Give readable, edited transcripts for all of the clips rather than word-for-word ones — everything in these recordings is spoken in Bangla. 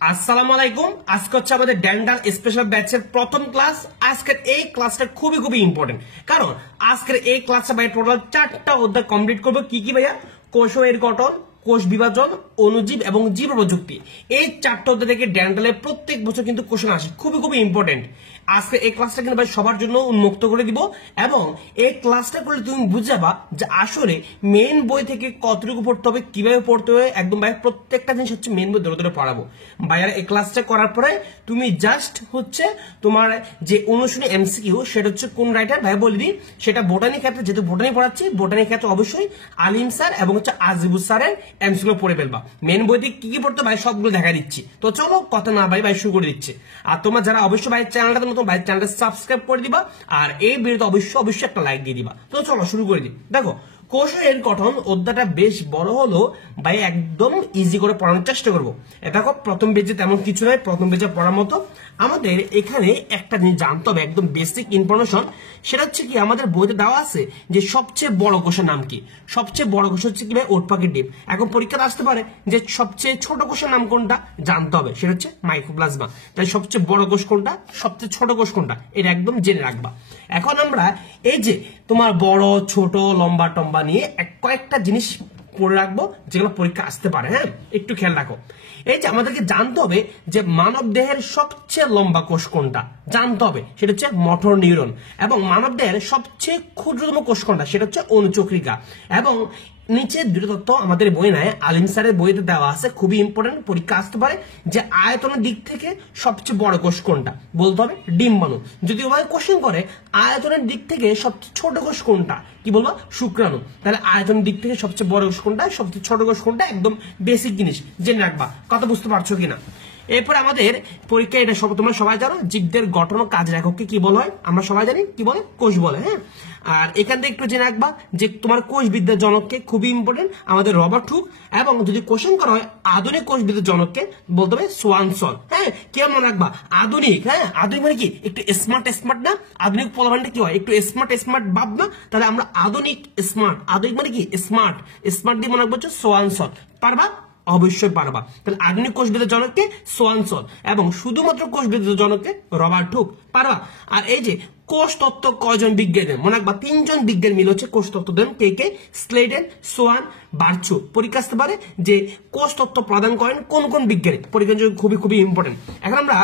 আসসালামু আলাইকুম। আজকে হচ্ছে আমাদের ডেন্টাল স্পেশাল ব্যাচের প্রথম ক্লাস। আজকের এই ক্লাসটা খুবই খুবই ইম্পর্টেন্ট, কারণ আজকের এই ক্লাসে ভাই টোটাল 4টা অধ্যায় কমপ্লিট করবো। কি কি ভাইয়া? কোষ ও এর গঠন, কোষ বিভাজন, অণুজীব এবং জীব প্রযুক্তি। এই 4টা অধ্যায় থেকে ডেন্টালের প্রত্যেক বছর কিন্তু কোশ্চেন আসে, খুবই খুবই ইম্পর্টেন্ট। আজকে এই ক্লাসটা কিন্তু ভাই সবার জন্য উন্মুক্ত করে দিব, এবং এই ক্লাসটা করলে তুমি বুঝে যাবা যে আসলে মেন বই থেকে কতটুকু পড়তে হবে, কিভাবে পড়তে হবে। একদম ভাই প্রত্যেকটা জিনিস হচ্ছে মেন বই ধরে ধরে পড়াবো ভাইয়ার। এই ক্লাসটা করার পরে তুমি জাস্ট হচ্ছে তোমার যে অনুশীলনী এমসিকিউ সেটা হচ্ছে কোন রাইটার ভাই বলে দিই, সেটা বোটানি ক্ষেত্রে, যেহেতু বোটানি পড়াচ্ছি, বোটানি ক্ষেত্রে অবশ্যই আলিম স্যার এবং হচ্ছে আজিবুল স্যারের এমসিকিউ পড়ে ফেলবা। মেন বই থেকে কি কি পড়তে ভাই সবগুলো দেখা দিচ্ছি। তো চলো কথা না ভাই শুরু করে দিচ্ছি। আর তোমরা যারা অবশ্যই ভাই চ্যানেলটা নতুন, ভাই চ্যানেলটা সাবস্ক্রাইব করে দিবা, আর এই ভিডিওতে অবশ্যই একটা লাইক দিয়ে দিবা। তো চলো শুরু করে দিই। দেখো, কোষ ও এর গঠন অধ্যায়টা বেশ বড় হলো ভাই, একদম ইজি করে পড়ানোর চেষ্টা করবো। দেখো, প্রথম পেজে তেমন কিছু নয়, প্রথম পেজে পড়ার মতো। আমাদের এখানে একটা জিনিস জানতে হবে, একদম বেসিক ইনফরমেশন। সেটা হচ্ছে কি, আমাদের বইতে দেওয়া আছে যে সবচেয়ে বড় কোষের নাম কি। সবচেয়ে বড় কোষ হচ্ছে কি ভাই? ওট পাখির ডিম। এখন পরীক্ষাতে আসতে পারে যে সবচেয়ে ছোট কোষের নাম কোনটা, জানতে হবে। সেটা হচ্ছে মাইক্রোপ্লাজমা। তাই সবচেয়ে বড় কোষ কোনটা, সবচেয়ে ছোট কোষ কোনটা, এটা একদম জেনে রাখবা। এখন আমরা এই যে তোমার বড় ছোট লম্বা টম্বা নিয়ে কয়েকটা জিনিস পড়ে রাখবো, যেগুলো পরীক্ষা আসতে পারে। হ্যাঁ, একটু খেয়াল রাখো। এই যে আমাদেরকে জানতে হবে যে মানব দেহের সবচেয়ে লম্বা কোষ কোনটা, জানতে হবে। সেটা হচ্ছে মোটর নিউরন। এবং মানব দেহের সবচেয়ে ক্ষুদ্রতম কোষ কোনটা, সেটা হচ্ছে অনুচক্রিকা। এবং নিচে দুটো তথ্য আমাদের বই নাই, আলিম স্যারের বইতে দেওয়া আছে, খুবই ইম্পর্টেন্ট, পরীক্ষা আসতে পারে। যে আয়তনের দিক থেকে সবচেয়ে বড় কোষ কোনটা, বলতে হবে ডিম্বাণু। যদি ওভাবে কোশ্চেন করে আয়তনের দিক থেকে সবচেয়ে ছোট কোষ কোনটা, কি বলবো? শুক্রাণু। তাহলে আয়তনের দিক থেকে সবচেয়ে বড় কোষ কোনটা, সবচেয়ে ছোট কোষ কোনটা, একদম বেসিক জিনিস জেনে রাখবা। কথা বুঝতে পারছো কিনা? এরপর আমাদের পরীক্ষা, এটা সব তোমরা সবাই জানো, জীবদের গঠন ও কাজের এককে কি বলা হয়, আমরা সবাই জানি কি বলে, কোষ বলে। হ্যাঁ, আর এখান থেকে একটু জেনে রাখবা যে তোমার কোষ বিদ্যার জনককে, খুবই ইম্পর্টেন্ট, আমাদের রবার্ট হুক। এবং যদি কোশ্চেন করা হয় আধুনিক কোষ বিদ্যার জনককে, বলতে হবে সোয়ানসন। হ্যাঁ, কে মনে রাখবা? আধুনিক। হ্যাঁ, আধুনিক মানে কি? একটু স্মার্ট না? আধুনিক পদভাণ্ডে কি হয়? একটু স্মার্ট ভাব না? তাহলে আমরা আধুনিক স্মার্ট, আধুনিক মানে কি? স্মার্ট দিয়ে মনে রাখবো হচ্ছে সোয়ানসন। পারবা? অবশ্যই পারবা। তাহলে আধুনিক কোষবিদের জনককে সোয়ানসন, এবং শুধুমাত্র কোষবিদের জনককে রবার্ট হুক। পারবা? আর এই যে কোষ তত্ত্ব কয়জন বিজ্ঞানী, মনে রাখবা 3জন বিজ্ঞানী মিলে হচ্ছে কোষ তত্ত্ব দেন। কে? স্লেডেন, সোয়ান, বার্চু। পরীক্ষা আসতে পারে যে কোষ তত্ত্ব প্রদান করেন কোন কোন বিজ্ঞানী, পরীক্ষার জন্য খুবই খুবই ইম্পর্টেন্ট। এখন আমরা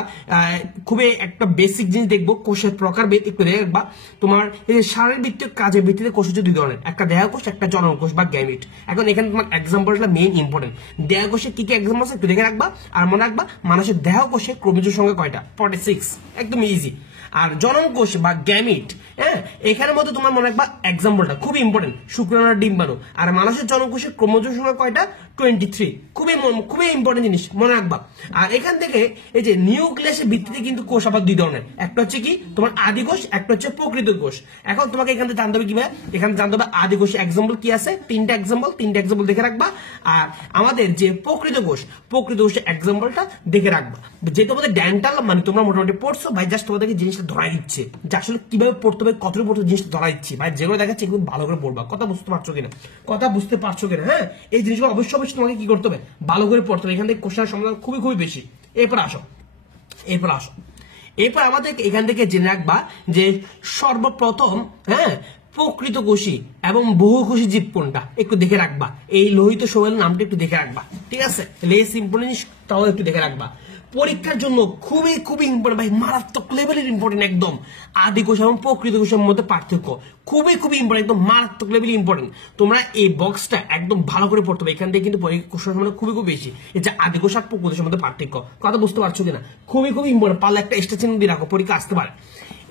খুবই একটা বেসিক জিনিস দেখবো, কোষের প্রকার একটু দেখে রাখবা। তোমার এই যে শারীরবৃত্তীয় কাজের ভিত্তিতে কোষ হচ্ছে দুই ধরনের, একটা দেহকোষ, একটা জননকোষ বা গ্যামিট। এখন এখানে তোমার এক্সাম্পলটা মেইন ইম্পর্টেন্ট। দেহকোষে কি কি এক্সাম্পল আছে একটু দেখে রাখবা। আর মনে রাখবা মানুষের দেহকোষে ক্রোমোজোম সংখ্যা কয়টা, 46, একদম ইজি। আর জননকোষ বা গ্যামিট, হ্যাঁ, এখানের মধ্যে তোমার মনে রাখবা এক্সাম্পলটা খুবই ইম্পর্টেন্ট, শুক্রাণু আর ডিম্বাণু। আর মানুষের জননকোষে ক্রোমোজোম সংখ্যা কয়টা, 23, খুবই ইম্পর্টেন্ট জিনিস মনে রাখবা। আর এখান থেকে এই যে নিউক্লিয়াসের ভিত্তিতে কিন্তু কোষ আবার দুই ধরনের, একটা হচ্ছে কি তোমার আদি কোষ, একটা হচ্ছে প্রকৃত কোষ। এখন তোমাকে এখান থেকে জানতে হবে কি ভাই, এখানে জানতে হবে আদি কোষে এক্সাম্পল কি আছে, তিনটা এক্সাম্পল দেখে রাখবা। আর আমাদের যে প্রকৃত কোষের এক্সাম্পলটা দেখে রাখবা। যে তোমাদের ডেন্টাল মানে তোমরা মোটামুটি পড়ছো ভাই, জাস্ট তোমাদেরকে জিনিসটা ধরাই দিচ্ছে যে আসলে কিভাবে পড়তে হবে, কতটুকু পড়তে জিনিসটা ধরাই দিচ্ছি ভাই। যেগুলো দেখাচ্ছে এগুলো ভালো করে পড়বা। কথা বুঝতে পারছো কিনা? হ্যাঁ, এই জিনিসগুলো অবশ্যই তোমাকে কি করতে হবে, ভালো করে পড়তে হবে। এখান থেকে কোশ্চেনের সম্ভাবনা খুবই খুবই বেশি। এরপর আসো আমাদের এখান থেকে জেনে রাখবা যে সর্বপ্রথম, হ্যাঁ, প্রকৃত কোষী এবং বহুকোষী জীব কোনটা একটু দেখে রাখবা। এই লোহিত শৈবাল নামটা একটু দেখে রাখবা, ঠিক আছে? লেস ইম্পর্টেন্ট, তাও একটু দেখে রাখবা। পরীক্ষার জন্য খুবই খুবই ইম্পর্টেন্ট ভাই, মারাত্মক লেভেলের ইম্পর্টেন্ট একদম। আদি কোষ এবং প্রকৃত কোষের মধ্যে পার্থক্য খুবই খুবই ইম্পর্টেন্ট, একদম মারাত্মক লেভেলের ইম্পর্টেন্ট। তোমরা এই বক্সটা একদম ভালো করে পড়তে হবে। এখান থেকে কিন্তু কোষের মধ্যে খুবই খুব বেশি, এই যে আদি কোষ আর প্রকৃত কোষের মধ্যে পার্থক্য। কথা বুঝতে পারছো কিনা? খুবই খুবই ইম্পর্টেন্ট, পারলে একটা স্টেশন দিয়ে রাখো, পরীক্ষা আসতে পারে।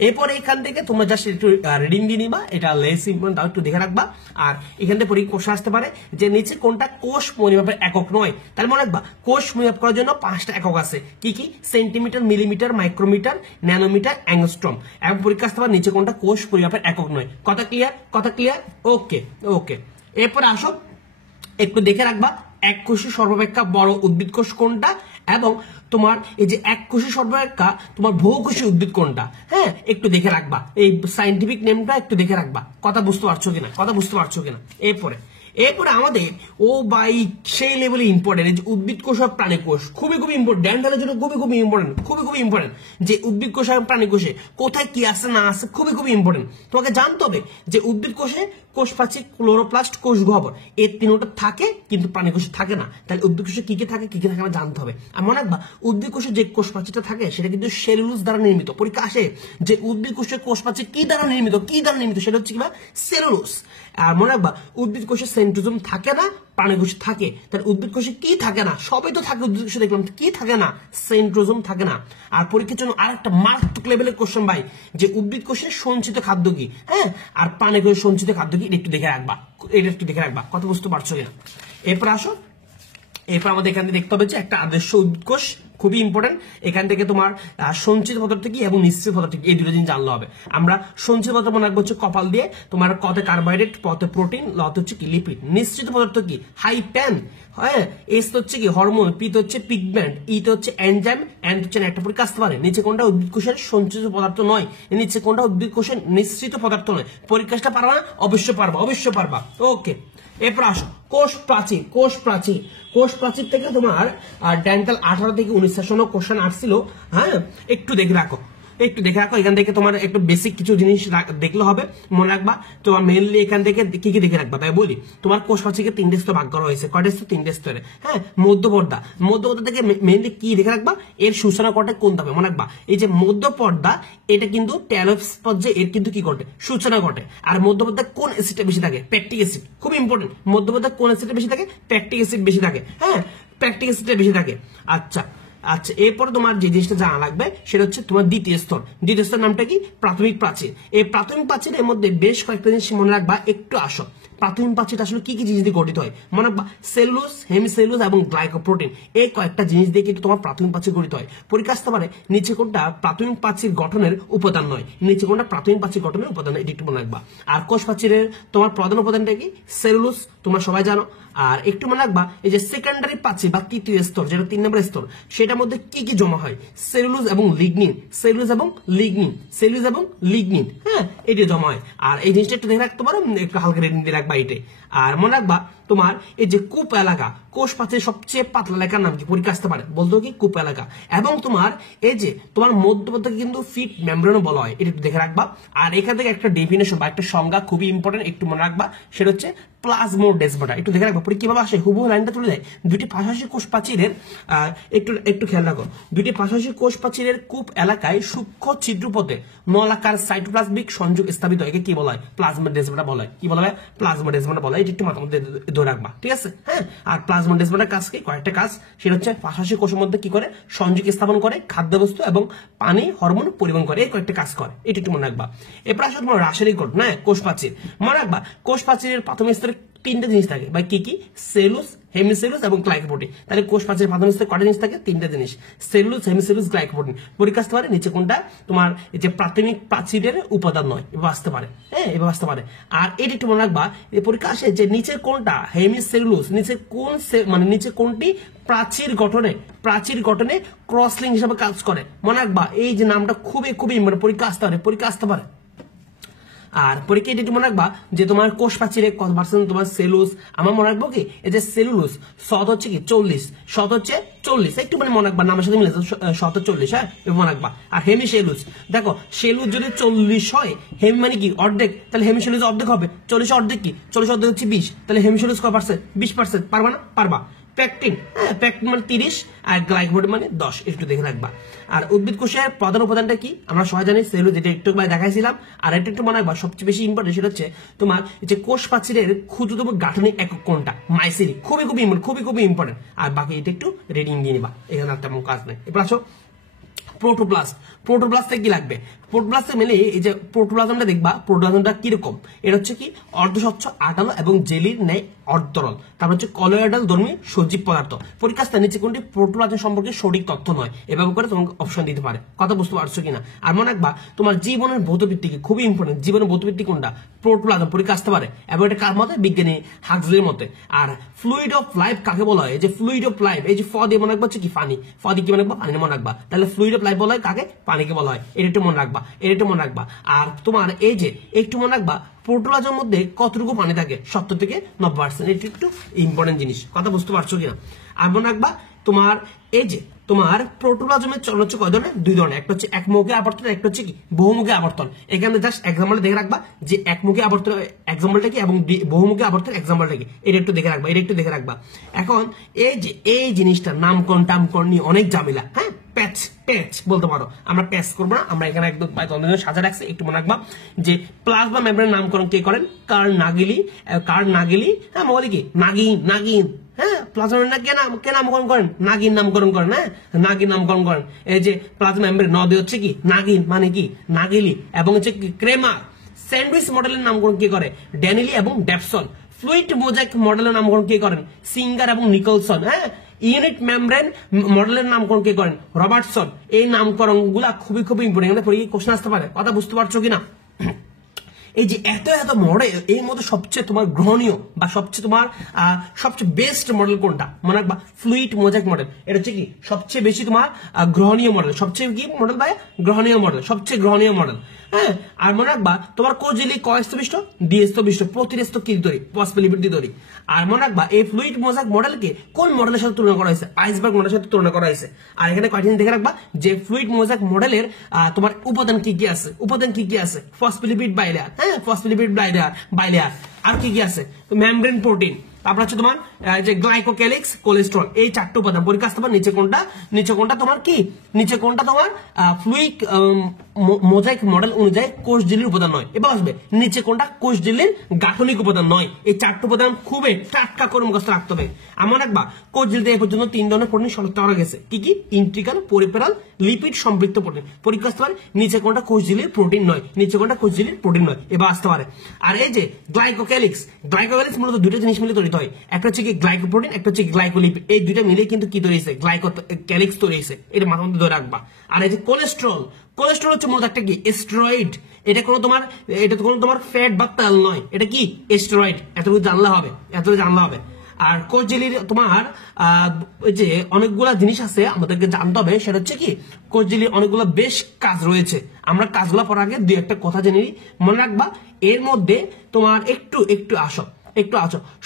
এরপরে এখান থেকে তোমরা জাস্ট একটু রিডিং দিয়ে নিবা, এটা লেস ইম্পর্টেন্ট, তাও একটু দেখে রাখবা। আর এখান থেকে পরীক্ষা কোষ আসতে পারে যে নিচে কোনটা কোষ পরিমাপের একক নয়। তাহলে মনে রাখবা কোষ পরিমাপ করার জন্য 5টা একক আছে। কি কি? Centimetre, millimetre, micrometre, nanometre, angstrom. এবং পরীক্ষা আসতে পারে নিচে কোনটা কোষ পরিমাপের একক নয়। কথা ক্লিয়ার? ওকে। এরপরে আসো, একটু দেখে রাখবা এককোষী সর্বাপেক্ষা বড় উদ্ভিদ কোষ কোনটা, এবং তোমার এই যে এককোষী সর্বাপেক্ষা তোমার বহুকোষী উদ্ভিদ কোনটা। হ্যাঁ, একটু দেখে রাখবা, এই সাইন্টিফিক নেমটা একটু দেখে রাখবা। কথা বুঝতে পারছো কিনা? এরপরে এরপরে আমাদের ও বাই সেই লেভেলে ইম্পর্টেন্ট যে উদ্ভিদ কোষ আর প্রাণী কোষ খুবই ইম্পর্টেন্ট, ডেন্টালের জন্য খুবই ইম্পর্টেন্ট, খুবই ইম্পর্টেন্ট যে উদ্ভিদ কোষ আর প্রাণী কোষে কোথায় কি আছে না আছে খুবই ইম্পর্টেন্ট। তোমাকে জানতে হবে যে উদ্ভিদ কোষে কোষ প্রাচীর, ক্লোরোপ্লাস্ট, কোষ গহ্বর এই তিনটা থাকে কিন্তু প্রাণী কোষে থাকে না। তাহলে উদ্ভিদ কোষে কি কি থাকে আমরা জানতে হবে। আর মনে রাখবা উদ্ভিদ কোষে যে কোষ প্রাচীরটা থাকে সেটা কিন্তু সেলুলোজ দ্বারা নির্মিত। পরীক্ষা আসে যে উদ্ভিদ কোষের কোষ প্রাচীর কি দ্বারা নির্মিত, সেটা হচ্ছে কিবা সেলুলোজ। আর মনে রাখবা উদ্ভিদ কোষে সেন্ট্রোজোম থাকে না, প্রাণী কোষে থাকে। তাহলে উদ্ভিদ কোষে কি থাকে না, সবই তো থাকে উদ্ভিদ কোষে, দেখলাম কি থাকে না, সেন্ট্রোজোম থাকে না। আর পরীক্ষার জন্য আরেকটা মারাত্মক লেভেলের কোশ্চেন ভাই যে উদ্ভিদ কোষে সঞ্চিত খাদ্য কি, হ্যাঁ, আর প্রাণী কোষে সঞ্চিত খাদ্য কি, এটা একটু দেখে রাখবা, কথা বুঝতে পারছো কিনা। এরপর আসো, এরপর আমাদের এখান থেকে দেখতে হবে যে একটা আদর্শ উদ্ভিদ কোষ খুবই ইম্পর্টেন্ট। এখান থেকে তোমার সঞ্চিত পদার্থ কি এবং নিশ্চিত পদার্থ কি এই দুটো জিনিস জানলে হবে। আমরা সঞ্চিত পদার্থ মনে রাখবো হচ্ছে কপাল দিয়ে, তোমার কতে কার্বোহাইড্রেট, পথে প্রোটিন, লতে হচ্ছে কি লিপিড। নিশ্চিত পদার্থ কি হাইপ্যান, হ্যাঁ, এস হচ্ছে কি হরমোন, পি হচ্ছে পিগমেন্ট, ই হচ্ছে এনজাইম, এন হচ্ছে একটা পরীক্ষা আসতে পারে নিচে কোনটা উদ্ভিদ কোষের সঞ্চিত পদার্থ নয়, নিচে কোনটা উদ্ভিদ কোষের নিশ্চিত পদার্থ নয়। পরীক্ষাটা পারবা না? অবশ্যই পারবা। ওকে, এরপর আসো কোষ প্রাচীর থেকে তোমার ডেন্টাল 18 থেকে 19 সেশনও কোশ্চেন আসছিল, হ্যাঁ, একটু দেখে রাখো। এখান থেকে তোমার একটু বেসিক কিছু জিনিস দেখলে হবে, মনে রাখবা। তোমার মেনলি এখান থেকে কি কি দেখে রাখবা ভাই বলি। তোমার কোষ প্রাচীরকে 3টে স্তরে ভাগ করা হয়েছে, কয়টা স্তর? 3টে স্তরে, হ্যাঁ। মধ্যপর্দা থেকে মেনলি কি দেখে রাখবা, এর সূচনা ঘটে কোন ধাপে, মনে রাখবা। এই যে মধ্যপর্দা এটা কিন্তু টেলোপস পর্যায়ে এর কিন্তু কি ঘটে, সূচনা ঘটে। আর মধ্যপর্দা কোন অ্যাসিডটা বেশি থাকে? প্যাকটিক অ্যাসিড, খুব ইম্পর্টেন্ট। মধ্যপর্দা কোন অ্যাসিডটা বেশি থাকে? প্যাকটিক অ্যাসিড বেশি থাকে, হ্যাঁ, প্যাকটিক অ্যাসিডটা বেশি থাকে। আচ্ছা, এরপর তোমার যে জিনিসটা জানা লাগবে সেটা হচ্ছে তোমার দ্বিতীয় স্তর নামটা কি? প্রাথমিক প্রাচীর। এই প্রাথমিক প্রাচীরের মধ্যে বেশ কয়েকটা জিনিস মনে রাখবা, একটু আসো। প্রাথমিক প্রাচীরটা আসলে কি কি জিনিস দিয়ে গঠিত হয় মনে রাখবা। সেলুলোজ, হেমিসেলুলোজ এবং গ্লাইকোপ্রোটিন, এই কয়েকটা জিনিস দিয়ে কিন্তু তোমার প্রাথমিক প্রাচীর গঠিত হয়। পরীক্ষা আসতে পারে নিচে কোনটা প্রাথমিক প্রাচীর গঠনের উপাদান নয়, নিচে কোনটা প্রাথমিক প্রাচীর গঠনের উপাদান, এটি একটু মনে রাখবা। আর কোষ প্রাচীরের তোমার প্রধান উপাদানটা কি? সেলুলোজ, তোমরা সবাই জানো। আর একটু মনে রাখবা এই যে সেকেন্ডারি প্রাচীর বা তৃতীয় স্তর, যেটা 3 নম্বর স্তর, সেটার মধ্যে কি কি জমা হয়? সেলুলোজ এবং লিগনিন, হ্যাঁ, এটি জমা হয়। আর এই জিনিসটা একটু দেখে রাখতে পারো, একটু হালকা রেডিং দিয়ে রাখবা এটাই। আর মনে রাখবা তোমার এই যে কূপ এলাকা, কোষ প্রাচীরের সবচেয়ে পাতলা এলাকার নাম কি? পরীক্ষা আসতে পারে, বলতো কি? কূপ এলাকা। এবং তোমার এই যে তোমার মধ্যপর্দাকে কিন্তু ফিট মেমব্রেনও বলা হয়, এটা একটু দেখে রাখবা। আর এখান থেকে একটা ডেফিনেশন বা একটা সংজ্ঞা খুবই ইম্পর্টেন্ট, একটু মনে রাখবা, সেটা হচ্ছে প্লাজমোডেসমাটা। একটু দেখে রাখবা, পরীক্ষা কিভাবে আসে, হুবহু লাইনটা তুলে দেয়। দুটি পাশাপাশি কোষ প্রাচীরের একটু খেয়াল রাখো, দুটি পাশাপাশি কোষ প্রাচীরের কূপ এলাকায় সূক্ষ্ম ছিদ্রপথে নলাকার সাইটোপ্লাজমিক সংযোগ স্থাপিত, একে কি বলা হয়? প্লাজমোডেসমাটা বলা হয়। কি বলা হয়? প্লাজমোডেসমাটা বলা হয়। এটা একটু মাথার মধ্যে ধরে রাখবা, ঠিক আছে, হ্যাঁ। আর প্লাজমোডেসমাটার কাজ কি? কয়েকটা কাজ, সেটা হচ্ছে পাশাপাশি কোষের মধ্যে কি করে? সংযোগ স্থাপন করে, খাদ্যবস্তু এবং পানি, হরমোন পরিবহন করে, এই কয়েকটা কাজ করে, এটা একটু মনে রাখবা। এরপর আসলে তোমার রাসায়নিক গঠন, হ্যাঁ, কোষ প্রাচীর মনে রাখবা। কোষ প্রাচীরের প্রাথমিক স্তরে 3টে জিনিস থাকে বা কি কি? সেলুলোজ, হেমিসেলুলোজ এবং গ্লাইকোপ্রোটিন। তাহলে কোষ প্রাচীরের প্রাথমিক স্তরে কয়টা জিনিস থাকে? 3টে জিনিস, সেলুলোজ, হেমিসেলুলোজ, গ্লাইকোপ্রোটিন। পরীক্ষা আসতে পারে নিচে কোনটা তোমার এই যে প্রাথমিক প্রাচীরের উপাদান নয়, এভাবে আসতে পারে, হ্যাঁ, এভাবে আসতে পারে। আর এটা একটু মনে রাখবা, এই পরীক্ষা আসে যে নিচের কোনটা হেমিসেলুলোজ, নিচে কোন নিচে কোনটি প্রাচীর গঠনে ক্রস লিঙ্ক হিসেবে কাজ করে, মনে রাখবা। এই যে নামটা খুবই পরীক্ষা আসতে পারে। আর পরীক্ষা এটি মনে রাখবা যে তোমার কোষ প্রাচীরে কত পার্সেন্ট তোমার সেলুলোজ, আমার মনে রাখবো কি এই যে সেলুলোজ শত হচ্ছে কি 40, শত হচ্ছে 40, একটু মানে মনে রাখবা, নামের সাথে মিলে শত 40, হ্যাঁ, মনে রাখবা। আর হেমিসেলুলোজ, দেখো সেলুলোজ যদি 40 হয়, হেমি মানে কি? অর্ধেক, তাহলে হেমিসেলুলোজ অর্ধেক হবে। 40 অর্ধেক কি? 40 অর্ধেক হচ্ছে 20, তাহলে হেমিসেলুলোজ কত পার্সেন্ট? 20%। পারবা না? পারবা। প্যাকটিন, হ্যাঁ, প্যাকটিন মানে 30 আর গ্লাইকোপ্রোটিন মানে 10, একটু দেখে রাখবা। আর উদ্ভিদ কোষের প্রধান উপাদানটা কি? আমরা সবাই জানি সেলুলোজ, যেটা একটু দেখাইছিলাম। আর এটা একটু মনে রাখবা, সবচেয়ে বেশি ইম্পর্টেন্ট সেটা হচ্ছে তোমার যে কোষ প্রাচীরের ক্ষুদ্রতম গাঠনিক একক কোনটা? মাইসিলি, খুবই ইম্পর্টেন্ট। আর বাকি এটা একটু রেডিং দিয়ে নিবা, এখানে আর তেমন কাজ নেই। এবার আসো প্রোটোপ্লাস্টে কি লাগবে? প্রোটোপ্লাস্টে মেলে এই যে প্রোটোপ্লাজমটা দেখবা, প্রোটোপ্লাজমটা কিরকম? এটা হচ্ছে কি অর্ধস্বচ্ছ, আটালো এবং জেলির ন্যায় অর্ধতরল। তারপর হচ্ছে কলোয়েডাল ধর্মী সজীব পদার্থ। পরীক্ষা নিচে কোনটি প্রোটোপ্লাজম সম্পর্কে সঠিক তথ্য নয়, এভাবে করে তোমাকে অপশন দিতে পারে, কথা বুঝতে পারছো কিনা। আর মনে রাখবা তোমার জীবনের ভৌতভিত্তি কি? খুবই ইম্পর্টেন্ট, জীবনের ভৌতভিত্তি কোনটা? প্রোটোপ্লাজম। পরীক্ষা আসতে পারে, এবং এটা কার মতে? বিজ্ঞানী হাক্সলির মতে। আর ফ্লুইড অফ লাইফ কাকে বলা হয়? এই যে ফ্লুইড অফ লাইফ, এই যে ফ দিয়ে মনে রাখবা হচ্ছে কি? পানি। ফ দিয়ে কি মনে রাখবা? পানি মনে রাখবা। তাহলে ফ্লুইড অফ লাইফ বলা হয় কাকে? পানিকে বলা হয়, এটা একটু মনে রাখবা। এটা একটু মনে রাখবা। আর তোমার এই যে একটু মনে রাখবা প্রোটোপ্লাজমের মধ্যে কতটুকু পানি থাকে, 70 থেকে 90%। এটা একটু ইম্পর্টেন্ট জিনিস, কথা বুঝতে পারছো কিনা। আর মনে রাখবা তোমার এই যে তোমার প্রোটোপ্লাজমের চলন হচ্ছে কয় ধরনের, 2 ধরনের, একটা হচ্ছে একমুখী আবর্তন, একটা হচ্ছে কি বহুমুখী আবর্তন। এখানে জাস্ট এক্সাম্পল দেখে রাখবা যে একমুখী আবর্তন এক্সাম্পলটা কি এবং বহুমুখী আবর্তন এক্সাম্পলটা কি, এটা একটু দেখে রাখবা, এটা একটু দেখে রাখবা। এখন এই যে এই জিনিসটা নামকরণ টামকরণ নিয়ে অনেক ঝামেলা, হ্যাঁ প্যাচ প্যাচ বলতে পারো, আমরা প্যাচ করবো না, আমরা এখানে একদম সাজা রাখছি। একটু মনে রাখবা যে প্লাজমা মেমব্রেনের নামকরণ কে করেন, কার্ল নাগেলি, হ্যাঁ মনে কি নাগিন, হ্যাঁ প্লাজমা মেমব্রেন কে নামকরণ করেন, নাগিন নামকরণ করেন, হ্যাঁ নাগিন নামকরণ করেন। এই যে প্লাজমা মেমব্রেন নদে হচ্ছে কি নাগিন মানে কি নাগিলি, এবং হচ্ছে ক্রেমার। স্যান্ডউইচ মডেলের নামকরণ কে করে, ড্যানিলি এবং ডেপসন। ফ্লুইড মোজাইক মডেলের নামকরণ কে করেন, সিঙ্গার এবং নিকলসন। হ্যাঁ ইউনিট মেমব্রেন মডেলের নামকরণ কে করেন, রবার্টসন। এই নামকরণ গুলা খুবই খুবই ইম্পর্টেন্ট, কোশ্চেন আসতে পারে, কথা বুঝতে পারছো কিনা। এই যে এত এত মডেল, এর মধ্যে সবচেয়ে তোমার গ্রহণীয় বা সবচেয়ে তোমার সবচেয়ে বেস্ট মডেল কোনটা, মনে রাখবা ফ্লুইড মোজাইক মডেল। এটা হচ্ছে কি সবচেয়ে বেশি তোমার গ্রহণীয় মডেল, সবচেয়ে কি মডেল ভাই, গ্রহণীয় মডেল, সবচেয়ে গ্রহণীয় মডেল। হ্যাঁ আর মনে রাখবা তোমার কোজিলি কয়স্তবিষ্ট, দ্বিস্তবিষ্ট, প্রতিরেস্ত কি তৈরি, ফসফোলিপিড দিয়ে তৈরি। আর মনে রাখবা এই ফ্লুইড মোজাইক মডেলকে কোন মডেলের সাথে তুলনা করা হয়েছে, আইসবার্গ মডেলের সাথে তুলনা করা হয়েছে। আর এখানে কয়েকদিন দেখে রাখবা যে ফ্লুইড মোজাইক মডেলের তোমার উপাদান কি কি আছে, ফসফোলিপিড বাইলেয়ার, হ্যাঁ ফসফোলিপিড বাইলেয়ার। আর কি কি আছে, মেমব্রেন প্রোটিন, তারপর হচ্ছে তোমার যে গ্লাইকোক্যালিক্স, কোলেস্ট্রল। এই 4টা উপাদান। পরীক্ষা আসতে পারে নিচে কোনটা তোমার কি, নিচে কোনটা তোমার ফ্লুইড মোজাইক মডেল অনুযায়ী কোষ ঝিল্লির উপাদান নয়। এবার আসবে নিচে কোনটা কোষ ঝিল্লির গাঠনিক উপাদান নয়। এই 4টা উপাদান খুবই টাটকা করে মুখস্থ রাখতে হবে। আমার রাখবা কোষ ঝিল্লিতে এই পর্যন্ত 3 ধরনের প্রোটিন শনাক্ত করা গেছে, কি কি, ইন্ট্রিকাল, পেরিফেরাল, লিপিড সম্পৃক্ত প্রোটিন। পরীক্ষা আসতে পারে নিচে কোনটা কোষ ঝিল্লির প্রোটিন নয়, নিচে কোনটা কোষ ঝিল্লির প্রোটিন নয়। এবার আসতে পারে। আর এই যে গ্লাইকোক্যালিক্স মূলত দুটো জিনিস মিলে তৈরি হয়, একটা হচ্ছে কি গ্লাইকোপ্রোটিন, একটা হচ্ছে গ্লাইকোলিপিড। এই দুইটা মিলে কিন্তু কি তৈরি হয়েছে, গ্লাইকোক্যালিক্স তৈরি হয়েছে, এটা মাথার মধ্যে ধরে রাখবা। আর এই যে কোলেস্ট্রল হচ্ছে মূলত একটা কি স্টেরয়েড, এটা কোনো তোমার ফ্যাট বা তেল নয়, এটা কি স্টেরয়েড। এতটুকু জানলে হবে। আর কোষ ঝিল্লির তোমার ওই যে অনেকগুলা জিনিস আছে আমাদেরকে জানতে হবে, সেটা হচ্ছে কি কোষ ঝিল্লির অনেকগুলো বেশ কাজ রয়েছে। আমরা কাজগুলো পড়ার আগে 2-1টা কথা জেনে নিই। মনে রাখবা এর মধ্যে তোমার একটু আসো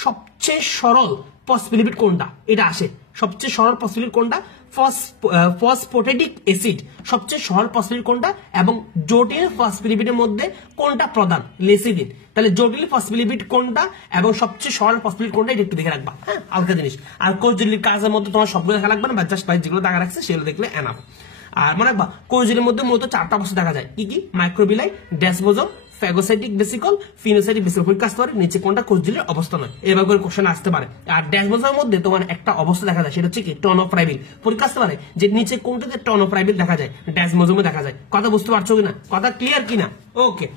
সবচেয়ে সরল ফসফোলিপিড কোনটা, এটা আসে। সবচেয়ে সরল ফসফোলিপিড কোনটা, ফসফোটেটিক অ্যাসিড। সবচেয়ে সরল ফসফোলিপিড কোনটা, এবং জটিল ফসফোলিপিডের মধ্যে কোনটা প্রধান, লেসিডিন। তাহলে জটিল ফসফোলিপিড কোনটা এবং সবচেয়ে সরল ফসফোলিপিড কোনটা, এটা একটু দেখে রাখবা। হ্যাঁ হালকা জিনিস। আর কোষ ঝিল্লির কাজের মধ্যে তোমার সবগুলো দেখা লাগবে না, জাস্ট যেগুলো দেখা রাখছে সেগুলো দেখলে এনাফ। আর মনে রাখবা কোষ ঝিল্লির মধ্যে মূলত 4টা অবস্থা দেখা যায়, কি কি, মাইক্রোবিলাই, ডেসমোজোম, ফ্যাগোসাইটিক ভেসিকল, ফিনোসাইটিক ভেসিকল। পরীক্ষা আসতে পারে নিচে কোনটা কোষ ঝিল্লির অবস্থা নয়, এবার করে কোশ্চেন আসতে পারে। আর ডেসমোজোমের মধ্যে তোমার একটা অবস্থা দেখা যায়, সেটা হচ্ছে কি টনোপ্রাইবিল। পরীক্ষা আসতে পারে যে নিচে কোনটাতে টনোপ্রাইবিল দেখা যায়, ডেসমোজোমে দেখা যায়। কথা বুঝতে পারছো কিনা, কথা ক্লিয়ার কিনা, ওকে।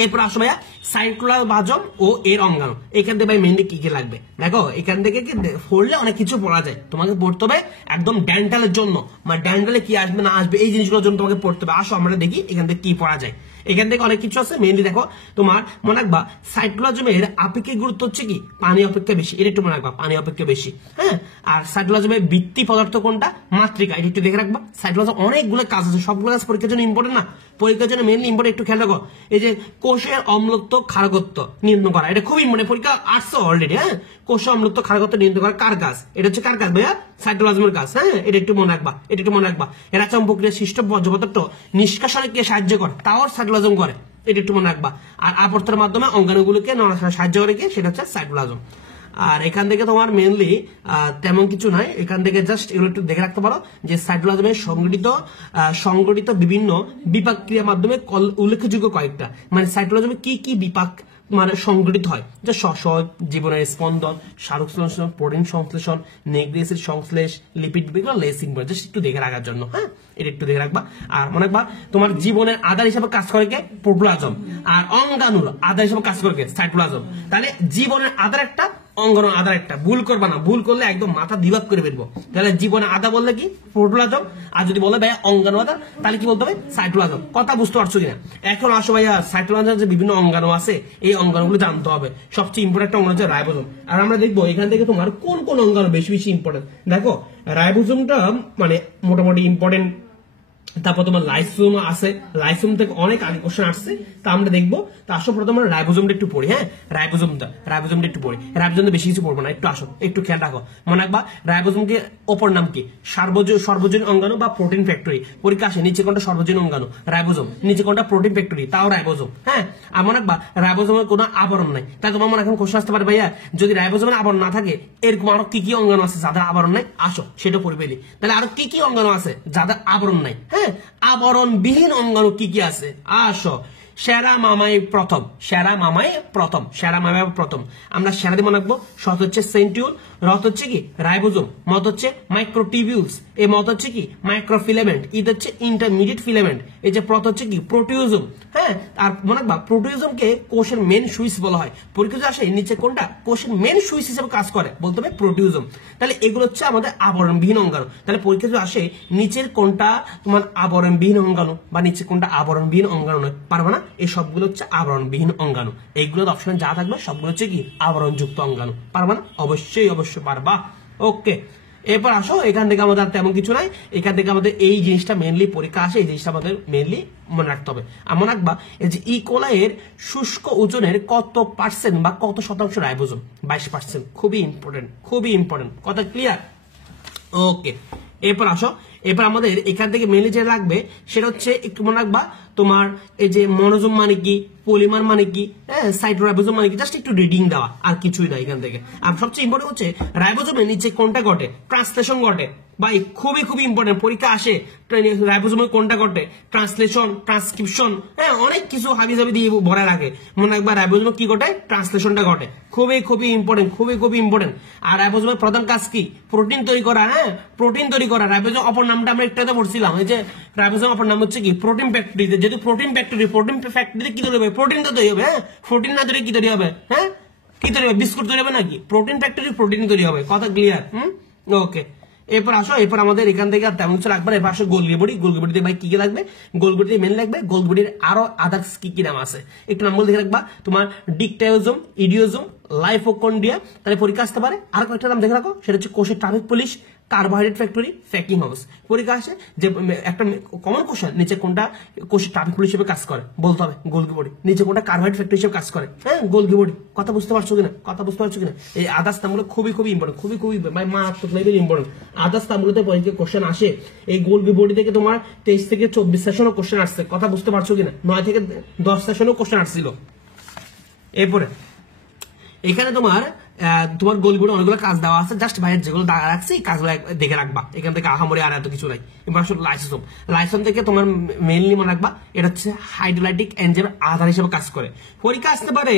এরপর আসো ভাইয়া সাইটোপ্লাজম ও এর অঙ্গাণু। এখান থেকে ভাই মেইনলি কি কি লাগবে দেখো, এখান থেকে কি পড়লে অনেক কিছু পড়া যায়। তোমাকে পড়তে হবে একদম ডেন্টালের জন্য, মানে ডেন্টালে কি আসবে না আসবে এই জিনিসগুলোর জন্য তোমাকে পড়তে হবে। আসো আমরা দেখি এখান থেকে কি পড়া যায়। এখান থেকে অনেক কিছু আছে, মেইনলি দেখো তোমার মনে রাখবা সাইটোপ্লাজমের আপেক্ষিক গুরুত্ব হচ্ছে কি পানি অপেক্ষা বেশি, এটা একটু মনে রাখবা, পানি অপেক্ষা বেশি। হ্যাঁ আর সাইটোপ্লাজমের ভিত্তি পদার্থ কোনটা, মাতৃকা, এটা একটু দেখে রাখবা। সাইটোপ্লাজম অনেকগুলো কাজ আছে, সবগুলো কাজ পরীক্ষার জন্য ইম্পর্টেন্ট না, পরীক্ষার জন্য মেইনলি ইম্পর্টেন্ট। একটু খেয়াল রাখো এই যে কোষের অম্লত্ব ক্ষারকত্ব নির্ণয় করা, এটা খুবই ইম্পর্টেন্ট, পরীক্ষা আসছে অলরেডি। হ্যাঁ কোষের অম্লত্ব ক্ষারকত্ব নির্ণয় করা কার কাজ, এটা হচ্ছে কার কাজ ভাইয়া, সাইটোপ্লাজমের কাজ। হ্যাঁ এটা একটু মনে রাখবা। এরা চম্পক্রিয়া সৃষ্ট বর্জ্য পদার্থ নিষ্কাশনে কে সাহায্য করে, তাও সাইটোপ্লাজম করে, এটা একটু মনে রাখবা। আর আবর্তনের মাধ্যমে অঙ্গাণুগুলোকে সাহায্য করে কে, সেটা হচ্ছে সাইটোপ্লাজম। আর এখান থেকে তোমার মেইনলি তেমন কিছু নাই, এখান থেকে জাস্ট এগুলো একটু দেখে রাখতে পারো যে সাইটোপ্লাজমের সংগঠিত বিভিন্ন বিপাক ক্রিয়ার মাধ্যমে উল্লেখযোগ্য কয়েকটা, মানে সাইটোপ্লাজমে কি কি বিপাক মানে সংগঠিত হয়, যে শ্বসন, জীবনের স্পন্দন, সারক সংশ্লেষণ, প্রোটিন সংশ্লেষণ, নিউক্লিক অ্যাসিড সংশ্লেষ, লিপিড বিক্রিয়া, লেসিং, জাস্ট একটু দেখে রাখার জন্য। হ্যাঁ এটা একটু দেখে রাখবা। আর মনে রাখবা তোমার জীবনের আধার হিসেবে কাজ করে কে, প্রোটোপ্লাজম। আর অঙ্গাণুর আধার হিসেবে কাজ করে কে, সাইটোপ্লাজম। তাহলে জীবনের আধার একটা, অঙ্গাণু আধার একটা, ভুল করবা না, ভুল করলে একদম মাথা দিবাক করে ফেলবো। তাহলে জীবনে আধা বললে কি প্রোটোপ্লাজম, আর যদি বলে ভাইয়া অঙ্গাণু আধার তাহলে কি বলতে হবে, সাইটোপ্লাজম। কথা বুঝতে পারছো কিনা। এখন আসো ভাইয়া সাইটোপ্লাজমের যে বিভিন্ন অঙ্গাণু আছে, এই অঙ্গাণুগুলো জানতে হবে। সবচেয়ে ইম্পর্টেন্ট একটা অঙ্গাণু হচ্ছে রাইবোজোম। আর আমরা দেখবো এখান থেকে তোমার কোন কোন অঙ্গাণু বেশি বেশি ইম্পর্টেন্ট। দেখো রাইবোজোমটা মানে মোটামুটি ইম্পর্টেন্ট তারপর তোমার লাইসোম আছে, লাইসোম থেকে অনেক আগে কোশ্চেন আসছে, তা আমরা দেখবো। তো আসো প্রথমে আমরা রাইবোজোমটা একটু পড়ি। হ্যাঁ, রাইবোজোমটা একটু পড়ি। রাইবোজোমটা বেশি কিছু পড়বো না, একটু আসো, একটু খেয়াল রাখো, মনে রাখবা রাইবোজোমকে অপর নাম কি? সর্বজনীন অঙ্গাণু বা প্রোটিন ফ্যাক্টরি। পরীক্ষা আসে নিচে কোনটা সর্বজনীন অঙ্গাণু? রাইবোজোম। নিচে কোনটা? প্রোটিন ফ্যাক্টরি, তাও রাইবোজোম। হ্যাঁ, আর মনে রাখবা রাইবোজোমের কোনো আবরণ নাই। তাই তোমার মনে এখন কোশ্চেন আসতে পারে, ভাইয়া যদি রাইবোজোমের আবরণ না থাকে এরকম আরো কি কি অঙ্গাণু আছে যাদের আবরণ নাই? আসো সেটা পড়ে ফেলি। তাহলে আরো কি কি অঙ্গাণু আছে যাদের আবরণ নাই? হ্যাঁ, আবরণবিহীন অঙ্গাণু কি কি আছে? আসো, সেরা মামাই প্রথম। আমরা সেরা দিয়ে মনে রাখবো। সৎ হচ্ছে সেন্টিউল, রথ হচ্ছে কি? রাইবোজোম, মত হচ্ছে মাইক্রোটিবিউলস, এই মত হচ্ছে কি? মাইক্রোফিলামেন্ট, ঈদ হচ্ছে ইন্টারমিডিয়েট ফিলামেন্ট, এই যে প্রথ হচ্ছে কি? প্রোটিওজোম। হ্যাঁ, আর মনে রাখবা প্রোটিওজোমকে কোষের মেন সুইচ বলা হয়। পরীক্ষা আসে নিচে কোনটা কোষের মেন সুইচ হিসেবে কাজ করে? বলতে হবে প্রোটিওজোম। তাহলে এগুলো হচ্ছে আমাদের আবরণবিহীন অঙ্গাণু। তাহলে পরীক্ষা আসে নিচের কোনটা তোমার আবরণবিহীন অঙ্গাণু বা নিচে কোনটা আবরণবিহীন অঙ্গাণু নয়, পারবে না। এই সবগুলো হচ্ছে আবরণবিহীন অঙ্গাণু। এইগুলো অপশনে যা থাকবে সবগুলো হচ্ছে কি? আবরণযুক্ত অঙ্গাণু। পারবা না? অবশ্যই পারবা। ওকে, এরপর আসো, এখান থেকে আমাদের তেমন কিছু নাই। এখান থেকে আমাদের এই জিনিসটা মেনলি পরীক্ষা আসে, এই জিনিসটা আমাদের মেনলি মনে রাখতে হবে। আর মনে রাখবা এই যে ইকোলাইয়ের শুষ্ক ওজনের কত পার্সেন্ট বা কত শতাংশ রাইবোজোম? 22%। খুবই ইম্পর্টেন্ট। কথা ক্লিয়ার? ওকে, এরপর আসো, এরপর আমাদের এখান থেকে মেনলি যে লাগবে সেটা হচ্ছে একটু মনে রাখবা তোমার এই যে মনোজোম মানে কি, পলিমার মানে কি, হ্যাঁ, সাইটোরাইবোজোম মানে কি, জাস্ট একটু রিডিং দেওয়া, আর কিছুই না এখান থেকে। আর সবচেয়ে ইম্পর্টেন্ট হচ্ছে রাইবোজোমের নিচে কোনটা ঘটে? ট্রান্সলেশন ঘটে। ভাই খুবই ইম্পর্টেন্ট, পরীক্ষা আসে রাইবোজোমের কোনটা ঘটে? ট্রান্সলেশন, ট্রান্সক্রিপশন, হ্যাঁ, অনেক কিছু হাবি দিয়ে ভরা রাখে। মনে রাখবা রাইবোজোমে কি ঘটে? ট্রান্সলেশনটা ঘটে। খুবই ইম্পর্টেন্ট। আর রাইবোজোমের প্রধান কাজ কি? প্রোটিন তৈরি করা। হ্যাঁ, প্রোটিন তৈরি করা। রাইবোজোম অপর নামটা আমরা একটাতে পড়ছিলাম, এই যে রাইবোজোম অপর নাম হচ্ছে কি? Protein factory. যেহেতু প্রোটিন ফ্যাক্টরিতে কি তৈরি হবে? প্রোটিন তো তৈরি হবে। হ্যাঁ, প্রোটিন না তৈরি কি তৈরি হবে? হ্যাঁ, কি তৈরি হবে? বিস্কুট তৈরি হবে নাকি? প্রোটিন ফ্যাক্টরি প্রোটিন তৈরি হবে। কথা ক্লিয়ার? ওকে, এরপর আসো, এরপর আমাদের এখান থেকে তেমন কিছু রাখবে। এরপর আসো গোলগি বডিতে ভাই কি কি লাগবে? গোলগি মেন লাগবে। গোলগির আরো আদার্স কি কি নাম আছে একটু নাম বলে দেখে রাখবা। তোমার ডিকটায়োজোম, ইডিওজোম, লাইফোকন্ডিয়া। তাহলে পরীক্ষা আসতে পারে। আর কয়েকটা নাম দেখে রাখো, সেটা হচ্ছে কোষের traffic police, carbohydrate factory, packing house. পরীক্ষা আসে যে একটা কমন কোশ্চেন, নিচে কোনটা কোষের ট্রাফিক পুলিশ হিসেবে কাজ করে? বলতে হবে গোলগি বডি। নিচে কোনটা কার্বোহাইড্রেট ফ্যাক্টরি হিসেবে কাজ করে? হ্যাঁ, গোলগি বডি। কথা বুঝতে পারছো কিনা? এই আদার্স নামগুলো খুবই ইম্পর্টেন্ট, খুবই ভাই মারাত্মক লেভেল ইম্পর্টেন্ট। আদার্স নামগুলোতে পরীক্ষা কোশ্চেন আসে। এই গোলগি বডি থেকে তোমার 23 থেকে 24 সেশনও কোশ্চেন আসছে। কথা বুঝতে পারছো কিনা? 9 থেকে 10 সেশনও কোশ্চেন আসছিল। এরপরে এখানে তোমার গোলগুলো অনেকগুলো কাজ দেওয়া আছে, জাস্ট ভাইয়ের যেগুলো রাখছে এই কাজগুলো দেখে রাখবা। এখান থেকে আহামরি আর এত কিছু নাই। এবার আসলে লাইসোম থেকে তোমার মেইনলি মনে রাখবা এটা হচ্ছে হাইড্রোলাইটিক এনজাইমের আধার হিসেবে কাজ করে। পরীক্ষা আসতে পারে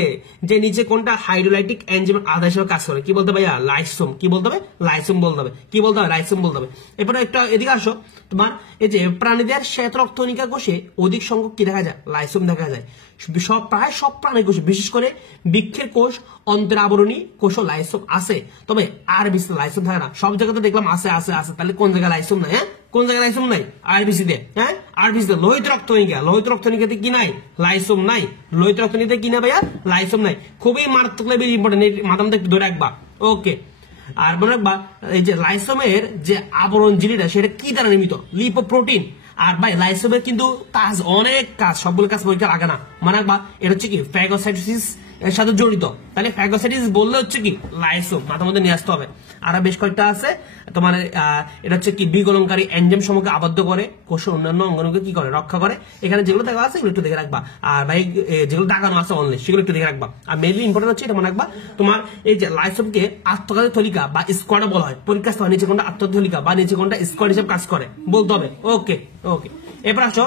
যে নিচে কোনটা হাইড্রোলাইটিক এনজাইমের আধার হিসেবে কাজ করে? কি বলতে ভাইয়া? লাইসোম। কি বলতে হবে? লাইসোম বলতে হবে। কি বলতে হবে? লাইসোম বলতে হবে। এরপরে একটা এদিকে আসো, তোমার এই যে প্রাণীদের শ্বেত রক্তকণিকা কোষে অধিক সংখ্যক কি দেখা যায়? লাইসোম দেখা যায়। প্রায় সব প্রাণী কোষে, বিশেষ করে বৃক্ষের কোষ, অন্তরাবরণী কোষ লাইসোম আছে। তবে আরবিসি লাইসোম থাকে না। সব জায়গাতে দেখলাম আছে। তাহলে কোন জায়গায় লাইসোম নাই? হ্যাঁ, কোন জায়গায় লাইসোম নাই? আরবিসি তে। হ্যাঁ, আরবিসি তে। লোহিত রক্তকণিকাতে কি নাই? লাইসোম নাই। লোহিত রক্তকণিকাতে কি না ভাইয়া? লাইসোম নাই। খুবই মারাত্মক লেভেল ইম্পর্টেন্ট, মাথা মধ্যে একটু ধরে রাখবা। ওকে, আর মনে রাখবা এই যে লাইসোমের যে আবরণ ঝিল্লিটা সেটা কি দ্বারা নির্মিত? লিপোপ্রোটিন। আর ভাই লাইসোমের কিন্তু অনেক কাজ, সবগুলো কাজ পরীক্ষা লাগে না। মনে রাখবা এটা হচ্ছে কি? ফ্যাগোসাইটোসিস এর সাথে জড়িত। তাহলে ফ্যাগোসাইটোসিস বললে হচ্ছে কি? লাইসোম। মাথার মধ্যে নিয়ে আসতে হবে। আর বেশ কয়েকটা আছে তোমার, এটা হচ্ছে কি? বিগলনকারী এনজাইম সমূহকে আবদ্ধ করে, কোষের অন্যান্য অঙ্গাণুকে কি করে? রক্ষা করে। এখানে যেগুলো দেখা আছে এগুলো একটু দেখে রাখবা। আর ভাই যেগুলো দাগানো আছে অনলি সেগুলো একটু দেখে রাখবা। আর মেইনলি ইম্পর্টেন্ট হচ্ছে এটা মনে রাখবা, তোমার এই যে লাইসোমকে আত্মঘাতী থলিকা বা স্কোয়াড বলা হয়। পরীক্ষা আসতে হয় নিচে কোনটা আত্মঘাতী থলিকা বা নিচে কোনটা স্কোয়াড হিসেবে কাজ করে বলতে হবে। ওকে, এবার আসো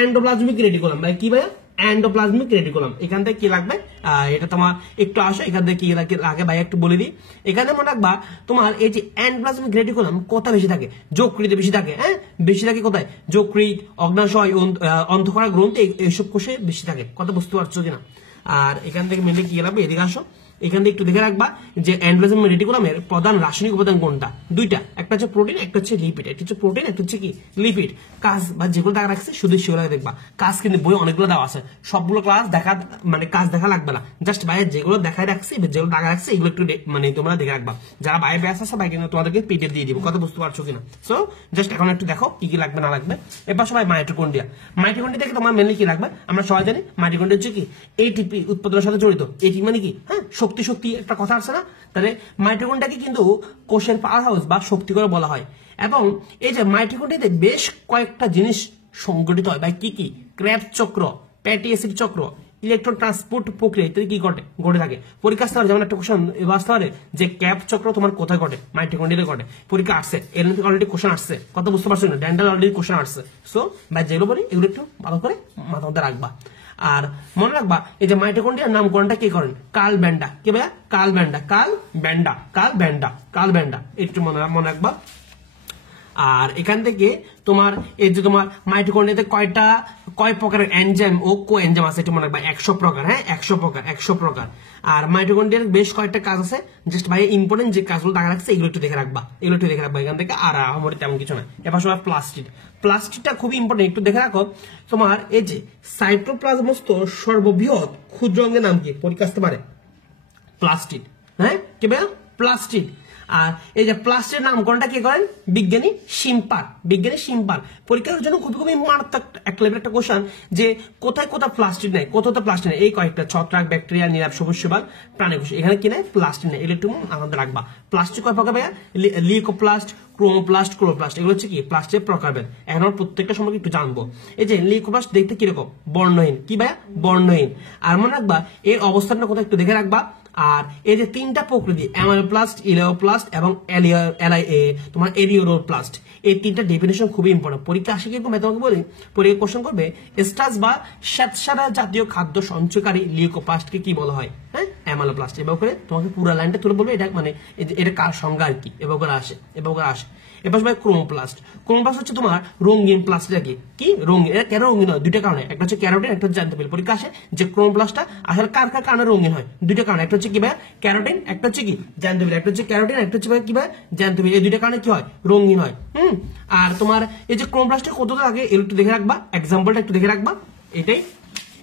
এন্ডোপ্লাজমিক রেটিকুলাম। ভাই কি ভাইয়া? Endoplasmic reticulum. এখান থেকে কি লাগবে? এটা তোমার একটু আসো, এখান থেকে কি লাগে ভাই একটু বলে দিই। এখানে মনে রাখবা তোমার এই যে এন্ডোপ্লাজমিক রেটিকুলাম কোথায় বেশি থাকে? যকৃতে বেশি থাকে। হ্যাঁ, বেশি থাকে কোথায়? যকৃত, অগ্নাশয়, অন্তঃক্ষরা গ্রন্থি, এইসব কোষে বেশি থাকে। কথা বুঝতে পারছো কিনা? আর এখান থেকে মেনলি কি লাগবে? এদিকে আসো, এখান থেকে একটু দেখে রাখবা যে এন্ডোপ্লাজমিক রেটিকুলামের প্রধান রাসায়নিক উপাদান কোনটা, দুইটা, একটা হচ্ছে প্রোটিন, একটা হচ্ছে লিপিড। একটা হচ্ছে প্রোটিন, একটা হচ্ছে কি লিপিড। কাজ বা যেগুলো দেখা রাখছে শুধু সেগুলো দেখবা। কাজ কিন্তু বই অনেকগুলো দেওয়া আছে, সবগুলো ক্লাস দেখা মানে কাজ দেখা লাগবে না, জাস্ট বাইরে যেগুলো দেখায় রাখছি যেগুলো দেখা রাখছে এগুলো একটু মানে তোমরা দেখে রাখবা। যারা বাইরে ব্যাস আছে ভাই কিন্তু তোমাদেরকে পিডিএফ দিয়ে দিব, কথা বুঝতে পারছো কিনা। সো জাস্ট এখন একটু দেখো কি কি লাগবে না লাগবে। এবার সবাই মাইটোকন্ড্রিয়া। মাইটোকন্ড্রিয়া থেকে তোমার মেনলি কি লাগবে আমরা সবাই জানি, মাইটোকন্ড্রিয়া হচ্ছে কি এটিপি উৎপাদনের সাথে জড়িত। এটি মানে কি, হ্যাঁ শক্তি শক্তি একটা কথা আছে না, তাহলে মাইটোকন্ড্রিয়াকে কিন্তু কোষের পাওয়ার হাউস বা শক্তি করে বলা হয়। এবং এই যে মাইটোকন্ড্রিয়াতে বেশ কয়েকটা জিনিস সংগঠিত হয়, ভাই কি কি, ক্র্যাবস চক্র, ফ্যাটি অ্যাসিড চক্র, ইলেকট্রন ট্রান্সপোর্ট প্রক্রিয়া ইত্যাদি কি ঘটে থাকে। পরীক্ষা আসতে পারে যেমন একটা কোশ্চেন আসতে পারে যে ক্যাপ চক্র তোমার কোথায় ঘটে, মাইটোকন্ড্রিয়াতে ঘটে। পরীক্ষা আসছে, এর মধ্যে অলরেডি কোশ্চেন আসছে, কথা বুঝতে পারছো না, ডেন্টাল অলরেডি কোশ্চেন আসছে। সো ভাই যেগুলো বলি এগুলো একটু ভালো করে মাথার মধ্যে রাখবা। আর মনে রাখবা এই যে মাইটোকন্ড্রিয়ার নামকরণটা কে করেন, কার্ল ব্যান্ডা। কি ভাইয়া, কার্ল ব্যান্ডা, কার্ল ব্যান্ডা একটু মনে রাখবা। আর এখান থেকে তোমার এই যে তোমার মাইটোকন্ড্রিয়াতে কয় প্রকারের এনজাইম ও কো এনজাইম আছে এটা মনে রাখবা, 100 প্রকার। হ্যাঁ 100 প্রকার। আর মাইটোকন্ড্রিয়ার বেশ কয়েকটা কাজ আছে, জাস্ট ভাই ইম্পর্টেন্ট যে কাজগুলো দেখা রাখছে এগুলো একটু দেখে রাখবা, এখান থেকে। আর আমার তেমন কিছু না। এবার সবাই প্লাস্টিডটা খুবই ইম্পর্টেন্ট, একটু দেখে রাখো। তোমার এই যে সাইটোপ্লাজমস্থ সর্ববৃহৎ ক্ষুদ্র অঙ্গের নাম কি, পরীক্ষা আসতে পারে প্লাস্টিড। হ্যাঁ কি ভাইয়া, প্লাস্টিড। আর এই যে প্লাস্টিকের নামকরণটা কে করেন, বিজ্ঞানী শিম্পার। পরীক্ষার জন্য খুবই মারাত্মক এক লেভেল একটা কোশ্চেন যে কোথায় প্লাস্টিক নেই, প্লাস্টিক নেই, এই কয়েকটা ছত্রাক, ব্যাকটেরিয়া, নিরাপ, সবুজবাগ, প্রাণীকোষ, এখানে কি নেই, প্লাস্টিক নেই। এগুলো একটু আমাদের রাখবা। প্লাস্টিক কয় প্রকার ভাইয়া, লিউকোপ্লাস্ট, ক্লোরোপ্লাস্ট, এগুলো হচ্ছে কি প্লাস্টিকের প্রকারভেদ। এখন আমরা প্রত্যেকটা সম্পর্কে একটু জানবো। এই যে লিউকোপ্লাস্ট দেখতে কিরকম, বর্ণহীন। কি ভাইয়া, বর্ণহীন। আর মনে রাখবা এর অবস্থানটা কোথায় একটু দেখে রাখবা। আর এই যে তিনটা প্রকৃতি, অ্যামাইলোপ্লাস্ট, ইলেওপ্লাস্ট এবং তোমার এরিওরোপ্লাস্ট, এই তিনটা ডেফিনেশন খুবই ইম্পর্টেন্ট। পরীক্ষা আসে কিন্তু তোমাকে বলি, পরীক্ষা কোশ্চেন করবে স্টার্চ বা শ্বেতসারা জাতীয় খাদ্য সঞ্চয়কারী লিউকোপ্লাস্টকে কি বলা হয়, হ্যাঁ অ্যামাইলোপ্লাস্ট। এবার করে তোমাকে পুরো লাইনটা তুলে বলবে, এটা মানে এটা কার সংজ্ঞা আর কি, এবার করে আসে। এবার সবাই ক্রোমোপ্লাস্ট হচ্ছে তোমার রঙিন প্লাস্টটা কি রঙিন। এটা কেন রঙিন হয়, দুইটা কারণে, একটা হচ্ছে ক্যারোটিন, একটা হচ্ছে জ্যান্থোফিল। পরীক্ষা আসে যে ক্রোমোপ্লাস্টটা আসলে কার কারণে রঙিন হয়, দুইটা কারণে, একটা হচ্ছে কি ভাই ক্যারোটিন, একটা হচ্ছে কি জ্যান্থোফিল। একটা হচ্ছে ক্যারোটিন, একটা হচ্ছে কি ভাই জ্যান্থোফিল। এই দুইটা কারণে কি হয়, রঙিন হয়। আর তোমার এই যে ক্রোমোপ্লাস্টটা কতটা আগে একটু দেখে রাখবা, এক্সাম্পলটা একটু দেখে রাখবা, এটাই।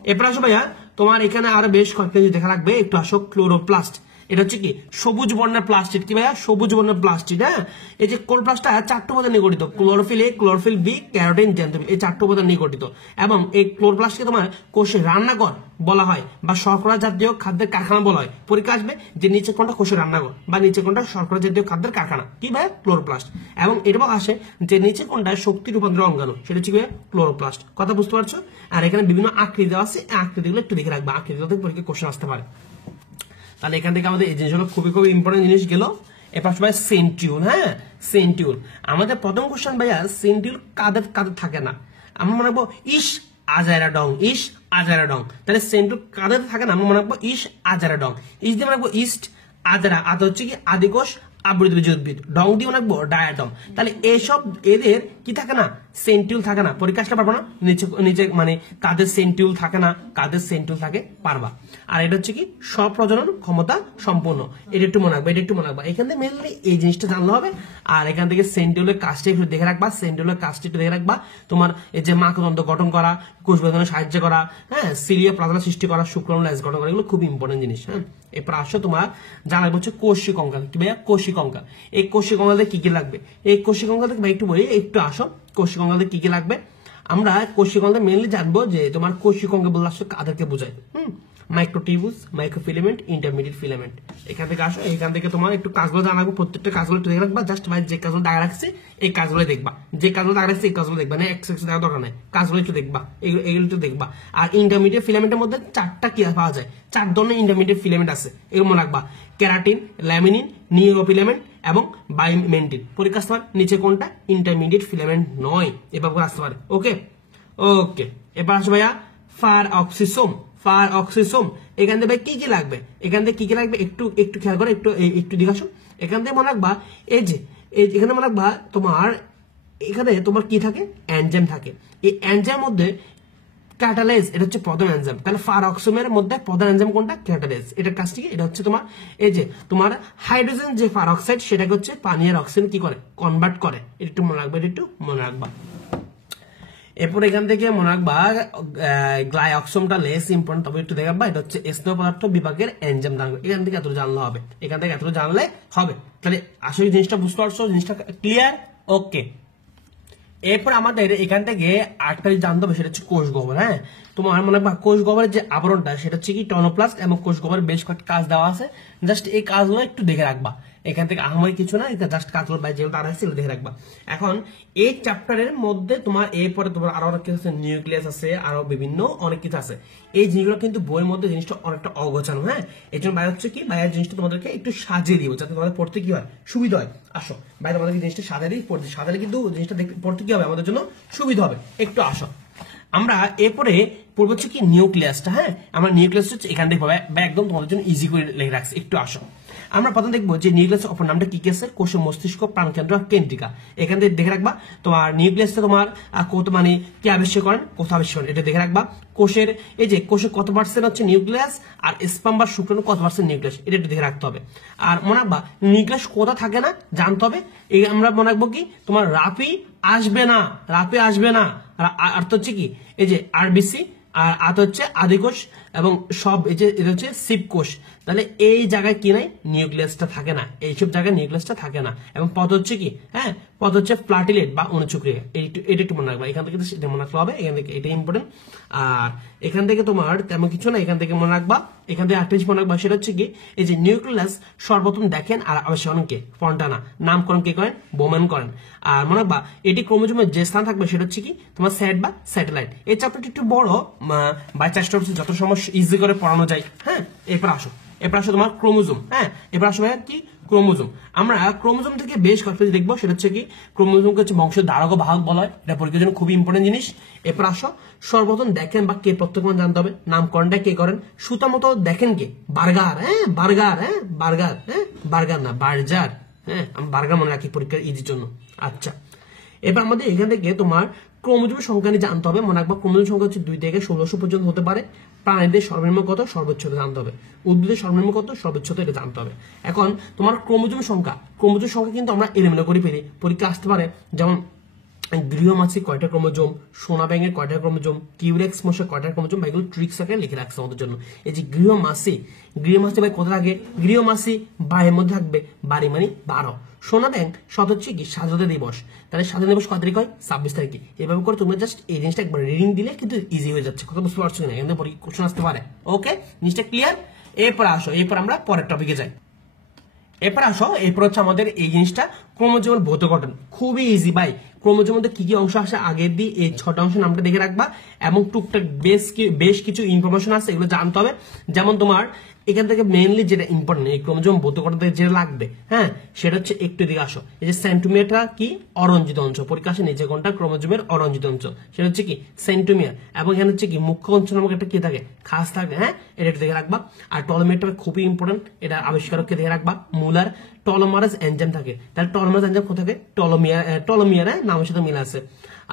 এরপর আসো ভাইয়া তোমার এখানে আরো বেশ কয়েকটা জিনিস দেখা রাখবে, একটু আসো ক্লোরোপ্লাস্ট। এটা হচ্ছে কি সবুজ বর্ণের প্লাস্টিড। কি ভাইয়া, সবুজ বর্ণের প্লাস্টিড। হ্যাঁ এই যে ক্লোরোপ্লাস্টটা 4টা উপাদান নিয়ে গঠিত, chlorophyll A, chlorophyll B, carotene, xanthophyll, এই 4টা উপাদান নিয়ে গঠিত। এবং এই ক্লোরোপ্লাস্টকে তোমার কোষে রান্নাঘর বলা হয় বা শর্করা জাতীয় খাদ্যের কারখানা বলা হয়। পরীক্ষা আসবে যে নিচে কোনটা কোষের রান্নাঘর বা নিচে কোনটা শর্করা জাতীয় খাদ্যের কারখানা, কি ভাই ক্লোরোপ্লাস্ট। এবং এটাও আসে যে নিচে কোনটা শক্তি রূপান্তর অঙ্গাণু, সেটা হচ্ছে ক্লোরোপ্লাস্ট, কথা বুঝতে পারছো। আর এখানে বিভিন্ন আকৃতি দেওয়া আছে, আকৃতিগুলো একটু দেখে রাখবে, আকৃতি পরীক্ষা কোশ্চেন আসতে পারে। তাহলে এখান থেকে আমাদের এই জিনিসগুলো খুবই ইম্পর্টেন্ট জিনিস গেল। এরপর ভাই সেন্টিউল। হ্যাঁ সেন্টিউল আমাদের প্রথম কোশ্চেন ভাইয়া, সেন্টিউল কাদের থাকে না, আমরা মনে রাখবো আজারাডং। তাহলে সেন্টিউল কাদের থাকে না, আমরা মনে রাখবো আজারাডং। দিয়ে মনে রাখবো ইস্ট আজারা, হচ্ছে কি আদিকোষ আবৃত উদ্ভিদ, ডং দিয়ে মনে রাখবো ডায়াডম। তাহলে এসব এদের কি থাকে না, সেন্টিউল থাকে না। পরীক্ষা আসতে পারবো না নিচে মানে কাদের সেন্টিউল থাকে না, কাদের সেন্টিউল থাকে পারবা। আর এটা হচ্ছে কি স্বপ্রজনন ক্ষমতা সম্পন্ন, এটা একটু মনে রাখবা, এখান থেকে মেনলি এই জিনিসটা জানলে হবে। আর এখান থেকে সেন্টিউলের কাজটা একটু দেখে রাখবা, তোমার এই যে মাকদণ্ড গঠন করা, কোষ বিভাজনে সাহায্য করা, হ্যাঁ সিলিয়া প্লাজমা সৃষ্টি করা, শুক্রাণু গঠন করা, এগুলো খুব ইম্পর্টেন্ট জিনিস। হ্যাঁ এরপর আসো তোমার জানা হচ্ছে কোষী কঙ্কাল। কি ভাইয়া, কোষী কঙ্কাল। এই কোষী কঙ্কালে কি লাগবে, এই কোষী কঙ্কাল থেকে একটু বলি, একটু আসো কোষী কঙ্কালে কি লাগবে। আমরা কোষী কঙ্কাল মেনলি জানবো যে তোমার কোষী কঙ্কাল বললে আসলে কাদেরকে বোঝায়, মাইক্রোটিউবুস, মাইক্রোফিলামেন্ট, ইন্টারমিডিয়েট ফিলামেন্ট। এখান থেকে আসো, এখান থেকে তোমার একটু কাজগুলো জানাবো, প্রত্যেকটা কাজগুলো একটু দেখে রাখবা। জাস্ট ভাই যে কাজগুলো দেখা রাখছে এই কাজগুলো দেখবা, এই কাজগুলো দেখবা না, এক্সেস দেওয়ার দরকার নাই, কাজগুলো একটু দেখবা, এগুলো একটু দেখবা। আর ইন্টারমিডিয়েট ফিলামেন্টের মধ্যে 4টা কি পাওয়া যায়, 4 ধরনের ইন্টারমিডিয়েট ফিলামেন্ট আছে, এগুলো মনে রাখবা, ক্যারাটিন, ল্যামিনিন, নিউরোফিলামেন্ট এবং বায়োমেন্টিন। পরীক্ষা আসতে পারে নিচে কোনটা ইন্টারমিডিয়েট ফিলামেন্ট নয়, এভাবে আসতে পারে। ওকে, এবার আসো ভাইয়া ফার অক্সিসোম। এখান থেকে কি লাগবে, একটু খেয়াল করে, একটু দিকে আসো। এখান থেকে মনে রাখবা এই যে এখানে মনে রাখবা তোমার এখানে তোমার কি থাকে, এনজাইম থাকে। এই এনজাইমের মধ্যে ক্যাটালেজ, এটা হচ্ছে প্রধান এনজাইম। তাহলে ফারঅক্সোমের মধ্যে প্রধান এনজাইম কোনটা? ক্যাটালেজ। এটার কাজটি কি? এটা হচ্ছে তোমার এই যে তোমার হাইড্রোজেন যে ফারঅক্সাইড সেটাকে হচ্ছে পানি আর অক্সিজেন কি করে? কনভার্ট করে। এটা একটু মনে রাখবা, এটা একটু মনে রাখবা। এরপর এখান থেকে মনে রাখবা গ্লাইঅক্সোমটা লেস ইম্পর্টেন্ট, তবে একটু দেখবা এটা হচ্ছে স্নেহ পদার্থ বিভাগের এনজাইম দান। এখান থেকে এতটুকু জানলে হবে, এখান থেকে এতটুকু জানলে হবে। তাহলে আসলে জিনিসটা বুঝতে পারছো, জিনিসটা ক্লিয়ার? ওকে। এরপর আমাদের এখান থেকে আরেকটা জানতে হবে, সেটা হচ্ছে কোষ গহ্বর। হ্যাঁ, তোমার মনে রাখবা কোষ গহ্বরের যে আবরণটা সেটা হচ্ছে কি টনোপ্লাস্ট, এবং কোষ গহ্বরের বেশ কয়েকটা কাজ দেওয়া আছে, জাস্ট এই কাজগুলো একটু দেখে রাখবা। এখান থেকে আহামরি কিছু না, এটা জাস্ট কাজগুলো বাই যেগুলো তারা আছে দেখে রাখবা। এখন এই চ্যাপ্টারের মধ্যে তোমার এরপরে তোমার আরো অনেক কিছু আছে, নিউক্লিয়াস আছে, আরো বিভিন্ন অনেক কিছু আছে। এই জিনিসগুলো কিন্তু বইয়ের মধ্যে জিনিসটা অনেকটা অগোছানো। হ্যাঁ, এই জন্য বাইরে হচ্ছে কি বাইরের জিনিসটা তোমাদেরকে একটু সাজিয়ে দিব, যাতে তোমাদের পড়তে কি হয়? সুবিধা হয়। আসো বাইরে তোমাদেরকে জিনিসটা সাজিয়ে দিই, পড়তে সাজালে কিন্তু জিনিসটা পড়তে কি হবে? আমাদের জন্য সুবিধা হবে। একটু আসো, আমরা এরপরে পড়বো হচ্ছে কি নিউক্লিয়াসটা। হ্যাঁ, আমরা নিউক্লিয়াস হচ্ছে এখান থেকে পাবে বা একদম তোমাদের জন্য ইজি করে লিখে রাখছি। একটু আসো, আমরা প্রথম দেখবো যে নিউক্লিয়াসের অপর নামটা কি কি আছে? কোষ, মস্তিষ্ক, প্রাণকেন্দ্র, কেন্দ্রিকা। এখান থেকে দেখে রাখবা তোমার নিউক্লিয়াসটা তোমার কত মানে কি আবিষ্কার করেন, কোথাও আবিষ্কার করেন, এটা দেখে রাখবা। কোষের এই যে কোষের কত পার্সেন্ট হচ্ছে নিউক্লিয়াস, আর স্পাম বা শুক্রাণু কত পার্সেন্ট নিউক্লিয়াস, এটা একটু দেখে রাখতে হবে। আর মনে রাখবা নিউক্লিয়াস কোথা থাকে না জানতে হবে। এই আমরা মনে রাখবো কি তোমার রাপি আসবে না, রাপি আসবে না। আর তো হচ্ছে কি এই যে আরবিসি, আর আত হচ্ছে আদিকোষ, এবং সব এই যে এটা হচ্ছে শিবকোষ। তাহলে এই জায়গায় কি নাই? নিউক্লিয়াসটা থাকে না, এইসব জায়গায় নিউক্লিয়াসটা থাকে না। এবং পদ হচ্ছে কি? হ্যাঁ, পদ হচ্ছে প্লাটিলেট বা অনুচক্রিয়া। এটা একটু মনে রাখবা, এখান থেকে এটা মনে রাখতে হবে, এখান থেকে এটা ইম্পর্টেন্ট। আর এখান থেকে তোমার তেমন কিছু না, এখান থেকে মনে রাখবা, এখান থেকে একটা জিনিস মনে রাখবা, সেটা হচ্ছে কি এই যে নিউক্লিয়াস সর্বপ্রথম দেখেন আর আবিষ্কার কে? ফন্টানা। নামকরণ কে করেন? বোম্যান করেন। আর মনে রাখবা এটি ক্রোমোজোমের যে স্থান থাকবে সেটা হচ্ছে কি তোমার সেট বা স্যাটেলাইট। এই চ্যাপ্টারটি একটু বড়, বাই চেষ্টা করছি যত সময় ইজি করে পড়ানো যায়। হ্যাঁ, এরপর আসো তোমার ক্রোমোজোম। হ্যাঁ, এরপর আসো কি ক্রোমোজোম। আমরা ক্রোমোজোম থেকে বেশ কয়েকটা দেখবো, সেটা হচ্ছে কি ক্রোমোজোমকে হচ্ছে বংশের ধারক ও বাহক বলা হয়। এটা পরীক্ষার জন্য খুবই ইম্পর্টেন্ট জিনিস। এরপর আসো সর্বপ্রথম দেখেন বা কে প্রত্যেকমান জানতে হবে, নামকরণটা কে করেন? সুতা মতো দেখেন কে? বার্গার। হ্যাঁ, বার্গার। হ্যাঁ, বার্গার। হ্যাঁ, বার্গার না বার্জার। হ্যাঁ, আমি বার্গার মনে রাখি পরীক্ষার ইজির জন্য। আচ্ছা, এবার আমাদের এখান থেকে তোমার ক্রোমোজোমের সংখ্যা নিয়ে জানতে হবে। মনে রাখবা ক্রোমোজোম সংখ্যা হচ্ছে 2 থেকে 1600 পর্যন্ত হতে পারে। প্রাণীদের সর্বনিম্ন কত, সর্বোচ্চ জানতে হবে। উদ্ভিদের সর্বনিম্ন কত, সর্বোচ্চ এটা জানতে হবে। এখন তোমার ক্রোমোজোম সংখ্যা কিন্তু আমরা এলোমেলো করে ফেলি, পরীক্ষা আসতে পারে। যেমন গৃহমাছি কয়টা ক্রোমোজোম, সোনা ব্যাঙের কয়টা ক্রোমোজোম, কিউরেক্স মশার কয়টা ক্রোমোজোম, বা এগুলো ট্রিক্স আকারে লিখে রাখছে আমাদের জন্য। এই যে গৃহমাছি ভাই কোথায় থাকে? গৃহমাছি বাড়ির মধ্যে থাকবে, বাড়ি মানে 12। সোনা ব্যাংক হচ্ছে কি স্বাধীনতা দিবস। তাহলে স্বাধীনতা দিবস কত তারিখ হয়? 26 তারিখে। এভাবে করে তোমরা জাস্ট এই জিনিসটা একবার রিডিং দিলে কিন্তু ইজি হয়ে যাচ্ছে। কথা বুঝতে পারছো না? এখান থেকে কোশ্চেন আসতে পারে। ওকে, জিনিসটা ক্লিয়ার? এরপর আসো, এরপর আমরা পরের টপিকে যাই। এরপর আসো, এরপর হচ্ছে আমাদের এই জিনিসটা ক্রোমোজোমের ভৌত গঠন। খুবই ইজি ভাই। ক্রোমোজোমের মধ্যে কি কি অংশ আসে আগের দিয়ে এই 6টা অংশ নামটা দেখে রাখবা, এবং টুকটাক বেশ কিছু ইনফরমেশন আছে, এগুলো জানতে হবে। যেমন তোমার এখান থেকে মেইনলি যেটা ইম্পর্টেন্ট এই ক্রোমোজোম ভৌত গঠন থেকে যেটা লাগবে, হ্যাঁ, সেটা হচ্ছে একটু দিকে আসো। এই যে সেন্টোমিয়ারটা কি? অরঞ্জিত অংশ। পরীক্ষা আসে নিচে কোনটা? ক্রোমোজোমের অরঞ্জিত অংশ, সেটা হচ্ছে কি সেন্টোমিয়ার। এবং এখানে হচ্ছে কি মুখ্য অংশ নামক একটা কি থাকে? খাস থাকে। হ্যাঁ, এটা একটু দেখে রাখবা। আর টলোমিয়ারটা খুবই ইম্পর্টেন্ট, এটা আবিষ্কারককে দেখে রাখবা। মুলার টলোমারাস এনজাইম থাকে। তাহলে টলোমারাস এনজাইম কোথা থাকে? টলোমিয়ার নামের সাথে মিল আছে।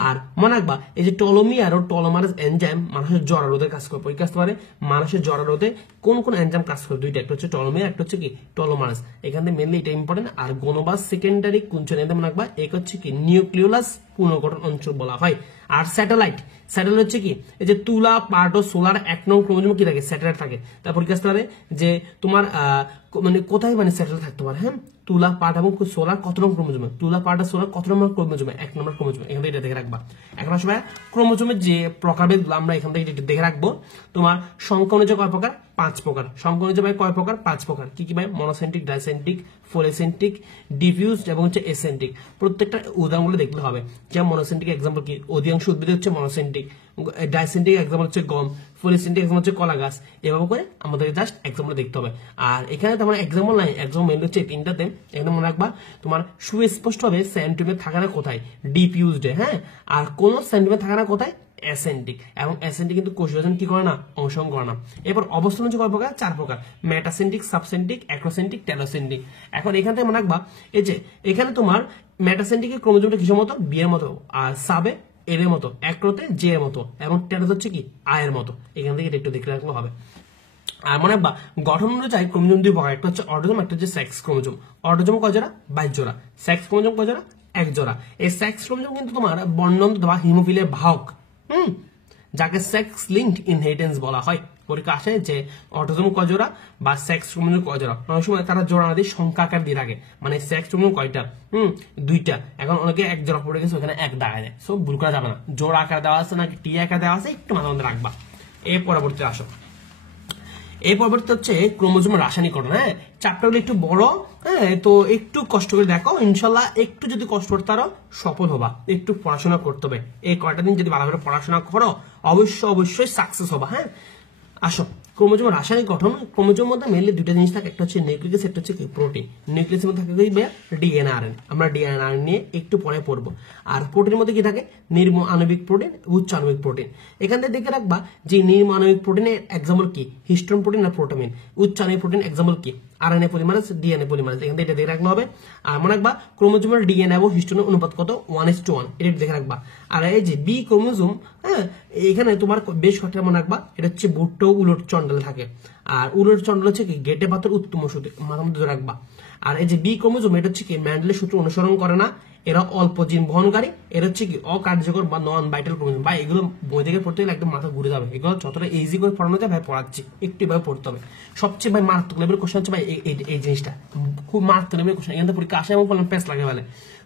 আর মনে রাখবা এই যে টলোমিয়ার ও টলোমারাস এনজাইম মানুষের জরারোধের কাজ করে। পরীক্ষা আসতে পারে মানুষের জরারোধে কোন কোন এনজাইম কাজ করে? দুইটা, একটা হচ্ছে টলোমিয়ার, একটা হচ্ছে কি টলোমারাস। এখান থেকে মেনলি এটা ইম্পর্টেন্ট। আর গোনোবাস সেকেন্ডারি কুঞ্চন এনজাইম মনে রাখবা, এক হচ্ছে কি নিউক্লিওলাস পুনর্গঠন অঞ্চল বলা হয়। আর স্যাটেলাইট হচ্ছে কি এই যে তুলা, পার্ট ও সোলার 1 নং ক্রোমোজোম কি থাকে? স্যাটেলাইট থাকে। তারপর কি আসতে পারে যে তোমার মানে কোথায় মানে স্যাটেলাইট থাকতে পারে? হ্যাঁ, তুলা, পার্ট এবং সোলার কত নম্বর ক্রোমোজোমে? তুলা, পার্ট আর সোলার কত নম্বর ক্রোমোজোমে? 1 নম্বর ক্রোমোজোমে। এখান থেকে এটা দেখে রাখবা। এখন আসবে ক্রোমোজোমের যে প্রকারভেদগুলো, আমরা এখান থেকে এটা দেখে রাখবো। তোমার সংখ্যা অনুযায়ী কয় প্রকার? 5 প্রকার। সংখ্যা অনুযায়ী ভাই কয় প্রকার? 5 প্রকার। কি কি ভাই? মনোসেন্ট্রিক, ডাইসেন্ট্রিক, ফ্লোরেসেন্ট্রিক, ডিফিউজড এবং হচ্ছে এসেন্ট্রিক। প্রত্যেকটা উদাহরণগুলো দেখতে হবে। যেমন মনোসেন্ট্রিক এক্সাম্পল কি? অধিকাংশ উদ্ভিদ হচ্ছে মনোসেন্ট্রিক। ডাইসেন্ট্রিক এক্সাম্পল হচ্ছে গম। ফ্লোরেসেন্ট্রিক এক্সাম্পল হচ্ছে কলা গাছ। এভাবে করে আমাদের জাস্ট এক্সাম্পল দেখতে হবে। আর এখানে তোমার এক্সাম্পল নাই, এক্সাম্পল মেনলি হচ্ছে 3টাতে। এখানে মনে রাখবা তোমার সুস্পষ্ট ভাবে সেন্টিমিটার থাকে না কোথায়? ডিফিউজড। হ্যাঁ, আর কোন সেন্টিমিটার থাকে না কোথায়? অ্যাসেন্টিক। এবং অ্যাসেন্টিক কিন্তু কোষ বিভাজন কি করে না? অংশগ্রহণ করে না। এরপর অবস্থান হচ্ছে কয় প্রকার? 4 প্রকার। Metacentric, subcentric, acrocentric, telocentric. এখন এখান থেকে মনে রাখবা এই যে এখানে তোমার মেটাসেন্ট্রিক ক্রোমোজোমটা কিসের মতো? বিয়ের মতো। আর সাবে এর মতো, এক রোতে জে এর মতো, এবং 10 হচ্ছে কি আই এর মতো। এখান থেকে একটু দেখে রাখলে হবে। আর মনে রাখবা গঠন অনুযায়ী ক্রোমোজোম দুই প্রকার, একটা হচ্ছে অটোজোম, একটা হচ্ছে সেক্স ক্রোমোজোম। অটোজোম কয় জোড়া? 22 জোড়া। সেক্স ক্রোমোজোম কয় জোড়া? 1 জোড়া। এই সেক্স ক্রোমোজোম কিন্তু তোমার বর্ণাঢ্য বা হিমোফিলের বাহক, যাকে সেক্স লিঙ্কড ইনহেরিটেন্স বলা হয়। পরীক্ষা আসে যে অটোজোম কয় জোড়া বা সেক্স ক্রোমোজোম কয় জোড়া, অনেক সময় তারা জোড়া না দিয়ে সংখ্যা আকার দিয়ে রাখে, মানে সেক্স ক্রোমোজোম কয়টা, 2টা। এখন অনেকে 1 জোড়া পড়ে গেছে, ওখানে 1 দাঁড়ায় দেয়, সো ভুল করা যাবে না। জোড়া আকার দেওয়া আছে নাকি টি আকার দেওয়া আছে একটু মাথা মধ্যে রাখবা। এর পরবর্তীতে আসো, এই পরবর্তী হচ্ছে ক্রোমোজোমের রাসায়নিক গঠন। হ্যাঁ, চ্যাপ্টারগুলো একটু বড়, হ্যাঁ, তো একটু কষ্ট করে দেখো, ইনশাল্লাহ একটু যদি কষ্ট করতে পারো সফল হবা। একটু পড়াশোনা করতে হবে, এই কয়টা দিন যদি ভালোভাবে পড়াশোনা করো অবশ্যই সাকসেস হবা। হ্যাঁ, আসো ক্রোমোজোমের রাসায়নিক গঠন। ক্রোমোজোমের মধ্যে মেনলি দুইটা জিনিস থাকে, একটা হচ্ছে নিউক্লিয়াস, একটা হচ্ছে প্রোটিন। নিউক্লিয়াসের মধ্যে থাকে ডিএনএ আরএনএ, আমরা ডিএনএ আরএনএ নিয়ে একটু পরে পড়বো। আর প্রোটিনের মধ্যে কি থাকে? নির্ম আণবিক প্রোটিন, উচ্চ আণবিক প্রোটিন। এখান থেকে দেখে রাখবা যে নির্ম আণবিক প্রোটিনের এক্সাম্পল কি? হিস্টোন প্রোটিন আর প্রোটামিন। উচ্চ আণবিক প্রোটিন এক্সাম্পল কি? RNA polymerase, DNA polymerase. এখান থেকে এটা দেখে রাখতে হবে। আর মনে রাখবা ক্রোমোজোমের ডিএনএ এবং হিস্টোনের অনুপাত কত? 1:1। এটা দেখে রাখবা। আর এই যে বি ক্রোমোজোম, হ্যাঁ, এখানে তোমার বেশ কয়েকটা মনে রাখবা, এটা হচ্ছে ভুট্টো উলট চন্ডালে থাকে। আর উলট চন্ডাল হচ্ছে কি? গেটে পাথর উত্তম ওষুধ, মাথার মধ্যে রাখবা। আর এই যে বি ক্রোমোজোম, এটা হচ্ছে কি? ম্যান্ডেলের সূত্র অনুসরণ করে না, এরা অল্প জিন বহনকারী, এরা হচ্ছে কি? অকার্যকর বা নন ভাইটাল ক্রোমোজোম। ভাই এগুলো বই থেকে পড়তে গেলে একদম মাথা ঘুরে যাবে, এগুলো যতটা ইজি করে পড়ানো যায় ভাই পড়াচ্ছি, একটু ভাবে পড়তে হবে। সবচেয়ে ভাই মারাত্মক লেভেলের কোশ্চেন হচ্ছে ভাই এই জিনিসটা, খুব মারাত্মক লেভেলের কোশ্চেন। এখান থেকে পরীক্ষা আসে এবং প্যাস লাগে ফেলে।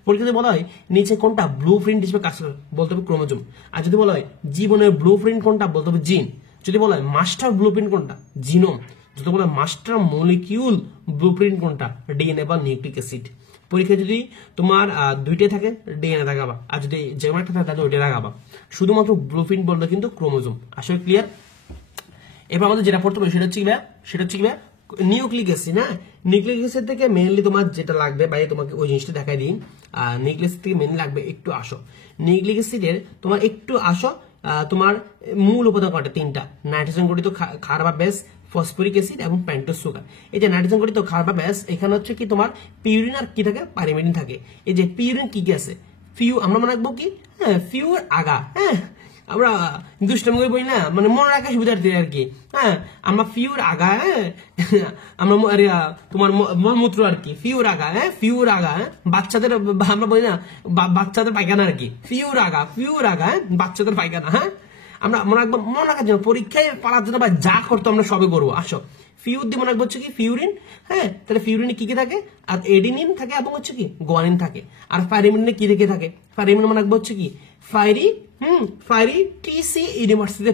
পরীক্ষাতে বলা হয় নিচে কোনটা ব্লু প্রিন্ট হিসেবে কাজ করে, বলতে হবে ক্রোমোজোম। আর যদি বলা হয় জীবনের ব্লু প্রিন্ট কোনটা, বলতে হবে জিন। যদি বলা হয় মাস্টার ব্লু প্রিন্ট কোনটা, জিনোম। যদি বলা হয় মাস্টার মলিকিউল ব্লু প্রিন্ট কোনটা, ডিএনএ বা নিউক্লিক অ্যাসিড। পরীক্ষা যদি তোমার দুইটাই থাকে, ডিএনএ দেখাবা, আর যদি যে কোনো একটা থাকে তাহলে ওইটা দেখাবা। শুধুমাত্র ব্লু প্রিন্ট বললে কিন্তু ক্রোমোজোম। আসলে ক্লিয়ার? এবার আমাদের যেটা পড়তে হবে সেটা হচ্ছে কি নিউক্লিক অ্যাসিড। হ্যাঁ, নিউক্লিক অ্যাসিড থেকে মেইনলি তোমার যেটা লাগবে ভাই, তোমাকে ওই জিনিসটা দেখাই দিই। নিউক্লিক অ্যাসিড থেকে মেইনলি লাগবে, একটু আসো নিউক্লিক অ্যাসিডের তোমার একটু আসো, তোমার মূল উপাদান কয়টা? 3টা। নাইট্রোজেন গঠিত ক্ষার বা বেস, ফসফরিক অ্যাসিড এবং পেন্টোজ সুগার। এই যে নাইট্রোজেন গঠিত ক্ষার বা বেস, এখানে হচ্ছে কি তোমার পিউরিন আর কি থাকে? পাইরিমিডিন থাকে। এই যে পিউরিন কি কি আছে? আমরা মনে রাখবো কি? হ্যাঁ, ফিউর আগা। হ্যাঁ, আমরা দুষ্টামি করে বলি না, মানে মনে রাখা সুবিধার্থে আর কি। হ্যাঁ, আমরা ফিউর আগা, হ্যাঁ, আমরা তোমার মলমূত্র আর কি, ফিউর আগা। হ্যাঁ, ফিউর আগা, হ্যাঁ, বাচ্চাদের আমরা বলি না বাচ্চাদের পায়খানা আর কি, ফিউর আগা। হ্যাঁ, বাচ্চাদের পায়খানা। হ্যাঁ, আমরা মনে রাখার জন্য, পরীক্ষায় পারার জন্য বা যা করতো আমরা সবে করবো। আসো ফিউর দিয়ে মনে রাখবো হচ্ছে কি? ফিউরিন। হ্যাঁ, তাহলে ফিউরিনে কি কি থাকে? আর এডিনিন থাকে এবং হচ্ছে কি? গুয়ানিন থাকে। আর ফাইরিমিনে কি দেখে থাকে? ফাইরিমিন মনে রাখবো হচ্ছে কি? ফাইরি টিসি ইউনিভার্সিটিতে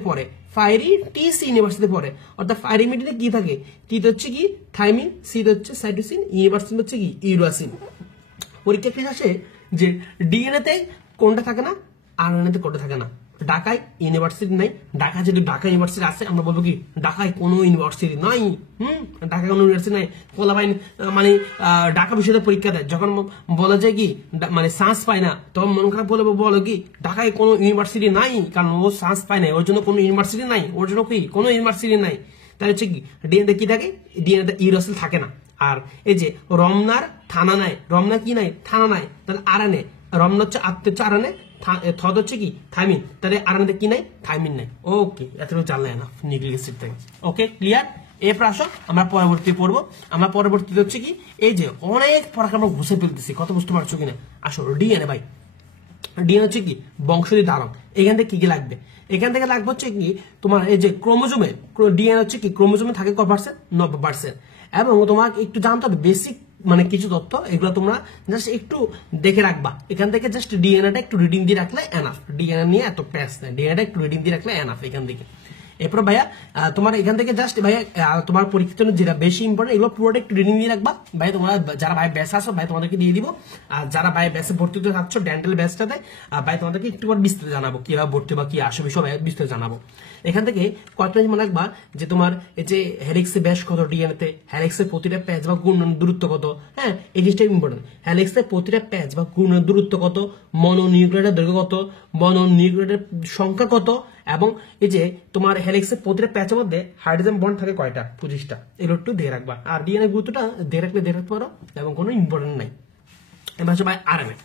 পড়ে, অর্থাৎ ফাইরিমিডিনে কি থাকে? টিতে হচ্ছে কি? থাইমিন, সিতে হচ্ছে সাইটোসিন, ইউনিভার্সিটি হচ্ছে কি? ইউরাসিন। পরীক্ষা কি আসে যে ডিএনএ তে কোনটা থাকে না, আরএনএ তে কোনটা থাকে না। ঢাকায় ইউনিভার্সিটি নাই, ঢাকা যদি ঢাকা ইউনিভার্সিটি আছে আমরা বলবো কি? ঢাকায় কোনো ইউনিভার্সিটি নাই। ঢাকায় কোনো ইউনিভার্সিটি নাই। ফলাফাই মানে ঢাকা বিশ্ববিদ্যালয় পরীক্ষা দেয়, যখন বলা যায় কি মানে চান্স পায় না, তখন মন খারাপ বলো কি? ঢাকায় কোনো ইউনিভার্সিটি নাই, কারণ ও চান্স পায় না, ওর জন্য কোনো ইউনিভার্সিটি নাই, ওর জন্য কি কোনো ইউনিভার্সিটি নাই। তাহলে হচ্ছে কি? ডিএনএ কি থাকে? ডিএনএ ইউরাসিল থাকে না। আর এই যে রমনার থানা নাই, রমনা কি নাই? থানা নাই, তাহলে আরএনএ। রমনা হচ্ছে আরএনএ, থদ হচ্ছে কি? থাইমিন, তাহলে আরএনএ কি নাই? থাইমিন নাই। ওকে, এতটুকু জানলে না নিউক্লিক অ্যাসিড থেকে। ওকে, ক্লিয়ার? এরপর আসো আমরা পরবর্তী পড়বো। আমরা পরবর্তীতে হচ্ছে কি? এই যে অনেক পড়াকে আমরা ঘুষে ফেলতেছি, কত বুঝতে পারছো কিনা? আসো ডিএনএ ভাই, ডিএনএ হচ্ছে কি? বংশাবলী ধারণ। এখান থেকে কি কি লাগবে? এখান থেকে লাগবে হচ্ছে কি তোমার এই যে ক্রোমোজোমে, ডিএনএ হচ্ছে কি ক্রোমোজোমে থাকে কত পার্সেন্ট? 90%। এবং তোমাকে একটু জানতে হবে বেসিক মানে কিছু তথ্য, এগুলো তোমরা জাস্ট একটু দেখে রাখবা। এখান থেকে জাস্ট ডিএনএটা একটু রিডিং দিয়ে রাখলে এনাফ। ডিএনএ নিয়ে এত প্যাস নেই, ডিএনএটা একটু রিডিং দিয়ে রাখলে এনাফ এখান থেকে। এরপর ভাইয়া তোমার এখান থেকে জাস্ট ভাইয়া তোমার পরীক্ষার জন্য যেটা বেশি ইম্পর্টেন্ট, এগুলো পুরোটা একটু রিডিং দিয়ে রাখবা ভাই। তোমরা যারা ভাই ব্যাস আসো ভাই তোমাদেরকে দিয়ে দিব, আর যারা ভাই ব্যাসে ভর্তি হতে থাকছো ডেন্টাল ব্যাসটাতে, ভাই তোমাদেরকে একটু বিস্তারিত জানাবো কিভাবে ভর্তি বা কি আসবে সব বিস্তারিত জানাবো। এখান থেকে কয়েকটা মনে রাখবা যে তোমার এই যে হেলিক্সের ব্যাস কত, ডিএনএতে হেলিক্সের প্রতিটা প্যাচ বা ঘূর্ণন দূরত্ব কত। হ্যাঁ, এই জিনিসটা ইম্পর্টেন্ট। হেলিক্সের প্রতিটা প্যাচ বা ঘূর্ণন দূরত্ব কত, মনোনিউক্লিয়েটের দৈর্ঘ্য কত, মনোনিউক্লিয়েটের সংখ্যা কত, এবং এই যে তোমার হেলিক্সের প্রতিটা প্যাচের মধ্যে হাইড্রোজেন বন্ড থাকে কয়টা? 25টা। এগুলো একটু দিয়ে রাখবা। আর ডিএনএ গুরুত্বটা দিয়ে রাখতে পারো এবং কোনো ইম্পর্টেন্ট নাই। এবার হচ্ছে ভাই আরএনএ।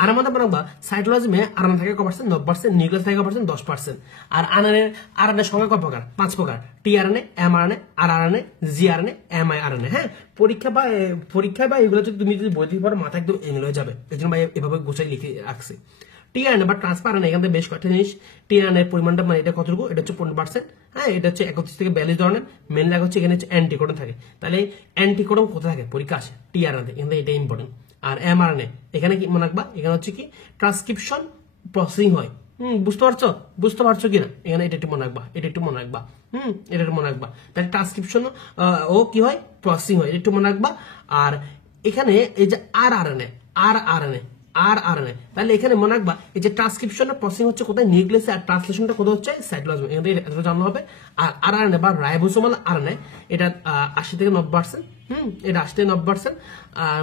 আর আমাদের রাখবা সাইটোপ্লাজমে আরএনএ থাকে কত পার্সেন্ট 9%, নিউক্লিয়াস থাকে কত পার্সেন্ট 10%। আর আরএনএ সংখ্যা কত প্রকার 5 প্রকার, টিআরএনএ, এমআরএনএ, আরআরএনএ, জিআরএনএ, এমআরএনএ। হ্যাঁ, পরীক্ষা বা এগুলো যদি তুমি যদি বই দিতে পারো মাথা একদম এমএল হয়ে যাবে, এজন্য ভাই এভাবে গোছাই লিখে রাখছি। টিআরএনএ বা ট্রান্সফার আরএনএ, এখান থেকে বেশ কয়েকটা জিনিস। টিআরএনএ পরিমাণটা মানে এটা কতটুকু, এটা হচ্ছে 15%। হ্যাঁ, এটা হচ্ছে 31 থেকে 42 ধরনের। মেন লাগে হচ্ছে এখানে হচ্ছে অ্যান্টিকোডন থাকে। তাহলে অ্যান্টিকোডন কোথায় থাকে পরীক্ষা আসে টিআরএনএ, এখান থেকে এটা ইম্পর্টেন্ট। আর এমআরএনএ এখানে কি মনে রাখবা, এখানে হচ্ছে কি ট্রান্সক্রিপশন প্রসেসিং হয়। বুঝতে পারছো কিনা, এখানে এটা একটু মনে রাখবা, এটা একটু মনে রাখবা। এটা একটু মনে রাখবা। তাহলে ট্রান্সক্রিপশন ও কি হয়, প্রসেসিং হয়, এটা একটু মনে রাখবা। আর এখানে এই যে আরআরএনএ, তাহলে এখানে মনে রাখবা এই যে ট্রান্সক্রিপশন প্রসেসিং হচ্ছে কোথায়, নিউক্লিয়াসে, আর ট্রান্সলেশনটা কোথায় হচ্ছে সাইটোপ্লাজমে, এখান থেকে এটা জানতে হবে। আর আরআরএনএ বা রাইবোসোমাল আরএনএ এটা 80 থেকে 90%। এটা 80 থেকে 90%।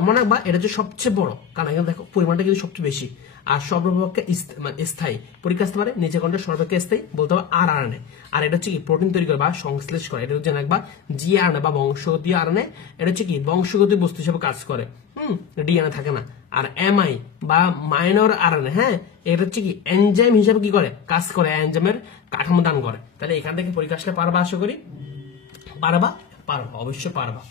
মনে রাখবা এটা হচ্ছে সবচেয়ে বড়, কারণ এখানে দেখো পরিমাণটা কিন্তু সবচেয়ে বেশি। আর সর্বপক্ষে স্থায়ী, পরীক্ষা আসতে পারে নিচে কোনটা সর্বাপেক্ষে স্থায়ী বলতে হবে আরআরএনএ। আর এটা হচ্ছে কি প্রোটিন তৈরি করে বা সংশ্লেষ করে, এটা হচ্ছে রাখবা জিআরএনএ বা বংশগতি আরএনএ, এটা হচ্ছে কি বংশগতি বস্তু হিসেবে কাজ করে। ডিএনএ থাকে না। আর এমআই বা মাইনর আরএনএ, হ্যাঁ, এটা হচ্ছে কি এনজাইম হিসেবে কি করে কাজ করে, এনজাইমের কাঠামো দান করে। তাহলে এখান থেকে পরীক্ষা আসলে পারবা, আশা করি পারবা, অবশ্যই পারবা।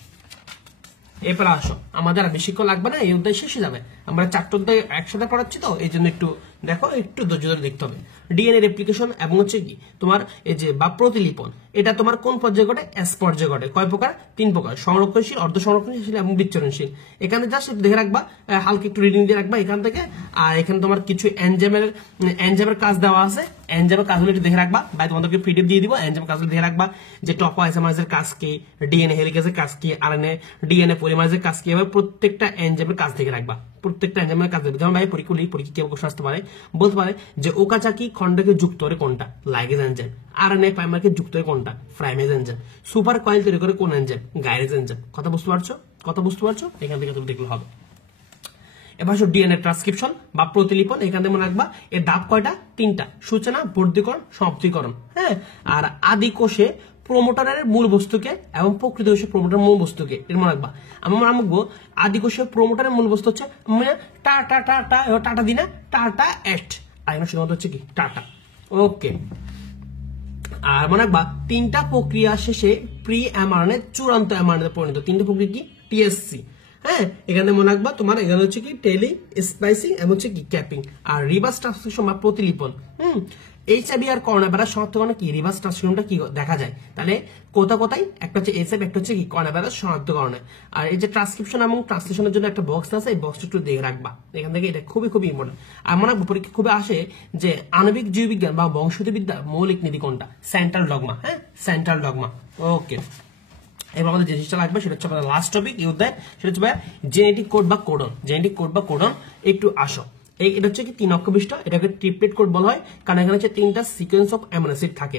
এরপর আসো, আমাদের আর বেশিক্ষণ লাগবে না, এই অধ্যায় শেষ হয়ে যাবে। আমরা 4টা অধ্যায় একসাথে পড়াচ্ছি তো, এই জন্য একটু দেখো, একটু ধৈর্য ধরে দেখতে হবে। ডিএনএ রেপ্লিকেশন এবং হচ্ছে কি তোমার এই যে বা প্রতিলিপন, এটা তোমার কোন পর্যায়ে ঘটে, এস পর্যায়ে ঘটে। কয় প্রকার, 3 প্রকার, সংরক্ষণশীল, অর্ধ সংরক্ষণশীল এবং বিচ্ছুরণশীল। এখানে জাস্ট দেখে রাখবা, হালকা একটু রিডিং দিয়ে রাখবা এখান থেকে। আর এখানে তোমার কিছু এনজাইমের কাজ দেওয়া আছে, এনজাইমের কাজগুলো একটু দেখে রাখবা, ভাই তোমাদেরকে পিডিএফ দিয়ে দিব। এনজাইমের কাজগুলো দেখে রাখবা, যে টপোআইসোমারেজের কাজ কি, ডিএনএ হেলিকেজের কাজ কি, আরএনএ ডিএনএ পলিমারেজের কাজ কি, এভাবে প্রত্যেকটা এনজাইমের কাজ দেখে রাখবা, প্রত্যেকটা এনজাইমের কাজ দেখবে। যেমন ভাই পরীক্ষা কেউ কোশ্চেন আসতে পারে, বলতে পারে যে ওকাজাকি খন্ডকে যুক্ত করে কোনটা, লাইগেজ এনজাইম। আরএনএ প্রাইমারকে যুক্ত করে কোনটা, প্রাইমেজ এনজাইম। সুপার কয়েল তৈরি করে কোন এনজাইম, গাইরেজ এনজাইম। কথা বুঝতে পারছো? এখান থেকে তুমি দেখলে হবে। এবার ডিএনএ ট্রান্সক্রিপশন বা প্রতিলিপন, এখান থেকে মনে রাখবা এর ধাপ কয়টা, 3টা, সূচনা, বর্ধীকরণ, সমাপ্তিকরণ। হ্যাঁ, আর আদি কোষে প্রোমোটারের মূল বস্তুকে এবং প্রকৃত কোষে প্রোমোটারের মূল বস্তুকে, এর মনে রাখবা। আমরা রাখবো আদি কোষে প্রোমোটারের মূল বস্তু হচ্ছে টাটা দিনা, টাটা এট, আর এখানে শুধুমাত্র হচ্ছে কি টাটা। ওকে, আর মনে রাখবা 3টা প্রক্রিয়া শেষে প্রি এমআরএনএ চূড়ান্ত এমআরএনএ পরিণত। 3টা প্রক্রিয়া কি, টিএসসি। হ্যাঁ, এখানে মনে রাখবা তোমার এখানে হচ্ছে কি টেলিং, স্প্লাইসিং এবং হচ্ছে কি ক্যাপিং। আর রিভার্স ট্রান্সক্রিপশন বা প্রতিলিপন, এইচআইভি আর করোনা ভাইরাস শনাক্তকরণে কি রিভার্স ট্রান্সক্রিপশনটা কি দেখা যায়। তাহলে কোথায় একটা হচ্ছে এইচআইভি, একটা হচ্ছে কি করোনা ভাইরাস শনাক্তকরণে। আর এই যে ট্রান্সক্রিপশন এবং ট্রান্সলেশনের জন্য একটা বক্স আছে, এই বক্সটা একটু দেখে রাখবা এখান থেকে, এটা খুবই ইম্পর্টেন্ট। আর মনে রাখবো পরীক্ষা খুবই আসে যে আণবিক জীববিজ্ঞান বা বংশগতিবিদ্যার মৌলিক নীতি কোনটা, সেন্ট্রাল ডগমা। হ্যাঁ, সেন্ট্রাল ডগমা। ওকে, এবার আমাদের যে জিনিসটা লাগবে সেটা হচ্ছে আমাদের লাস্ট টপিক এই অধ্যায়, সেটা হচ্ছে জেনেটিক কোড বা কোডন। একটু আসো, এটা হচ্ছে কি 3 অক্ষ বিশিষ্ট, এটাকে ট্রিপলেট কোড বলা হয়, কারণ এখানে হচ্ছে 3টা সিকোয়েন্স অফ অ্যামিনো অ্যাসিড থাকে।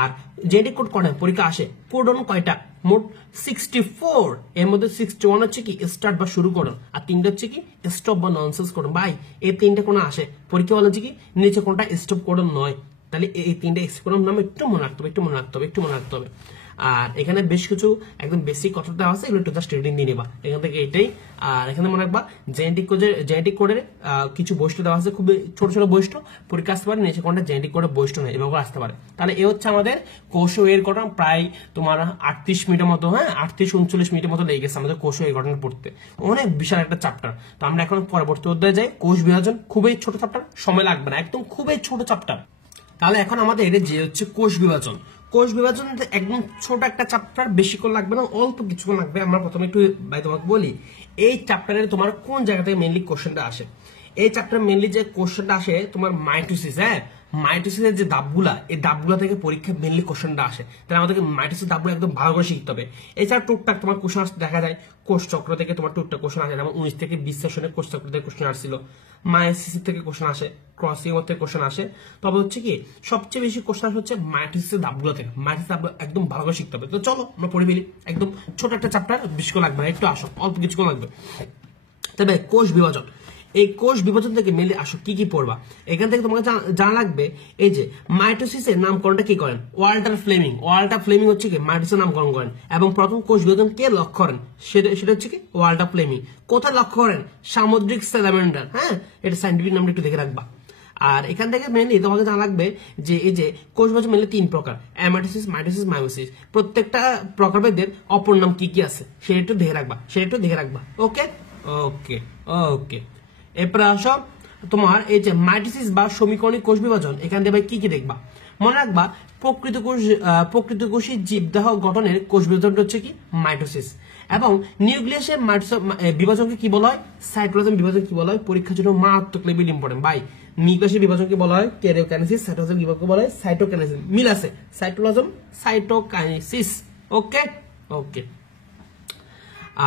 আর জেনেটিক কোড কয়টা পরীক্ষা আসে, কোডন কয়টা, মোট 64। এর মধ্যে 61 হচ্ছে কি স্টার্ট বা শুরু কোডন, আর 3টা হচ্ছে কি স্টপ বা ননসেন্স কোডন। ভাই এই 3টা কোন আসে পরীক্ষা, বলে হচ্ছে কি নিচে কোনটা স্টপ কোডন নয়। তাহলে এই 3টা কোডন নাম একটু মনে রাখতে হবে। আর এখানে বেশ কিছু একদম বেসিক কথা দেওয়া আছে, এগুলো একটু জাস্ট রিডিং দিয়ে নিবা এখান থেকে, এটাই। আর এখানে মনে রাখবা জেনেটিক কোডের কিছু বৈশিষ্ট্য দেওয়া আছে, খুবই ছোট বৈশিষ্ট্য, পরীক্ষা আসতে পারে নিচে কোনটা জেনেটিক কোডের বৈশিষ্ট্য নেই, এভাবে আসতে পারে। তাহলে এ হচ্ছে আমাদের কোষ এর গঠন, প্রায় তোমার 38 মিনিটের মতো, হ্যাঁ 38-39 মিনিটের মতো লেগে গেছে আমাদের কোষ এর গঠন পড়তে, অনেক বিশাল একটা চ্যাপ্টার। তো আমরা এখন পরবর্তী অধ্যায়ে যাই, কোষ বিভাজন, খুবই ছোট চ্যাপ্টার, সময় লাগবে না, একদম খুবই ছোট চ্যাপ্টার। তাহলে এখন আমাদের যে হচ্ছে কোষ বিভাজন একদম ছোট একটা চ্যাপ্টার, বেশিক্ষণ লাগবে না, অল্প কিছুক্ষণ লাগবে। আমরা প্রথমে একটু ভাই তোমাকে বলি, এই চ্যাপ্টারে তোমার কোন জায়গা থেকে মেইনলি কোশ্চেনটা আসে। এই চ্যাপ্টারে মেইনলি যে কোশ্চেনটা আসে তোমার মাইটোসিস। হ্যাঁ, মাইটোসিসের যে ধাপগুলা, এই ধাপগুলা থেকে পরীক্ষা মেইনলি কোশ্চেনটা আসে। তাহলে আমাদেরকে মাইটোসিস ধাপগুলো একদম ভালো করে শিখতে হবে। এছাড়া টুকটাক তোমার কোশ্চেন আসতে দেখা যায়, কোষ চক্র থেকে তোমার টুকটাক কোশ্চেন আসে, যেমন 19 থেকে 20 সেশনে কোষ চক্র থেকে কোশ্চেন আসছিল, মায়োসিস থেকে কোশ্চেন আসে, ক্রসিং থেকে কোশ্চেন আসে। তবে হচ্ছে কি সবচেয়ে বেশি কোশ্চেন হচ্ছে মাইটোসিসের ধাপগুলো থেকে, মাইটোসিস ধাপগুলো একদম ভালো করে শিখতে হবে। তো চলো আমরা পড়ে ফেলি, একদম ছোট একটা চ্যাপ্টার, বেশিক্ষণ লাগবে না, একটু আসো, অল্প কিছুক্ষণ লাগবে। তবে কোষ বিভাজন, এই কোষ বিভাজন থেকে মেনলি আসো কি কি পড়বা এখান থেকে তোমাকে জানা লাগবে এই যে মাইটোসিসের নামকরণটা কি করেন ওয়াল্টার ফ্লেমিং হচ্ছে কি মাইটোসিসের নামকরণ করেন এবং প্রথম কোষ বিভাজন কে লক্ষ্য করেন সেটা হচ্ছে কি ওয়াল্টার ফ্লেমিং। কোথায় লক্ষ্য করেন সামুদ্রিক স্যালামান্ডার। হ্যাঁ, এটা সাইন্টিফিক নামটা একটু দেখে রাখবা। আর এখান থেকে মেনলি তোমাকে জানা লাগবে যে এই যে কোষ বিভাজন মেনলি 3 প্রকার অ্যামাটোসিস মাইটোসিস মায়োসিস। প্রত্যেকটা প্রকারভেদের অপর নাম কি কি আছে সেটা একটু দেখে রাখবা। ওকে ওকে ওকে এরপরে আসো তোমার এই যে মাইটোসিস বা সমীকরণিক কোষ বিভাজন এখান থেকে কি কি দেখবা মনে রাখবা প্রকৃত কোষী জীবদেহ গঠনের কোষ বিভাজনটা হচ্ছে কি মাইটোসিস এবং নিউক্লিয়াসের বিভাজনকে কি বলা হয় সাইটোপ্লাজম বিভাজন কি বলা হয় পরীক্ষার জন্য মারাত্মক লেভেল ইম্পর্টেন্ট ভাই। নিউক্লিয়াসের বিভাজনকে বলা হয় ক্যারিওকাইনেসিস সাইটোপ্লাজম বিভাজনকে বলা হয় সাইটোকাইনেসিস মিল আছে সাইটোপ্লাজম সাইটোকাইনেসিস। ওকে ওকে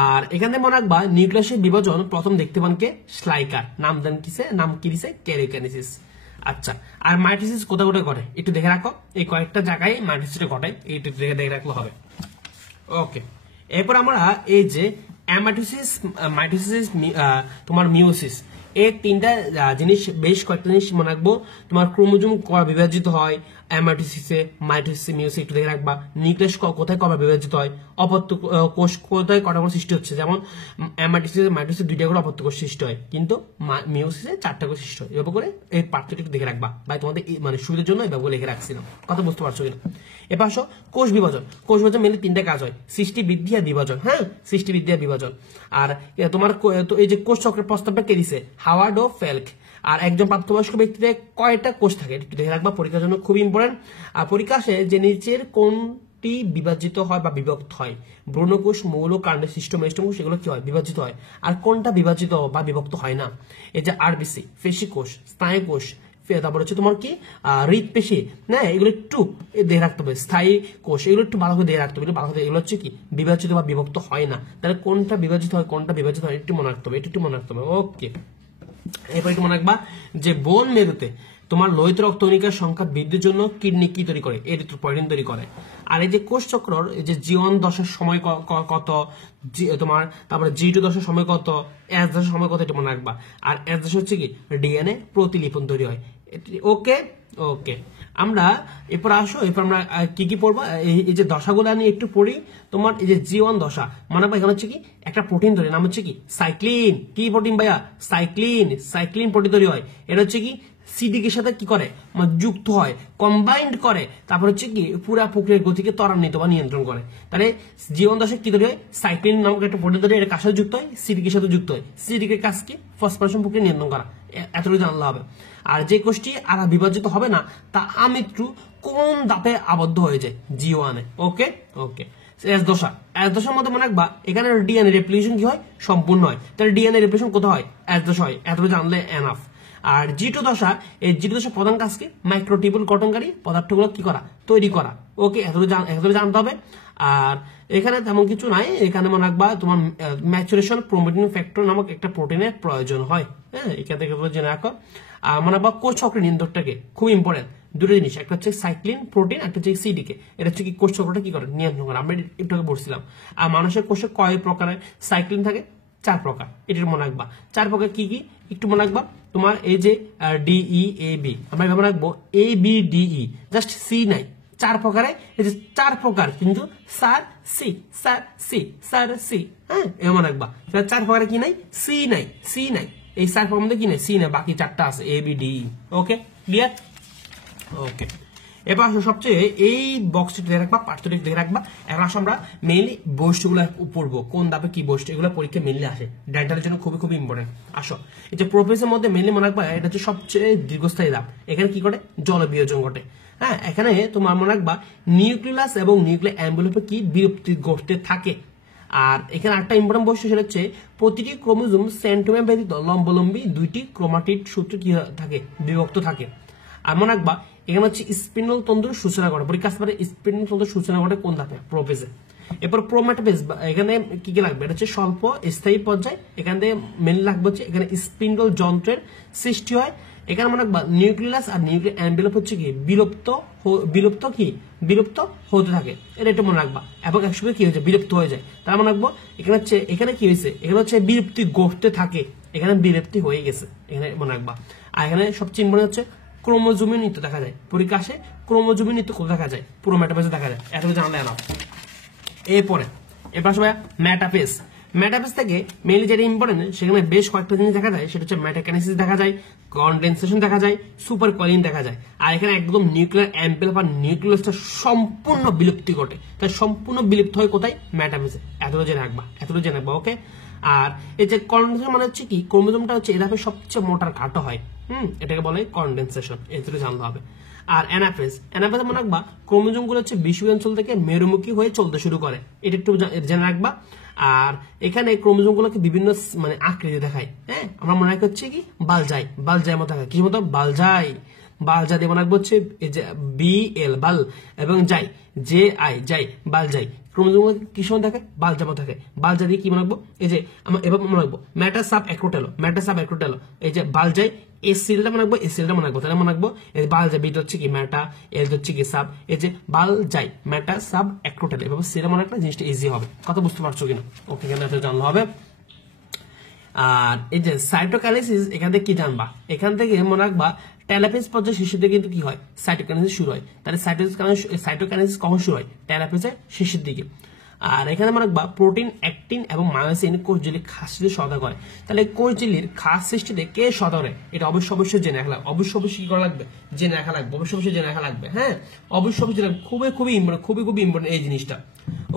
আর এখানে মনে রাখবা নিউক্লিয়াসের বিভাজন প্রথম দেখতে পান কে শ্লাইকার নাম কি দিছে ক্যারিওকাইনেসিস। আচ্ছা আর মাইটোসিস কোথায় কোথায় ঘটে একটু দেখে রাখো এই কয়েকটা জায়গায় মাইটোসিসটা ঘটে একটু দেখে রাখলে হবে। ওকে এরপর আমরা এই যে অ্যামাটোসিস মাইটোসিস তোমার মিওসিস এই তিনটা জিনিস বেশ কয়েকটা জিনিস মনে রাখবো। তোমার ক্রোমোজোম কবে বিভাজিত হয় অ্যামাটোসিসে মাইটোসিসে মিওসিসে একটু দেখে রাখবা। নিউক্লিয়াস কোথায় কবে বিভাজিত হয় অপত্য কোষ কোথায় কটা করে সৃষ্টি হচ্ছে যেমন অ্যামাটোসিস মাইটোসিস 2টা করে অপত্য কোষ সৃষ্টি হয় কিন্তু মিওসিসে 4টা করে সৃষ্টি হয়। এভাবে করে এই পার্থক্য একটু দেখে রাখবা ভাই তোমাদের মানে সুবিধার জন্য এভাবে লিখে রাখছিলাম কথা বুঝতে পারছো কিনা। এবার আসো কোষ বিভাজন মেনলি 3টা কাজ হয় সৃষ্টি বৃদ্ধি আর বিভাজন। হ্যাঁ সৃষ্টি বৃদ্ধি আর বিভাজন। আর তোমার এই যে কোষ চক্রের প্রস্তাবটা কে দিছে হাওয়ার্ড ও ফেল্ক। আর একজন প্রাপ্তবয়স্ক ব্যক্তিতে কয়টা কোষ থাকে একটু দেখে রাখবা পরীক্ষার জন্য খুব ইম্পর্টেন্ট। আর পরীক্ষা আসে যে নিচের কোনটি বিভাজিত হয় বা বিভক্ত হয় ভ্রূণকোষ মৌল কাণ্ড সৃষ্ট মেষ্টম কোষ এগুলো কি হয় বিভাজিত হয় আর কোনটা বিভাজিত বা বিভক্ত হয় না এই যে আরবিসি পেশি কোষ স্নায়ু কোষ তারপর হচ্ছে তোমার কি হৃদপেশি না এগুলো একটু দেখে রাখতে হবে স্থায়ী কোষ এগুলো একটু ভালো করে দেখে রাখতে হবে এগুলো হচ্ছে কি বিভাজিত বা বিভক্ত হয় না তাহলে কোনটা বিভাজিত হয় কোনটা বিভাজিত হয় একটু মনে রাখতে হবে একটু মনে রাখতে হবে। ওকে এরপর একটু মনে রাখবা যে বোন মেরুতে তোমার লোহিত রক্তকণিকার সংখ্যা বৃদ্ধির জন্য কিডনি কি তৈরি করে এরিথ্রোপয়েটিন তৈরি করে। আর এই যে কোষ চক্রর এই যে G1 দশার সময় কত তোমার তারপরে G2 দশার সময় কত S দশার সময় কত এটা মনে রাখবা। আর S দশা হচ্ছে কি ডিএনএ প্রতিলিপন তৈরি হয়। ওকে ওকে আমরা এরপর আসো এরপর আমরা কি কি পড়বো এই যে দশাগুলো নিয়ে একটু পড়ি। তোমার এই যে G1 দশা মানে এখানে হচ্ছে কি একটা প্রোটিন তৈরি নাম হচ্ছে কি সাইক্লিন। কি প্রোটিন ভাইয়া সাইক্লিন প্রোটিন তৈরি হয়। এটা হচ্ছে কি সিডিক এর সাথে কি করে যুক্ত হয় কম্বাইন্ড করে তারপর হচ্ছে কি পুরা প্রক্রিয়ার গতিকে ত্বরান্বিত বা নিয়ন্ত্রণ করে। তাহলে জীবন দশা কি তৈরি হয় সাইক্লিন নামক একটা প্রোটিন তৈরি এটা কার সাথে যুক্ত হয় সিডিক এর সাথে যুক্ত হয়। সিডিক এর কাজ কি ফসফোরাইলেশন প্রক্রিয়া নিয়ন্ত্রণ করা এতটুকু জানলে হবে। আর যে কোষটি আর বিভাজিত হবে না তা আমৃত্যু কোন ধাপে আবদ্ধ হয়ে যায় G1 এ। ওকে ওকে এস দশার মধ্যে মনে রাখবা এখানে ডিএনএ রেপ্লিকেশন কি হয় সম্পূর্ণ হয়। তাহলে ডিএনএ রেপ্লিকেশন কোথায় হয় এস দশা হয় এতটুকু জানলে এনাফ। আর G2 দশা এই G2 দশা প্রধান কাজ কি মাইক্রোটিউবুল গঠনকারী পদার্থগুলো কি করা তৈরি করা। ওকে এতটুকু জানতে হবে। আর এখানে তেমন কিছু নাই এখানে মনে রাখবা তোমার ম্যাচুরেশন প্রোটিন ফ্যাক্টর নামক একটা প্রোটিনের প্রয়োজন হয়। হ্যাঁ এখান থেকে জেনে রাখো। আর মনে রাখবা কোষ চক্রের নিয়ন্ত্রকটাকে খুব ইম্পর্টেন্ট দুটো জিনিস একটা হচ্ছে সাইক্লিন প্রোটিন একটা হচ্ছে সিডিকে এটা হচ্ছে কি কোষ চক্রটা কি করে নিয়ন্ত্রণ করে আমরা একটু আগে বলছিলাম। আর মানুষের কোষে কয় প্রকারের সাইক্লিন থাকে 4 প্রকার এটার মনে রাখবা। 4 প্রকার কি কি একটু মনে রাখবা। তোমার এই যে DEAB আমরা মনে রাখবো ABDE জাস্ট সি নাই 4 প্রকারে এই যে 4 প্রকার কিন্তু স্যার সি হ্যাঁ এমন মনে রাখবা 4 প্রকারে কি নাই সি নাই এই 4 প্রকার মধ্যে কি নাই সি নাই বাকি 4টা আছে ABDE। ওকে ক্লিয়ার ওকে এবার আসো সবচেয়ে এই বক্সটি দেখে রাখবা পার্থক্য দেখে রাখবা। এখন আসো আমরা মেইনলি বৈশিষ্ট্যগুলো পড়বো কোন ধাপে কি বৈশিষ্ট্য এগুলো পরীক্ষা মেইনলি আসে ডেন্টালের জন্য খুবই খুবই ইম্পর্টেন্ট। আসো এই যে প্রোফেসের মধ্যে মেইনলি মনে রাখবা এটা হচ্ছে সবচেয়ে দীর্ঘস্থায়ী ধাপ এখানে কি করে জল বিয়োজন ঘটে। হ্যাঁ এখানে তোমার মনে রাখবা নিউক্লিয়াস এবং নিউক্লিয়ার এনভেলপে কি বিরক্তি ঘটতে থাকে। আর এখানে একটা ইম্পর্টেন্ট বৈশিষ্ট্য সেটা হচ্ছে প্রতিটি ক্রোমোজোম সেন্ট্রোমিয়ার ব্যতীত লম্বলম্বী 2টি ক্রোমাটিড সূত্র কি থাকে বিভক্ত থাকে। আর মনে রাখবা এখানে হচ্ছে স্পিন্ডল তন্তুর সূচনা ঘটে পরীক্ষা আসতে পারে স্পিন্ডল তন্তুর সূচনা ঘটে কোন ধাপে প্রোফেজে। এরপর প্রোমেটাফেজ এখানে কি কি লাগবে এটা হচ্ছে স্বল্প স্থায়ী পর্যায় এখান থেকে মেনলি লাগবে হচ্ছে এখানে স্পিন্ডল যন্ত্রের সৃষ্টি হয়। এখানে মনে রাখবা নিউক্লিয়াস আর নিউক্লিয়ার এনভেলপ হচ্ছে কি বিলুপ্ত হতে থাকে এটা একটু মনে রাখবা এবং একসঙ্গে কি হয়েছে বিলুপ্ত হয়ে যায় তার মনে রাখবো এখানে কি হয়েছে এখানে হচ্ছে বিলুপ্তি ঘটতে থাকে এখানে বিলুপ্তি হয়ে গেছে, এখানে মনে রাখবা। আর এখানে সবচেয়ে ইম্পর্টেন্ট হচ্ছে ক্রোমোজোমের নৃত্য দেখা যায়, পরীক্ষা আসে ক্রোমোজোমের নৃত্য কোথায় দেখা যায়, পুরো মেটাফেজে দেখা যায়, এত জানলে না। এরপরে এবার সবাই মেটাফেজ, মেটাফেজ থেকে মেইনলি যেটা ইম্পর্টেন্ট সেখানে বেশ কয়েকটা জিনিস দেখা যায়, সেটা হচ্ছে মেটাকাইনেসিস দেখা যায়, কনডেনসেশন দেখা যায়, সুপার কয়েলিং দেখা যায়। আর এখানে একদম নিউক্লিয়ার অ্যাম্পেল বা নিউক্লিয়াসটা সম্পূর্ণ বিলুপ্তি ঘটে, তাই সম্পূর্ণ বিলুপ্ত হয় কোথায়, মেটাফেজে। এতটা জেনে রাখবা, এতটা জেনে রাখবা, ওকে। আর এই যে কনডেনসেশন মানে হচ্ছে কি, ক্রোমোজোমটা হচ্ছে এধাপে সবচেয়ে মোটার কাটো হয়, এটাকে বলে কনডেনসেশন, এতটা জানতে হবে। আর অ্যানাফেজ, অ্যানাফেজ মনে রাখবা ক্রোমোজোম গুলো হচ্ছে বিষুবীয় অঞ্চল থেকে মেরুমুখী হয়ে চলতে শুরু করে, এটা একটু জেনে রাখবা। আর এখানে ক্রোমোজোম গুলোকে বিভিন্ন মানে আকৃতি দেখায়, হ্যাঁ, আমরা মনে রাখি হচ্ছে কি বালজাই, বালজাই মতো থাকে, কি মতো বালজাই, বালজা দিয়ে মনে রাখবো হচ্ছে বি এল বাল এবং যাই জে আই যাই, বালজাই। ক্রোমোজোম কি সময় থাকে, বালজা মতো থাকে, বালজা দিয়ে কি মনে রাখবো, এই যে আমরা এবার মনে রাখবো মেটা সাব অ্যাক্রোটেলো, মেটা সাব অ্যাক্রোটেলো, এই যে বালজাই, এই সিলটা মনে রাখবো, এই সিলটা মনে রাখবো, তাহলে মনে রাখবো এই বালজাই, বিটা হচ্ছে কি মেটা, এল হচ্ছে কি সাব, এই যে বালজাই মেটা সাব অ্যাক্রোটেলো, এভাবে সিলটা মনে রাখলে জিনিসটা ইজি হবে, কথা বুঝতে পারছো কিনা, ওকে, কেন এটা জানলে হবে। আর এই যে সাইটোকাইনেসিস, এখান থেকে কি জানবা, এখান থেকে মনে রাখবা টেলোফেজ পর্যায়ে শেষের দিকে কিন্তু কি হয়, সাইটোকাইনেসিস শুরু হয়, তাহলে সাইটোকাইনেসিস কখন শুরু হয়, টেলোফেজের শেষের দিকে। আর এখানে মনে রাখবা প্রোটিন, অ্যাক্টিন এবং মায়োসিন কোষ ঝিল্লির খাস সৃষ্টিতে সহায়তা করে, তাহলে কোষ ঝিল্লির খাস সৃষ্টিতে কে সহায়তা করে, এটা অবশ্যই জেনে রাখা লাগবে, অবশ্যই কি করা লাগবে, জেনে রাখা লাগবে, অবশ্যই জেনে রাখা লাগবে, হ্যাঁ, অবশ্যই জেনে, খুবই ইম্পর্টেন্ট এই জিনিসটা,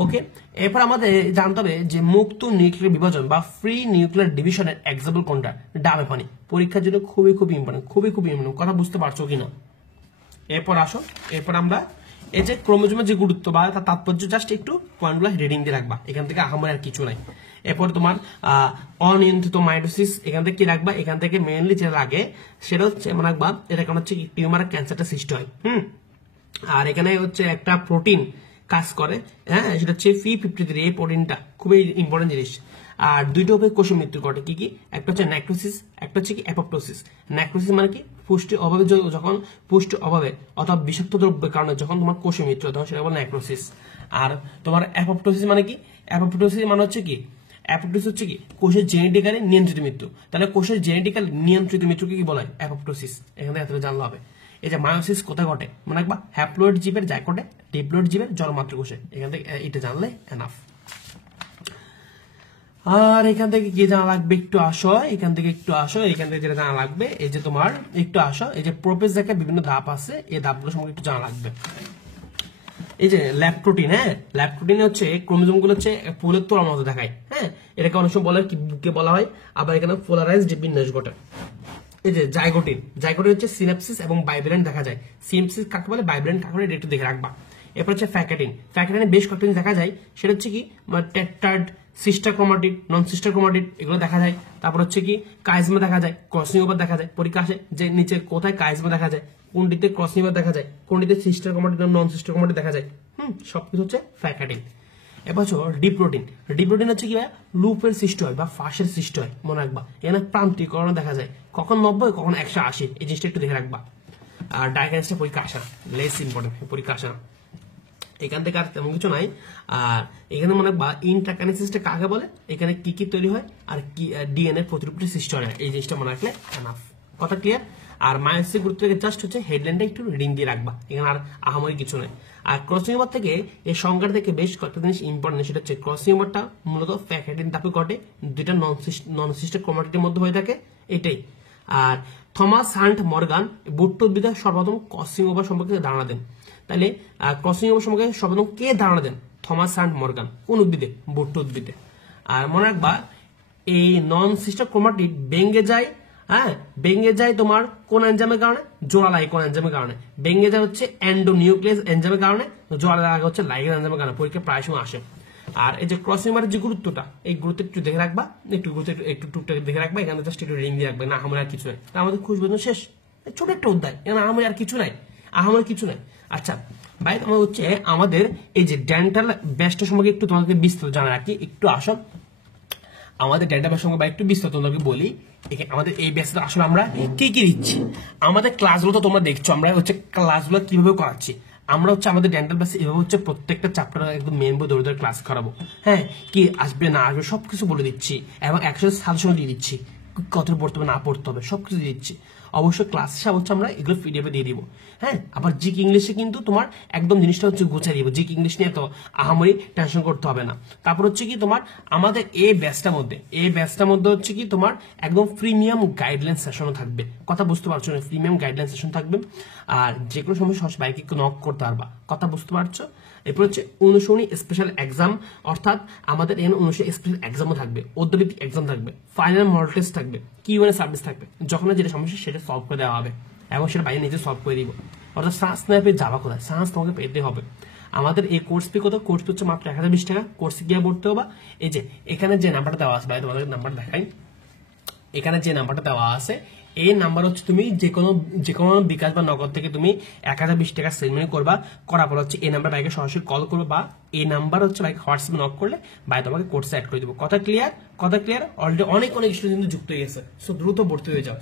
ওকে। এরপর আমাদের জানতে হবে যে মুক্ত নিউক্লিয়ার বিভাজন বা ফ্রি নিউক্লিয়ার ডিভিশনের এক্সাম্পল কোনটা, ডাবে পানি, পরীক্ষার জন্য খুবই ইম্পর্টেন্ট, খুবই ইম্পর্টেন্ট, কথা বুঝতে পারছো কিনা। এরপর আসো, এরপর আমরা এই যে ক্রোমোজোমের যে গুরুত্ব বা তার তাৎপর্য জাস্ট একটু পয়েন্টগুলো রিডিং দিয়ে রাখবা, এখান থেকে আহামরি আর কিছু নাই। এরপর তোমার অনিয়ন্ত্রিত মাইটোসিস, এখান থেকে কি রাখবা, এখান থেকে মেইনলি যেটা লাগে সেটা হচ্ছে মনে রাখবা এটা কারণ হচ্ছে টিউমার ক্যান্সারটা সৃষ্টি হয়, আর এখানে হচ্ছে একটা প্রোটিন কাজ করে, হ্যাঁ, সেটা হচ্ছে P53, এই প্রোটিনটা খুবই ইম্পর্টেন্ট জিনিস। আর দুইটা উপায়ে কোষের মৃত্যু ঘটে, কি কি, একটা হচ্ছে নেক্রোসিস, একটা হচ্ছে কি অ্যাপোপ্টোসিস। নেক্রোসিস মানে কি, পুষ্টির অভাবে, যখন পুষ্টির অভাবে অথবা বিষাক্ত দ্রব্যের কারণে যখন তোমার কোষের মৃত্যু হয় তখন সেটা বলে নেক্রোসিস। আর তোমার অ্যাপোপ্টোসিস মানে কি, অ্যাপোপ্টোসিস মানে হচ্ছে কি, অ্যাপোপ্টোসিস হচ্ছে কি কোষের জেনেটিক্যালি নিয়ন্ত্রিত মৃত্যু, তাহলে কোষের জেনেটিক্যালি নিয়ন্ত্রিত মৃত্যুকে কি বলা হয়, অ্যাপোপ্টোসিস, এখানে এতটা জানলে হবে। এই যে মায়োসিস কোথায় ঘটে, মনে রাখবা হ্যাপ্লয়েড জীবের জাইগোটে, ডিপ্লয়েড জীবের জন্মমাত্র কোষে, এখান থেকে এটা জানলে এনাফ। আর এখান থেকে কি জানা লাগবে, একটু আসো, এখান থেকে যেটা জানা লাগবে, এই যে তোমার একটু আসো, এই যে প্রোপেজ দেখে বিভিন্ন ধাপ আছে, এই ধাপগুলো সম্পর্কে একটু জানা লাগবে। এই যে ল্যাপটোটিন, হ্যাঁ, ল্যাপটোটিন হচ্ছে ক্রোমোজোম গুলো হচ্ছে ফুলের তোলার মতো দেখায়, হ্যাঁ, এটাকে অনেক সময় বলা হয় কি বুকে বলা হয়, আবার এখানে পোলারাইজড বিন্যাস ঘটে। এই যে জাইগোটিন, জাইগোটিন হচ্ছে সিনাপসিস এবং ভাইব্রেন্ট দেখা যায়, সিনাপসিস কাকে বলে, ভাইব্রেন্ট কাকে বলে, এটা একটু দেখে রাখবা। এরপর হচ্ছে ফ্যাকেটিন, ফ্যাকেটিনে বেশ কয়েকটা জিনিস দেখা যায়, সেটা হচ্ছে কি টেট্রাড, সিস্টার ক্রোমাটিড, নন সিস্টার ক্রোমাটিড, এগুলো দেখা যায়। তারপর হচ্ছে কি কাইজমা দেখা যায়, ক্রসিং ওভার দেখা যায়, পরীক্ষা আসে যে নিচে কোথায় কাইজমা দেখা যায়, কোনটিতে ক্রসিং ওভার দেখা যায়, কোনটিতে সিস্টার ক্রোমাটিড, নন সিস্টার ক্রোমাটিড দেখা যায়, সবকিছু হচ্ছে ফ্যাকেটিন। এবার হচ্ছে ডিপ্রোটিন, ডিপ্রোটিন হচ্ছে কি লুপের সৃষ্টি হয় বা ফাঁসের সৃষ্টি হয়, মনে রাখবা, এখানে প্রান্তিকরণ দেখা যায়, কখন 90 কখন 180, এই জিনিসটা একটু দেখে রাখবা। আর ডায়াগনোসিস পরীক্ষা আসে না, লেস ইম্পর্টেন্ট, পরীক্ষা আসে না, এখান থেকে আর তেমন কিছু নাই। আর এখানে মনে রাখবা ইন্ট্রাকাইনেসিসটা কাকে বলে, এখানে কি কি তৈরি হয় আর কি ডিএনএ প্রতিরূপটি সৃষ্টি হয়, এই জিনিসটা মনে রাখলে এনাফ, কথা ক্লিয়ার। আর মায়োসিস গুরুত্ব থেকে জাস্ট হচ্ছে হেডলাইনটা একটু রিডিং দিয়ে রাখবা, এখানে আর আহামরি কিছু নেই। আর ক্রসিং ওভার থেকে এই সংখ্যার থেকে বেশ কয়েকটা জিনিস ইম্পর্টেন্ট, সেটা হচ্ছে ক্রসিং ওভারটা মূলত ফ্যাকেটিন ধাপে ঘটে, দুইটা নন সিস্টার ক্রোমাটিডের মধ্যে হয়ে থাকে, এটাই। আর থমাস হান্ট মর্গান বুট্টো উদ্ভিদে সর্বপ্রথম ক্রসিং ওভার সম্পর্কে ধারণা দেন, তাহলে ক্রসিং ওভার সম্পর্কে সর্বপ্রথম কে ধারণা দেন, থমাস হান্ট মর্গান, কোন উদ্ভিদে, বুট্টো উদ্ভিদে। আর মনে রাখবা এই নন সিস্টার ক্রোমাটিড ভেঙে যায়, হ্যাঁ, ভেঙে যায় তোমার কোন এনজাইমের কারণে, জোড়া লাগে কোন এনজাইমের কারণে, ভেঙে যায় হচ্ছে এন্ডোনিউক্লিয়াস এনজাইমের কারণে, জোড়া লাগে হচ্ছে লাইগেজ এনজাইমের কারণে, পরীক্ষা প্রায় সময় আসে। আর এই যে ক্রসিং ওভারের যে গুরুত্বটা, এই গুরুত্ব একটু দেখে রাখবা, একটু টুকটাক দেখে রাখবা, এখানে জাস্ট একটু রিং দিয়ে রাখবে, না আমার আর কিছু নাই, আমাদের খুঁজবে শেষ, ছোট একটা অধ্যায়, এখানে আমার আর কিছু নাই, আমার কিছু নাই। আচ্ছা ভাই, তোমার হচ্ছে আমাদের এই যে ডেন্টাল ব্যাচটা সম্পর্কে একটু তোমাকে বিস্তারিত জানা রাখি, একটু আসো আমাদের ডেন্টাল ব্যাচ সম্পর্কে একটু বিস্তারিত তোমাকে বলি। আমাদের এই ব্যাচটা আসলে আমরা কি কি দিচ্ছি, আমাদের ক্লাসগুলো তো তোমরা দেখছো, আমরা হচ্ছে ক্লাসগুলো কিভাবে করাচ্ছি, আমরা হচ্ছে আমাদের ডেন্টাল ব্যাচে এভাবে হচ্ছে প্রত্যেকটা চ্যাপ্টার একদম মেন বই ধরে ক্লাস করাবো, হ্যাঁ, কি আসবে না আসবে সবকিছু বলে দিচ্ছি এবং একসাথে সাজেশন দিয়ে দিচ্ছি, কত পড়তে হবে না পড়তে হবে সবকিছু দিচ্ছি। অবশ্যই ক্লাস শেষে হচ্ছে আমরা এগুলো পিডিএফে দিয়ে দিব। হ্যাঁ, আবার জিকে ইংলিশে কিন্তু তোমার একদম জিনিসটা হচ্ছে গুছিয়ে দিব। জিকে ইংলিশ নিয়ে তো আহামরি টেনশন করতে হবে না। তারপর হচ্ছে কি তোমার আমাদের এই ব্যাচটার মধ্যে হচ্ছে কি তোমার একদম প্রিমিয়াম গাইডলাইন সেশনও থাকবে। কথা বুঝতে পারছো না? প্রিমিয়াম গাইডলাইন সেশন থাকবে, আর যে কোনো সময় সহজ বাইকে নক করতে পারবা। কথা বুঝতে পারছো? এরপর হচ্ছে অনুশীলনী স্পেশাল এক্সাম, অর্থাৎ আমাদের এখানে অনুশীলনী স্পেশাল এক্সামও থাকবে, অধ্যাভিত্তিক এক্সাম থাকবে, ফাইনাল মডেল টেস্ট থাকবে, কিউএনএ সার্ভিস থাকবে। যখন যেটা সমস্যা সেটা সলভ করে দেওয়া হবে এবং সেটা বাইরে নিজে সলভ করে দিব। অর্থাৎ সায়েন্স না পেয়ে যাবা কোথায়? সায়েন্স তোমাকে পেতে হবে। আমাদের এই কোর্স ফি কত? কোর্স ফি হচ্ছে মাত্র 1020 টাকা। কোর্সে গিয়ে পড়তে হবে। এই যে এখানে যে নাম্বারটা দেওয়া আছে, ভাই তোমাদের নাম্বার দেখাই, এখানে যে নাম্বারটা দেওয়া আছে এই নাম্বার হচ্ছে তুমি যে কোনো বিকাশ বা নগদ থেকে তুমি 1020 টাকা সেন্ড করবা। করার পর হচ্ছে এই নাম্বার বাইকে সরাসরি কল করবে, বা এই নাম্বার হচ্ছে বাইকে হোয়াটসঅ্যাপে নক করলে ভাই তোমাকে কোর্সে অ্যাড করে দিব। কথা ক্লিয়ার? অলরেডি অনেক স্টুডেন্ট কিন্তু যুক্ত হয়ে গেছে। সো দ্রুত ভর্তি হয়ে যাও,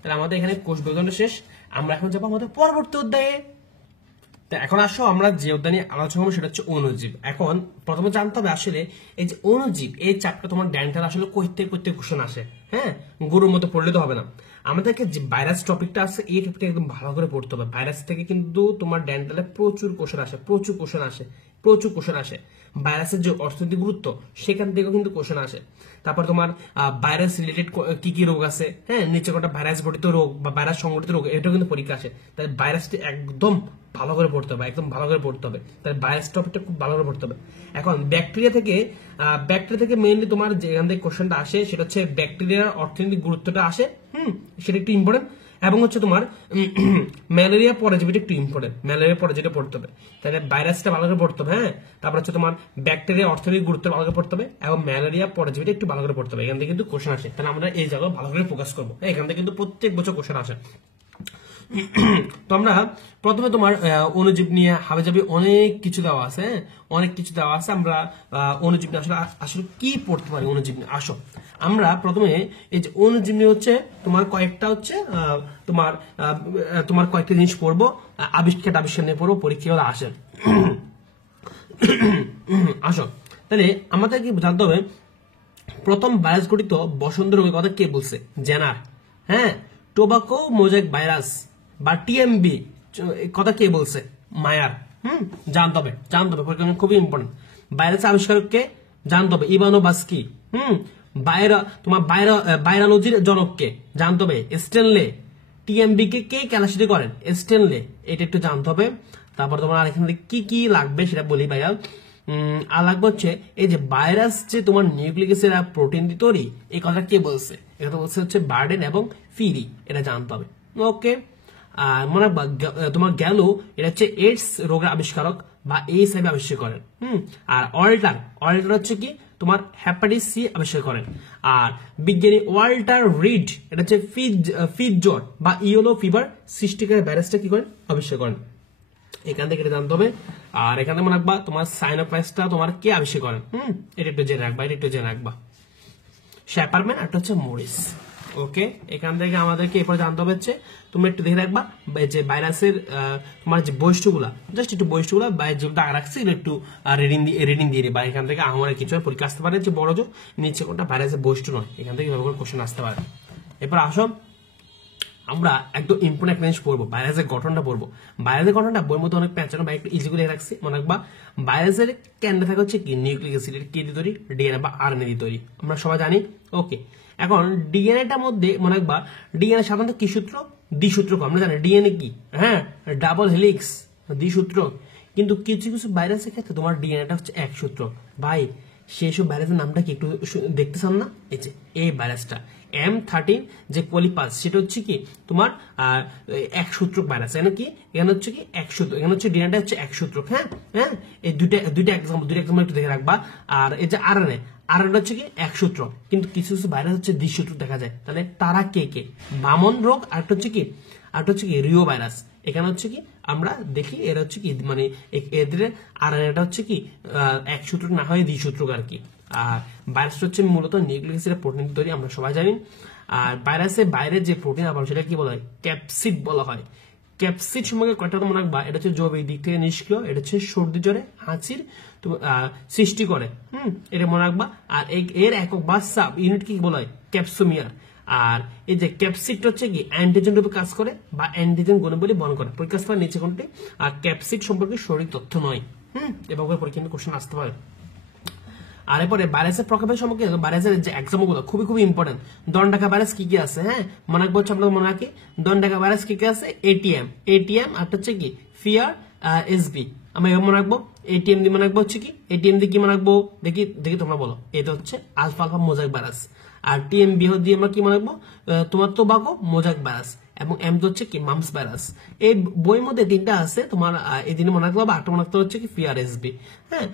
তাহলে আমাদের এখানে কোর্স বিভাজনটা শেষ। আমরা এখন যাবো আমাদের পরবর্তী অধ্যায়ে। এখন আসো আমরা যে অধ্যায় নিয়ে আলোচনা করবো সেটা হচ্ছে অণুজীব। এখন প্রথমে জানতে হবে আসলে এই যে অণুজীব এই চ্যাপ্টার তোমার ডেন্টাল আসলে কইতে কোশ্চেন আসে। হ্যাঁ, গরুর মতো পড়লে তো হবে না। আমাদেরকে যে ভাইরাস টপিকটা আছে এই টপিকটা একদম ভালো করে পড়তে হবে। ভাইরাস থেকে কিন্তু তোমার ডেন্টালে প্রচুর কোশ্চেন আসে। ভাইরাসের যে অর্থনৈতিক গুরুত্ব সেখান থেকেও কিন্তু কোশ্চেন আসে। তারপর তোমার ভাইরাস রিলেটেড কি কি রোগ আছে, হ্যাঁ, নিচে কটা ভাইরাস ঘটিত রোগ বা ভাইরাস সংঘটিত রোগ, এটাও কিন্তু পরীক্ষা আসে। তাই ভাইরাসটি একদম ভালো করে পড়তে হবে, তাই ভাইরাস টপিকটা খুব ভালো করে পড়তে হবে। এখন ব্যাকটেরিয়া থেকে মেইনলি তোমার যেখান থেকে কোশ্চেনটা আসে সেটা হচ্ছে ব্যাকটেরিয়ার অর্থনৈতিক গুরুত্বটা আসে। সেটা একটু ইম্পর্টেন্ট। এবং হচ্ছে তোমার ম্যালেরিয়া পরজীবীটা একটু ইম্পর্টেন্ট, পড়তে হবে। তাহলে ভাইরাসটা ভালো করে পড়তে হবে। হ্যাঁ, তারপর হচ্ছে তোমার ব্যাকটেরিয়া অর্থনৈতিক গুরুত্ব ভালো করে পড়তে হবে এবং ম্যালেরিয়া পরজীবীটা একটু ভালো করে পড়তে হবে। এখান থেকে কিন্তু কোশ্চেন আসে, তাহলে আমরা এই জায়গায় ভালো করে ফোকাস করবো। এখান থেকে কিন্তু প্রত্যেক বছর কোশ্চেন আসে। তো আমরা প্রথমে তোমার অণুজীব নিয়ে হাবিজাবি অনেক কিছু দেওয়া আছে। আমরা অণুজীব নিয়ে আসলে কি পড়তে পারি অণুজীব নিয়ে। আসো আমরা প্রথমে এই যে অণুজীব নিয়ে হচ্ছে তোমার কয়েকটা হচ্ছে তোমার কয়েকটা জিনিস পড়বো, আবিষ্কার নিয়ে পড়বো, পরীক্ষা হলে আসে। আসো তাহলে আমাদেরকে জানতে হবে প্রথম ভাইরাস ঘটিত বসন্ত রোগের কথা কে বলছে? জেনার। হ্যাঁ, টোবাকো মোজাইক ভাইরাস বা টিএমবি কথা কে বলছে? মায়ার। জানতে হবে পরীক্ষা খুবই ইম্পর্টেন্ট। ভাইরাস আবিষ্কারককে জানতে হবে, ইভানো বাস্কি। ভাইরালজির জনককে জানতে হবে, স্টেনলে। টিএমবি কে কে ক্যালাসিটি করেন? স্টেনলে। এটা একটু জানতে হবে। তারপর তোমার এখান থেকে কি কি লাগবে সেটা বলি ভাইয়া। আর লাগবে হচ্ছে এই যে ভাইরাস যে তোমার নিউক্লিক অ্যাসিড আর প্রোটিন দিয়ে তৈরি, এই কথা কে বলছে? এটা বলছে হচ্ছে বার্ডেন এবং ফিরি। এটা জানতে হবে। ওকে, আর মনে রাখবা তোমার গেল এটা হচ্ছে এইডস রোগের আবিষ্কারক বা এইচআইভি আবিষ্কার করেন। আর অল্টার হচ্ছে কি তোমার হেপাটাইটিস সি আবিষ্কার করেন। আর বিজ্ঞানী ওয়াল্টার রিড এটা হচ্ছে ফিজ জ্বর বা ইয়েলো ফিভার সৃষ্টিকারী ভাইরাসটা কি করেন? আবিষ্কার করেন। এখান থেকে এটা জানতে হবে। আর এখানে মনে রাখবা তোমার সাইনোপ্লাস্টটা তোমার কে আবিষ্কার করেন? এটা একটু জেনে রাখবা। শ্যাপারম্যান আর হচ্ছে মরিস। ওকে, এখান থেকে আমাদেরকে এরপর জানতে হবে হচ্ছে তুমি একটু দেখে রাখবা যে ভাইরাসের তোমার যে বৈশিষ্ট্যগুলা, জাস্ট একটু বৈশিষ্ট্যগুলা যে দাগ রাখছে একটু রিডিং দিয়ে দিবা। এখান থেকে আমার কিছু পরীক্ষা আসতে পারে যে বড় যে নিচে কোনটা ভাইরাসের বৈশিষ্ট্য নয়, এখান থেকে এভাবে করে কোশ্চেন আসতে পারে। এরপর আসো আমরা একদম ইম্পর্টেন্ট একটা জিনিস পড়বো, ভাইরাসের গঠনটা পড়বো। ভাইরাসের গঠনটা বইয়ের মধ্যে অনেক প্যাঁচানো বা একটু ইজি করে রাখছি। মনে রাখবা ভাইরাসের কেন্দ্রে থাকে হচ্ছে কি নিউক্লিক অ্যাসিড, কে দিয়ে তৈরি? ডিএনএ বা আরএনএ দিয়ে তৈরি, আমরা সবাই জানি। ওকে, এখন ডিএনএটার মধ্যে মনে রাখবা ডিএনএ সাধারণত কি সূত্র? দ্বিসূত্রক। আমরা জানি ডিএনএ কি, হ্যাঁ, ডাবল হেলিক্স, দ্বিসূত্রক। কিন্তু কিছু কিছু ভাইরাসের ক্ষেত্রে তোমার ডিএনএটা হচ্ছে এক সূত্র। ভাই সেসব ভাইরাসের নামটা কি একটু দেখতে চান না? এই ভাইরাসটা M13 যে পলিপাস সেটা হচ্ছে কি তোমার এক সূত্রক ভাইরাস। এখানে হচ্ছে কি এক সূত্র, এখানে হচ্ছে ডিএনএটা হচ্ছে এক সূত্রক। হ্যাঁ, এই দুইটা এক্সাম্পল একটু দেখে রাখবা। আর এই যে আরএনএ হচ্ছে কি এক সূত্র, কিন্তু কিছু কিছু ভাইরাস হচ্ছে দ্বিসূত্রক দেখা যায়। তাহলে তারা কে কে? বামন রোগ আর হচ্ছে কি রিও ভাইরাস। এখানে হচ্ছে কি আমরা দেখি এরা হচ্ছে কি মানে এদের আরএনএটা হচ্ছে কি এক সূত্রক না হয় দ্বিসূত্রক আর কি। আর ভাইরাসটা হচ্ছে মূলত নিউক্লিক অ্যাসিড প্রোটিন তৈরি, আমরা সবাই জানি। আর ভাইরাসের বাইরে যে প্রোটিন আবার সেটা কি বলা হয়? ক্যাপসিড বলা হয়। ক্যাপসিড সম্পর্কে কয়টা মনে রাখবা, এটা হচ্ছে জৈবিক দিক থেকে নিষ্ক্রিয়, এটা হচ্ছে সর্দি জ্বরে হাঁচির সৃষ্টি করে, এটা মনে রাখবা। আর এর একক বা সাব ইউনিট কি বলা হয়, ক্যাপসোমিয়ার। আর এই যে ক্যাপসিড হচ্ছে কি অ্যান্টিজেন রূপে কাজ করে বা অ্যান্টিজেন গুণাবলী বহন করে। পরীক্ষা নিচে কোনটি, আর ক্যাপসিড সম্পর্কে সঠিক তথ্য নয়। এবং পরীক্ষা কোশ্চেন আসতে পারে। আর এরপরে ভাইরাসের প্রকারের সম্পর্কে ভাইরাসের যে এক্সাম্পল গুলো খুবই খুবই ইম্পর্টেন্ট। দণ্ডাকা ভাইরাস কি কি আছে, হ্যাঁ মনে রাখবো হচ্ছে, আপনাদের মনে রাখি দণ্ডাকা ভাইরাস কি কি আছে, এটিএম আর হচ্ছে কি ফিয়ার এসবি। আমরা এবার মনে রাখবো এটিএম দিয়ে মনে রাখবো হচ্ছে কি, এটিএম দিয়ে কি মনে রাখবো, দেখি দেখি তোমরা বলো। এটা হচ্ছে আলফা আলফা মোজাইক ভাইরাস। আর টিএমবি দিয়ে আমরা কি মনে রাখবো, তোমার টোবাকো মোজাইক ভাইরাস। এবং এম হচ্ছে কি মাম্পস ভাইরাস। এই বইয়ের মধ্যে তিনটা আছে তোমার, এই দিনে মনে রাখতে হবে। আটটা মনে রাখতে হচ্ছে কি ফিআরএসবি। হ্যাঁ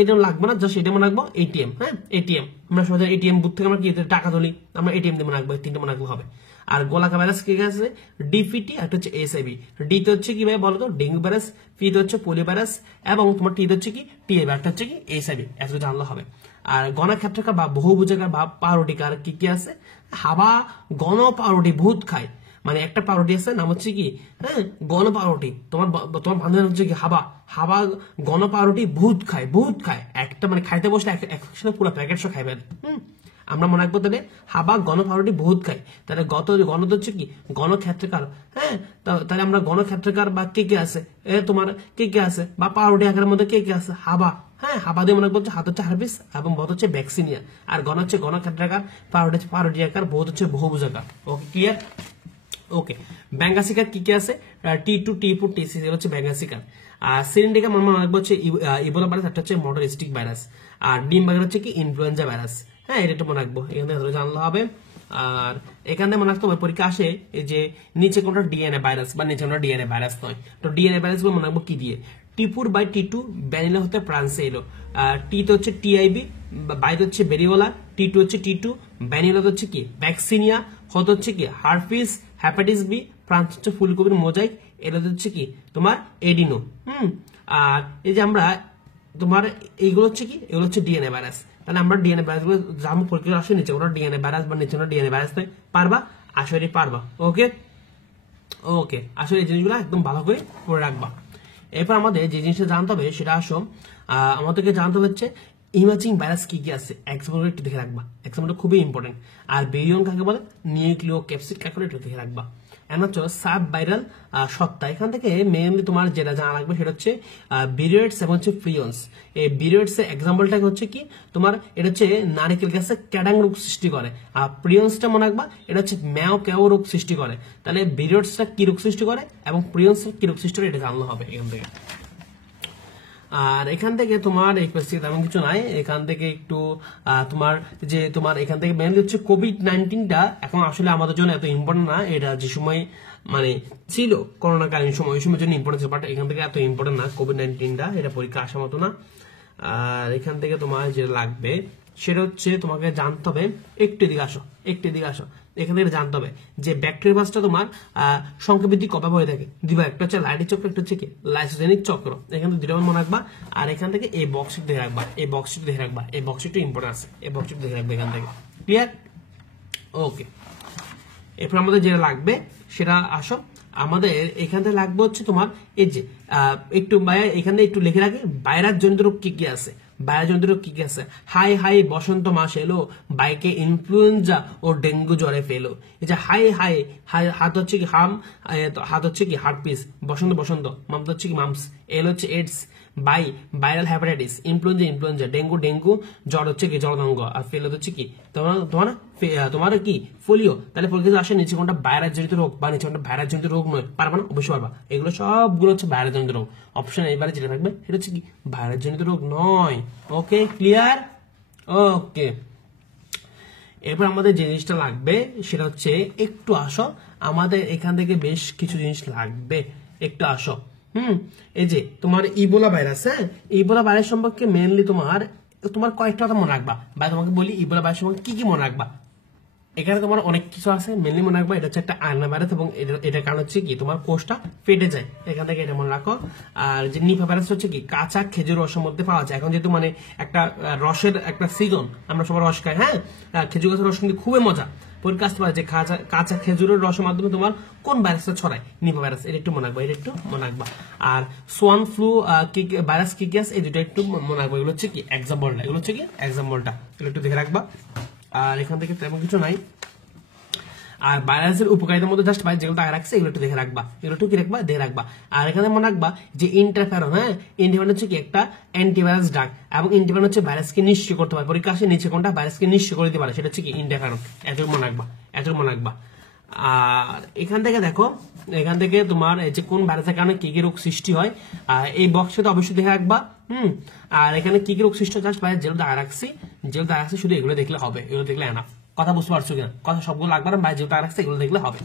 এটা লাগবে না, জাস্ট এটা মনে রাখবো এটিএম। হ্যাঁ এটিএম আমরা সহজে এটিএম বুথ থেকে আমরা কি টাকা তুলি, আমরা এটিএম দিয়ে মনে রাখবো, তিনটা মনে রাখলে হবে। আর গোলাকা ভাইরাস কি আছে, ডিপিটি একটা হচ্ছে এসআইভি। ডিতে হচ্ছে কি ভাই বলতো ডেঙ্গু ভাইরাস, পিতে হচ্ছে পোলিও ভাইরাস, এবং তোমার টিতে হচ্ছে কি টিএবি, একটা হচ্ছে কি এসআইভি। এত জানলে হবে। আর গণক্ষেত্রকার বা বহুভুজাকার বা পাউরুটিকার কি কি আছে, হাবা গণ পাউরুটি ভূত খায়। মানে একটা পাউরুটি আছে নাম হচ্ছে কি, হ্যাঁ গণ পাউরুটি। তোমার বান্ধব হচ্ছে কি হাবা গণ পাউরুটি ভূত খায় একটা, মানে খাইতে বসলে একসাথে পুরো প্যাকেট সব খাইবে। আমরা মনে রাখবো তাহলে হাবা গণ পাউরুটি বহুত খায়। তাহলে গণ হচ্ছে কি গণক্ষেত্রকার। হ্যাঁ তাহলে আমরা গণক্ষেত্রকার বা কে আছে, তোমার কে আছে বা পাউরুটি আকারের মধ্যে কে আছে, হাবা। হ্যাঁ হাবা দিয়ে মনে রাখবো হাত হচ্ছে হার্বিস এবং বধ হচ্ছে ভ্যাকসিনিয়া। আর গণ হচ্ছে গণক্ষেত্রাকার, পাউরুটি আকার, বহুত হচ্ছে বহুভুজাকার। Okay clear. ওকে ব্যাঙ্গাসিকার কি কি আছে, T2 T4 T6 হচ্ছে ব্যাঙ্গাসিকার। আর সিরিন্ডিকা মনে রাখবো হচ্ছে ইবোলা ভাইরাস, একটা হচ্ছে মোটরিস্টিক ভাইরাস। আর ডিম ভাইরাস হচ্ছে কি ইনফ্লুয়েঞ্জা ভাইরাস। হ্যাঁ এটা মনে রাখবো, এখান থেকে জানলে হবে। আর এখানে মনে রাখতে হবে পরীক্ষা আসে এই যে নিচে কোনটা ডিএনএ ভাইরাস বা নিচে কোনটা ডিএনএ ভাইরাস নয়। তো ডিএনএ ভাইরাস মনে রাখবো কি দিয়ে, T4 বাই T2 ব্যানিলা হতে ফ্রান্সে এলো। টি তো হচ্ছে টিআইবি, বাইরে হচ্ছে বেরিওলা, T2 হচ্ছে T2, ব্যানিলা হচ্ছে কি ভ্যাকসিনিয়া, হত হচ্ছে কি হারপিস, হ্যাপাটাইটিস বি, ফ্রান্স হচ্ছে ফুলকপির মোজাইক, এটা হচ্ছে কি তোমার এডিনো। আর এই যে আমরা তোমার এইগুলো হচ্ছে কি, এগুলো হচ্ছে ডিএনএ ভাইরাস। তাহলে আমরা ডিএনএ ভাইরাস গুলো যেমন পরীক্ষা আসে নিচে ওরা ডিএনএ ভাইরাস বা নিচে ওরা ডিএনএ ভাইরাস নয়, পারবা আসলে পারবা। ওকে ওকে আসলে এই জিনিসগুলো একদম ভালো করে পড়ে রাখবা। এরপর আমাদের যে জিনিসটা জানতে হবে সেটা আসো, আমাদেরকে জানতে হচ্ছে ইমাজিং ভাইরাস কি কি আছে, এক্সাম্পল একটু দেখে রাখবা। এক্সাম্পলটা খুবই ইম্পর্টেন্ট। আর বেরিয়ন কাকে বলে, নিউক্লিও ক্যাপসিড কাকে বলে, একটু দেখে রাখবা। এমন হচ্ছে সাব ভাইরাল সত্তা। এখান থেকে মেইনলি তোমার যেটা জানা লাগবে সেটা হচ্ছে বিরিয়ডস এবং হচ্ছে প্রিয়ন্স। এই বিরিয়ডস এর এক্সাম্পলটা হচ্ছে কি তোমার, এটা হচ্ছে নারিকেল গাছে ক্যাডাং রোগ সৃষ্টি করে। আর প্রিয়ন্সটা মনে রাখবা, এটা হচ্ছে ম্যাও ক্যাও রোগ সৃষ্টি করে। তাহলে বিরিয়ডসটা কি রোগ সৃষ্টি করে এবং প্রিয়ন্সটা কি রোগ সৃষ্টি করে, এটা জানলে হবে এখান থেকে। আর এখান থেকে তোমার তেমন কিছু নাই। এখান থেকে একটু তোমার যে তোমার এখান থেকে মেনলি হচ্ছে কোভিড-19টা এখন আসলে আমাদের জন্য এত ইম্পর্টেন্ট না। এটা যে সময় মানে ছিল করোনাকালীন সময়, ওই সময়ের জন্য ইম্পর্টেন্ট ছিল, বাট এখান থেকে এত ইম্পর্টেন্ট না কোভিড-19টা, এটা পরীক্ষা আসার মতো না। আর এখান থেকে তোমার যেটা লাগবে সেটা হচ্ছে তোমাকে জানতে হবে, একটু এদিকে আসো। এখান থেকে জানতে হবে যে ব্যাকটেরিয়াসটা তোমার সংখ্যাবৃদ্ধি কবে হয়ে থাকে, দুইবার, একটা হচ্ছে লাইডি চক্র, একটা হচ্ছে কি লাইসোজেনিক চক্র। এখান থেকে দুইটা মনে রাখবা। আর এখান থেকে এই বক্সটি দেখে রাখবা, এই বক্সটি ইম্পর্টেন্ট আছে, এই বক্সটি দেখে রাখবে এখান থেকে। ক্লিয়ার। ওকে এরপর আমাদের যেটা লাগবে সেটা আসো, আমাদের এখান থেকে লাগবে হচ্ছে তোমার এই যে একটু এখান থেকে একটু লিখে রাখি ভাইরাস জনিত রোগ কি কি আছে। হাই বসন্ত মাস এলো, বাইকে ইনফ্লুয়েঞ্জা ও ডেঙ্গু জ্বরে ফেলো। এই যে হাই হাত হচ্ছে কি হাত হচ্ছে কি হার্পিস, বসন্ত মামস হচ্ছে কি মামস, এল হচ্ছে AIDS, viral hepatitis, influenza, dengue, জ্বর হচ্ছে কি জলদঙ্গ, আর ফেলো হচ্ছে কি তোমার কি ফোলিও। তাহলে পরীক্ষা আসে নিচে কোনটা ভাইরাস জনিত রোগ বা নিচে কোনটা ভাইরাস জনিত রোগ নয়, পারবা না? অবশ্যই পারবা। এগুলো সবগুলো হচ্ছে ভাইরাস জনিত রোগ। অপশন এবারে যেটা থাকবে সেটা হচ্ছে কি ভাইরাস জনিত রোগ নয়। Okay clear. ওকে এরপর আমাদের যে জিনিসটা লাগবে সেটা হচ্ছে একটু আসো, আমাদের এখান থেকে বেশ কিছু জিনিস লাগবে, একটু আসো। এই যে তোমার ইবোলা ভাইরাস, হ্যাঁ ইবোলা ভাইরাস সম্পর্কে মেইনলি তোমার কয়েকটা কথা মনে রাখবা, বা তোমাকে বলি ইবোলা ভাইরাস সম্পর্কে কি কি মনে রাখবা। এখানে তোমার অনেক কিছু আছে, মেনলি মনে রাখবা এটা হচ্ছে একটা আয়না ভাইরাস এবং এটার কারণ হচ্ছে কি তোমার কোষটা ফেটে যায়, এখান থেকে এটা মনে রাখো। আর যে নিপা ভাইরাস হচ্ছে কি কাঁচা খেজুর রসের মধ্যে পাওয়া যায়। এখন যেহেতু মানে একটা রসের একটা সিজন, আমরা সবার রস খাই, হ্যাঁ খেজুর গাছের রস কিন্তু খুবই মজা। পরীক্ষা আসতে পারে যে কাঁচা খেজুরের রসের মাধ্যমে তোমার কোন ভাইরাসটা ছড়ায়? Nipah virus. এটা একটু মনে রাখবা, এটা একটু মনে রাখবা। আর সোয়ান ফ্লু ভাইরাস কি কি আছে এই দুটো একটু মনে রাখবা। এগুলো হচ্ছে কি এক্সাম্পলটা, এগুলো হচ্ছে কি এক্সাম্পলটা, এগুলো একটু দেখে রাখবা। আর এখান থেকে তেমন কিছু নাই। আর ভাইরাসের উপকারিতার মধ্যে জাস্ট ভাই যেগুলো আগে রাখছে এগুলো একটু দেখে রাখবা, এগুলো একটু কি রাখবা দেখে রাখবা। আর এখানে মনে রাখবা যে ইন্টারফেরন, হ্যাঁ ইন্টারফেরন হচ্ছে কি একটা অ্যান্টিভাইরাস ড্রাগ, এবং ইন্টারফেরন হচ্ছে ভাইরাসকে নিষ্ক্রিয় করতে পারে। পরীক্ষা আসে নিচে কোনটা ভাইরাসকে নিষ্ক্রিয় করে দিতে পারে, সেটা হচ্ছে কি ইন্টারফেরন। এতটুকু মনে রাখবা, এতটুকু মনে রাখবা। আর এখান থেকে দেখো, এখান থেকে তোমার এই যে কোন ভাইরাসের কারণে কি কি রোগ সৃষ্টি হয় এই বক্সে তো অবশ্যই দেখে রাখবা। আর এখানে কি কি রোগ সৃষ্টি হয় জাস্ট ভাই যেগুলো দেখা রাখছি, যেগুলো দেখা রাখছি শুধু এগুলো দেখলে হবে, এগুলো দেখলে এনাফ। কথা বুঝতে পারছো কিনা? কথা সবগুলো লাগবে না, ভাই যেটা রাখছে এগুলো দেখলে হবে।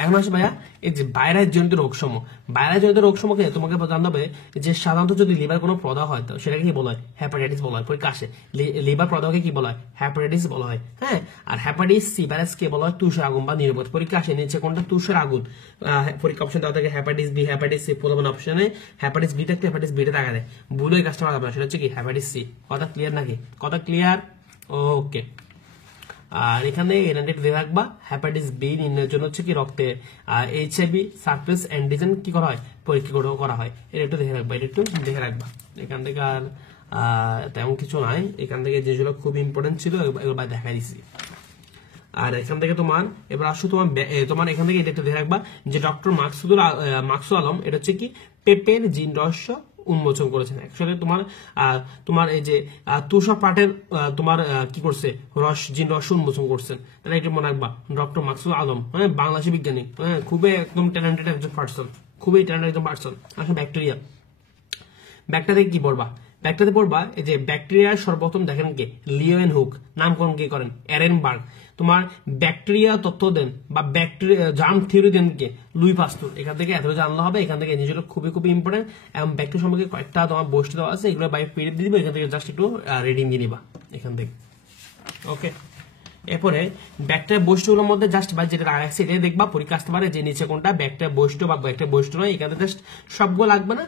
এখন আসে ভাইয়া এই যে ভাইরাস জনিত রোগসমূহ। ভাইরাস জনিত রোগসমূহকে তোমাকে জানতে হবে যে সাধারণত যদি লিভার কোনো প্রদাহ হয় তো সেটাকে কি বলা হয়? হ্যাপাটাইটিস বলা হয়। পরীক্ষা আসে লিভার প্রদাহকে কি বলা হয়? হ্যাপাটাইটিস বলা হয়। হ্যাঁ, আর হ্যাপাটাইটিস সি ভাইরাসকে বলা হয় তুষার আগুন বা নির্বোধ। পরীক্ষা আসে নিচে কোনটা তুষার আগুন। পরীক্ষা অপশন দেওয়া থাকে হ্যাপাটাইটিস বি, হ্যাপাটাইটিস সি। প্রথম অপশনে হ্যাপাটাইটিস বি থাকলে হ্যাপাটাইটিস বিটা দেখা দেয়, ভুল ওই কাজটা করা যাবে না, সেটা হচ্ছে কি হ্যাপাটাইটিস সি। কথা ক্লিয়ার নাকি? কথা ক্লিয়ার? ওকে। আর এখানে দেখে রাখবা হ্যাপাটাইটিস বি নির্ণয়ের জন্য হচ্ছে কি রক্তে এইচআইভি সারফেস অ্যান্টিজেন কি করা হয়? পরীক্ষা করা হয়। এটা একটু দেখে রাখবা, এটা একটু দেখে রাখবা। এখান থেকে আর তেমন কিছু নাই, এখান থেকে যেগুলো খুব ইম্পর্টেন্ট ছিল এগুলো দেখা দিছি। আর এখান থেকে তোমার এবার আসো তোমার এখান থেকে এটা একটু দেখে রাখবা যে ডক্টর মাকসুদ আলম এটা হচ্ছে কি পেপের জিন রহস্য উন্মোচন করেছেন। অ্যাকচুয়ালি তোমার এই যে তুষার পাটের তোমার কি করছে জিন রহস্য উন্মোচন করছেন, তাহলে এটা মনে রাখবা ডক্টর মাকসুদ আলম, হ্যাঁ বাংলাদেশি বিজ্ঞানী, হ্যাঁ খুবই একদম ট্যালেন্টেড একজন পার্সন, খুবই ট্যালেন্টেড একজন পার্সন। আসলে ব্যাকটেরিয়া কি পড়বা? ব্যাকটেরিয়াতে পড়বা এই যে ব্যাকটেরিয়ার সর্বপ্রথম দেখেন কে? Leeuwen hook. নামকরণ কে করেন? এরেনবার্গ। তোমার ব্যাকটেরিয়া তত্ত্ব দেন বা ব্যাকটেরিয়া জার্ম থিওরি দেন কে? Louis Pasteur. এখান থেকে এত জানলে হবে, এখান থেকে এই জিনিসগুলো খুবই খুবই ইম্পর্টেন্ট। এবং ব্যাকটেরিয়া সম্পর্কে কয়েকটা তোমার বস্তু দেওয়া আছে, এগুলো বাইরে পিডিএফ দিয়ে দিবে, এখান থেকে জাস্ট একটু রিডিং দিয়ে নিবা এখান থেকে। ওকে, এরপরে ব্যাকটেরিয়া বৈশিষ্ট্যগুলোর মধ্যে জাস্ট বা যেটা রাখছে এটাই দেখবা। পরীক্ষা আসতে পারে যে নিচে কোনটা ব্যাকটেরিয়া বৈশিষ্ট্য বা ব্যাকটেরিয়া বৈশিষ্ট্য নয়, এখানে জাস্ট সবগুলো লাগবে না।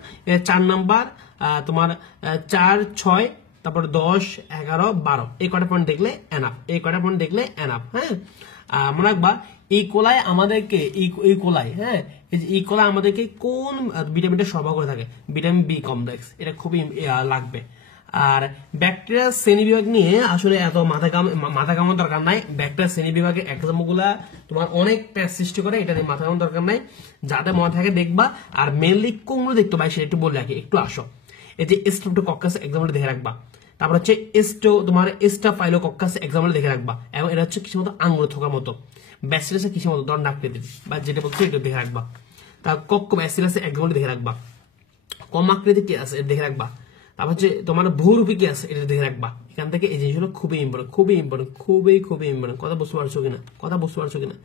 4 নাম্বার তোমার 4, 6, তারপর 10, 11, 12 এই কটা পয়েন্ট দেখলে এনাফ, এই কটা পয়েন্ট দেখলে এনাফ। হ্যাঁ, মনে রাখবা ইকোলাই আমাদেরকে হ্যাঁ ইকোলাই আমাদেরকে কোন ভিটামিনটা সরবরাহ করে থাকে? Vitamin B complex. এটা খুবই লাগবে। আর ব্যাকটেরিয়া শ্রেণীবিভাগ নিয়ে আসলে এত মাথা কামানোর দরকার নাই। ব্যাকটেরিয়া শ্রেণীবিভাগের এক্সাম্পল গুলা তোমার অনেক প্যাচ সৃষ্টি করে, এটা নিয়ে মাথা কামানোর দরকার নাই। যাতে মনে থাকে দেখবা। আর মেনলি কোনগুলো দেখতে পাই সেটা একটু বলে রাখি, একটু আসো। এই যে স্ট্রেপ্টোকক্কাস এক্সাম্পল দেখে রাখবা। তারপর হচ্ছে তোমার স্টাফাইলোকক্কাস এক্সাম্পল দেখে রাখবা। এবং এটা হচ্ছে কিছু মতো আঙুল থোকার মতো। ব্যাসিলাস কিছু মতো ধর ডাকতে বা যেটা বলছে এটা দেখে রাখবা। তার ব্যাসিলাস এক্সাম্পল দেখে রাখবা। কম আকৃতি কি আছে দেখে রাখবা। তারপর হচ্ছে তোমার বহুরূপী কি আছে এটা দেখে রাখবা। এখান থেকে এই জিনিসগুলো খুবই ইম্পর্টেন্ট, খুবই ইম্পর্টেন্ট, খুবই খুবই ইম্পর্টেন্ট। কথা বুঝতে পারছো কিনা? কথা বুঝতে পারছো কিনা?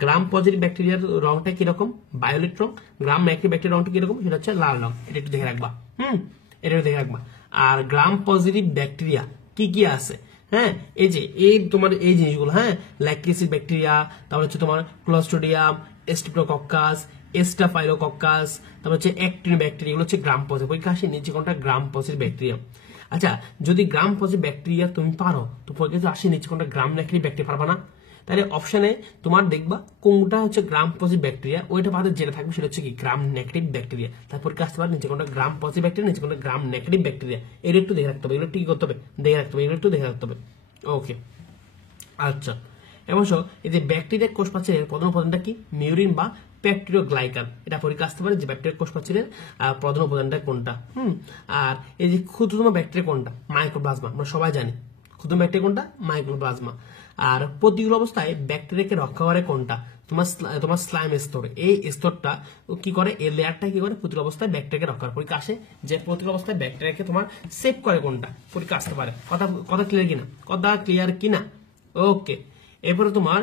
গ্রাম পজিটিভ ব্যাকটেরিয়ার রংটা কিরকম? ভায়োলেট রং। গ্রাম নেগেটিভ ব্যাকটেরিয়ার রংটা কিরকম? সেটা হচ্ছে লাল রং। এটা একটু দেখে রাখবা। এটা দেখে রাখবা। আর গ্রাম পজিটিভ ব্যাকটেরিয়া কি কি আছে? হ্যাঁ, এই তোমার এই জিনিসগুলো, হ্যাঁ ল্যাকটিসিড ব্যাকটেরিয়া, তারপর হচ্ছে তোমার ক্লোস্ট্রিডিয়াম, স্ট্রেপ্টোকক্কাস, স্টাফাইলোকক্কাস, তারপর হচ্ছে অ্যাক্টিন ব্যাকটেরিয়া, এগুলো হচ্ছে গ্রাম পজিটিভ। পরীক্ষা আসে নিচে কোনটা? Gram positive bacteria. আচ্ছা, যদি গ্রাম পজিটিভ ব্যাকটেরিয়া তুমি পারো তো পরীক্ষা আসে নিচে কোনটা? গ্রাম নেগেটিভ ব্যাকটেরিয়া পারবা না? তাহলে অপশনে তোমার দেখবা কোনটা হচ্ছে গ্রাম পজিটিভ ব্যাকটেরিয়া, ওইটা বাদে যেটা থাকবে সেটা হচ্ছে কি গ্রাম নেগেটিভ ব্যাকটেরিয়া। তারপর আসতে পারে নিচে কোনটা? গ্রাম পজিটিভ ব্যাকটেরিয়া, নিচে কোনটা? Gram negative bacteria. এটা একটু দেখে রাখতে হবে, এগুলো কি করতে হবে? দেখে রাখতে হবে, এগুলো একটু দেখে রাখতে হবে। ওকে, আচ্ছা এবং এই যে ব্যাকটেরিয়ার কোষ প্রাচীরের প্রধান উপাদানটা কি? মিউরিন বা ব্যাকটেরিওগ্লাইকান। এটা পরীক্ষা আসতে পারে যে ব্যাকটেরিয়ার কোষ প্রাচীরের প্রধান উপাদানটা কোনটা। আর এই যে ক্ষুদ্রতম ব্যাকটেরিয়া কোনটা? মাইক্রোপ্লাজমা। আমরা সবাই জানি ক্ষুদ্র ব্যাকটেরিয়া কোনটা? মাইক্রোপ্লাজমা। আর প্রতিকূল অবস্থায় ব্যাকটেরিয়াকে রক্ষা করে কোনটা? তোমার স্লাইম স্তর। এই স্তরটা কি করে? এই লেয়ারটা কি করে প্রতিকূল অবস্থায় ব্যাকটেরিয়াকে রক্ষা করে। পরীক্ষা আসে যে প্রতিকূল অবস্থায় ব্যাকটেরিয়াকে তোমার সেভ করে কোনটা? পরীক্ষা আসতে পারে। কথা ক্লিয়ার কিনা? কথা ক্লিয়ার কিনা? ওকে, এরপরে তোমার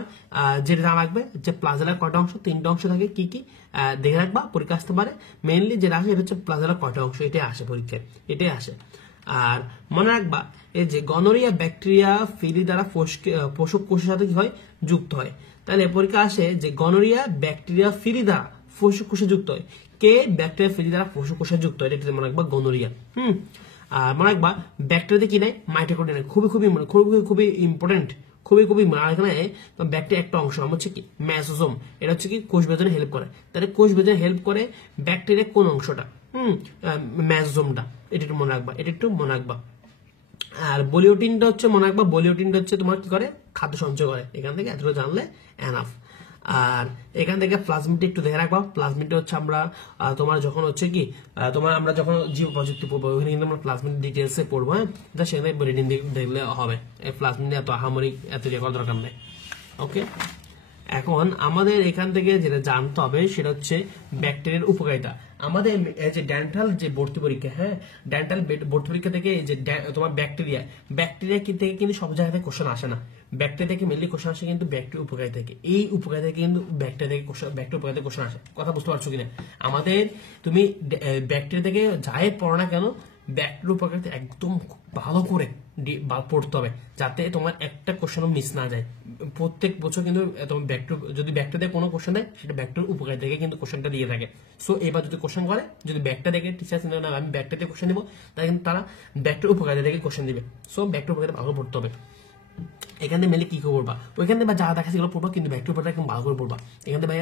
যেটা জানা রাখবে যে প্লাজেলার কয়টা অংশ? 3টা অংশ থাকে। কি কি দেখে রাখবা, পরীক্ষা আসতে পারে। মেইনলি যেটা আসে এটা হচ্ছে প্লাজেলার কয়টা অংশ, এটাই আসে পরীক্ষায়, এটাই আসে। আর মনে রাখবা এই যে গনোরিয়া ব্যাকটেরিয়া ফিলি দ্বারা পোষক কোষের সাথে কি হয়? যুক্ত হয়। তাহলে পরীক্ষা আসে যে গনোরিয়া ব্যাকটেরিয়া ফিলি দ্বারা পোষক কোষে যুক্ত হয়। কে ব্যাকটেরিয়া ফিলি দ্বারা পোষক কোষে যুক্ত হয়? এটা মনে রাখবা গনোরিয়া। আর মনে রাখবা ব্যাকটেরিয়াতে কি নাই? মাইটোকন্ড্রিয়া। খুবই খুবই খুবই খুবই ইম্পর্টেন্ট, খুবই খুবই এখানে ব্যাকটেরিয়া একটা অংশ নাম হচ্ছে কি মেসোজোম, এটা হচ্ছে কি কোষ বিভাজনে হেল্প করে। তাহলে কোষ বিভাজনে হেল্প করে ব্যাকটেরিয়া কোন অংশটা? মেসোজোমটা। এটা একটু মনে রাখবা, এটা একটু মনে রাখবা। আর বলিওটিনটা হচ্ছে মনে রাখবা, বলিওটিনটা হচ্ছে তোমার কি করে খাদ্য সঞ্চয় করে। এখান থেকে এতটুকু জানলে এনাফ। আর এখান থেকে প্লাজমিডটা একটু দেখে রাখবা। প্লাজমিডটা হচ্ছে আমরা তোমার যখন হচ্ছে কি তোমার আমরা যখন জীব প্রযুক্তি পড়বো ওখানে কিন্তু আমরা প্লাজমিড ডিটেলসে পড়বো। হ্যাঁ, সেখানে রিডিং দেখলে হবে। এই প্লাজমিড এত আহামরি এত ইয়ে করার দরকার নেই। ওকে, এখন আমাদের এখান থেকে যেটা জানতে হবে সেটা হচ্ছে ব্যাকটেরিয়ার উপকারিতা। আমাদের যে ডেন্টাল যে ভর্তি পরীক্ষা, হ্যাঁ ডেন্টাল ভর্তি পরীক্ষা থেকে যে তোমার ব্যাকটেরিয়া থেকে কিন্তু সব জায়গা থেকে কোশ্চেন আসে না। ব্যাকটেরিয়া থেকে মেনলি কোশ্চেন আসে কিন্তু ব্যাকটেরিয়া উপকারিতা থেকে। এই উপকারিতা থেকে কিন্তু ব্যাকটেরিয়া উপকারিতা কোশ্চেন আসে। কথা বুঝতে পারছো কিনা? আমাদের তুমি ব্যাকটেরিয়া থেকে যাই পড়ো না কেন, ব্যাকটেরিয়া উপকারিতা একদম ভালো করে পড়তে হবে যাতে তোমার একটা কোশ্চেনও মিস না যায়। প্রত্যেক বছর কিন্তু তোমার যদি ব্যাকটেরিয়া কোনো কোশ্চেন দেয় সেটা ব্যাকটেরিয়ার উপকারিতা থেকে কিন্তু কোশ্চেনটা দিয়ে থাকে। সো এবার যদি কোশ্চেন করে, যদি ব্যাকটেরিয়া দেখে টিচার চিন্তা না আমি ব্যাকটেরিয়া কোশ্চেন দিব, তাই কিন্তু তারা ব্যাকটেরিয়ার উপকারিতা থেকে কোশ্চেন দিবে। সো ব্যাকটেরিয়া উপকারিতা ভালো পড়তে হবে। এখান থেকে মেলে কি করবা, ওইখান থেকে যা দেখা সেগুলো পড়বা, কিন্তু ব্যাকটেরিয়া উপকারিতা একদম ভালো করে পড়বা। এখান থেকে ভাই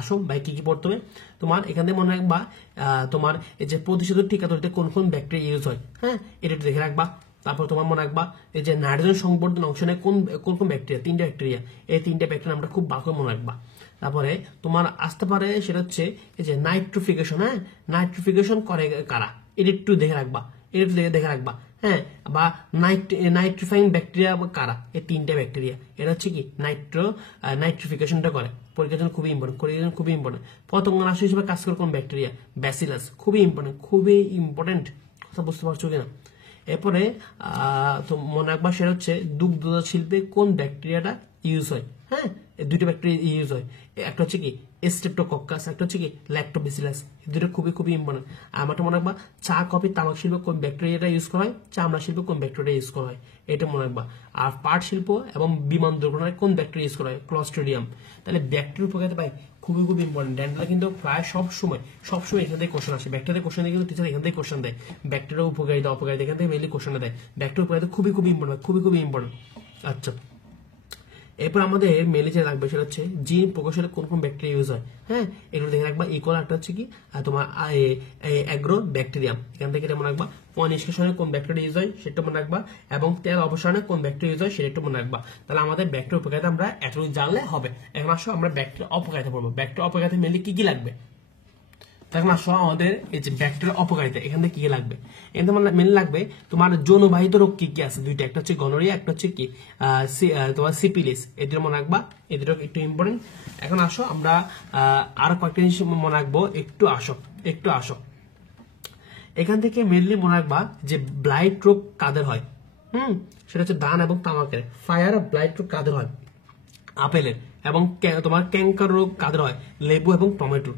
আসো ভাই কি কি পড়তে হবে তোমার। এখান থেকে মনে রাখবা তোমার এই যে প্রতিষেধক টিকা তৈরিতে কোন কোন ব্যাকটেরিয়া ইউজ হয়, হ্যাঁ এটা একটু দেখে রাখবা। তারপর তোমার মনে রাখবা এই যে নাইট্রোজেন সংবর্ধন অংশ নেয় কোন কোন ব্যাকটেরিয়া, 3টা ব্যাকটেরিয়া। এই 3টা ব্যাকটেরিয়া আমরা খুব ভালো করে মনে রাখবা। তারপরে তোমার আসতে পারে সেটা হচ্ছে এই যে নাইট্রোফিকেশন, হ্যাঁ নাইট্রোফিকেশন করে কারা, এটা একটু দেখে রাখবা, এটা একটু দেখে রাখবা। হ্যাঁ, বা নাইট্রিফাইং ব্যাকটেরিয়া কারা, এই 3টা ব্যাকটেরিয়া। এটা হচ্ছে কি নাইট্রিফিকেশনটা করে, পরীক্ষার জন্য খুবই ইম্পর্টেন্ট। পতঙ্গনাশক হিসেবে কাজ করে কোন ব্যাকটেরিয়া, ব্যাসিলাস। খুবই ইম্পর্টেন্ট। কথা বুঝতে পারছো কিনা? এরপরে তো মনে রাখবা সেটা হচ্ছে দুগ্ধজাত শিল্পে কোন ব্যাকটেরিয়াটা ইউজ হয়। হ্যাঁ, 2টা ব্যাকটেরিয়া ইউজ হয়, একটা হচ্ছে কি স্ট্রেপ্টোকক্কাস, একটা হচ্ছে কি ল্যাক্টোব্যাসিলাস। দুটো খুবই ইম্পর্টেন্ট। আমারটা মনে রাখবা চা কফি তামাক শিল্পে কোন ব্যাকটেরিয়াটা ইউজ করা হয়, চামড়া শিল্পে কোন ব্যাকটেরিয়া ইউজ করা হয়, এটা মনে রাখবা। আর পাট শিল্প এবং বিমান দুর্ঘটনায় কোন ব্যাকটেরিয়া ইউজ করা হয়, ক্লস্ট্রিডিয়াম। তাহলে ব্যাকটেরিয়া উপকারিতা পাই খুবই ইম্পর্টেন্ট। ডেন্টাল কিন্তু প্রায় সবসময় এখান থেকে কোশ্চেন আসে। ব্যাকটেরিয়া কোশ্চেন দিয়ে কিন্তু টিচার এখান থেকে কোশ্চেন দেয়। ব্যাকটেরিয়া উপকারিতা অপকারিতা এখান থেকে মেনলি কোশ্চেন দেয়। ব্যাকটেরিয়া উপকারিতা খুবই ইম্পর্টেন্ট, খুবই ইম্পর্টেন্ট। আচ্ছা, এরপর আমাদের মেলে যে লাগবে সেটা হচ্ছে জিন প্রকৌশলে কোন কোন ব্যাকটেরিয়া ইউজ হয়। হ্যাঁ, এগুলো দেখে রাখবা। ইকোয়াল একটা হচ্ছে কি তোমার অ্যাগ্রো ব্যাকটেরিয়াম, এখান থেকে এটা মনে রাখবা। পয় নিষ্কাশনে কোন ব্যাকটেরিয়া ইউজ হয় সেটা মনে রাখবা, এবং তেল অপসারণে কোন ব্যাকটেরিয়া ইউজ হয় সেটা একটু মনে রাখবা। তাহলে আমাদের ব্যাকটেরিয়া উপকারিতা আমরা এতটুকু জানলে হবে। এখন আসো আমরা ব্যাকটেরিয়া অপকারিতা পড়বো। ব্যাকটেরিয়া অপকারিতা মেনলি কি লাগবে, তখন আসো আমাদের এই যে ব্যাকটেরিয়া অপকারিতা এখান থেকে কি লাগবে। এখান থেকে মেনলি লাগবে তোমার যৌনবাহিত রোগ কি কি আছে, 2টা, একটা হচ্ছে গনোরিয়া, একটা হচ্ছে কি তোমার সিপিলিস। এই দুটো মনে রাখবা, এই দুটো একটু ইম্পর্টেন্ট। এখন আসো আমরা আরো কয়েকটা জিনিস মনে রাখবো। একটু আসো এখান থেকে মেনলি মনে রাখবা যে ব্লাইট রোগ কাদের হয়। সেটা হচ্ছে ধান এবং তামাকের। ফায়ার ব্লাইট রোগ কাদের হয়, আপেলের। এবং তোমার ক্যাঙ্কার রোগ কাদের হয়, লেবু এবং টমেটো।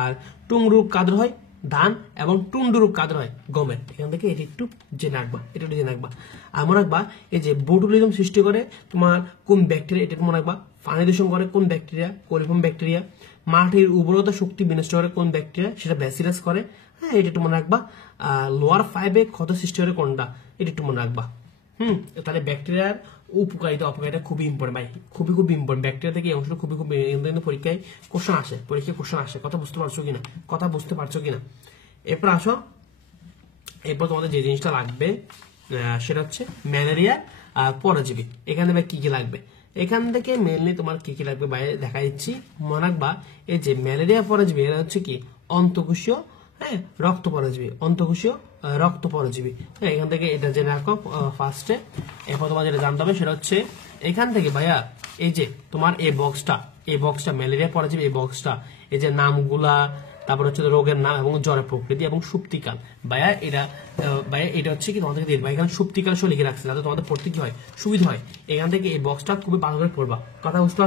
আর টুং রোগ কাদের হয়, ধান। এবং টুন্ডু রোগ কাদের হয়, গমের। এখান থেকে এটি একটু জেনে রাখবা। আর মনে রাখবা এই যে বোটুলিজম সৃষ্টি করে তোমার কোন ব্যাকটেরিয়া, এটা মনে রাখবা। পানি দূষণ করে কোন ব্যাকটেরিয়া, কোলিফর্ম ব্যাকটেরিয়া। মাটির উর্বরতা শক্তি বিনষ্ট করে কোন ব্যাকটেরিয়া, সেটা ব্যাসিলাস করে। হ্যাঁ, এটা একটু মনে রাখবা। লোয়ার 5-এ ক্ষত সৃষ্টি করে কোনটা, এটা একটু মনে রাখবা। তাহলে ব্যাকটেরিয়ার উপকারিতা অপকারিতা খুবই ইম্পর্টেন্ট ভাই, খুবই ইম্পর্টেন্ট। ব্যাকটেরিয়া থেকে এই অংশটা খুবই পরীক্ষায় কোশ্চেন আসে। কথা বুঝতে পারছো কিনা? এরপর আসো, এরপর তোমাদের যে জিনিসটা লাগবে সেটা হচ্ছে ম্যালেরিয়া পরজীবী। এখানে ভাই কি লাগবে, এখান থেকে মেনলি তোমার কি লাগবে বাইরে দেখা দিচ্ছি। মনে রাখবা এই যে ম্যালেরিয়া পরজীবী এরা হচ্ছে কি অন্তঃকোষীয়, হ্যাঁ রক্ত পরজীবী। হ্যাঁ, এখান থেকে এটা জেনে রাখো ফার্স্টে। এরপর তোমার যেটা জানতে হবে সেটা হচ্ছে এখান থেকে ভাইয়া এই যে তোমার এই বক্সটা ম্যালেরিয়া পরজীবী, এই বক্সটা এই যে নামগুলা, তারপর হচ্ছে রোগের নাম এবং জ্বরের প্রকৃতি এবং সুপ্তিকাল। ভাইয়া এটা হচ্ছে কি তোমাদের দিয়ে এখানে সুপ্তিকাল সহ লিখে রাখছে যাতে তোমাদের পড়তে কি হয়, সুবিধা হয়। এখান থেকে এই বক্সটা খুবই ভালো করে পড়বা। কথা বুঝতে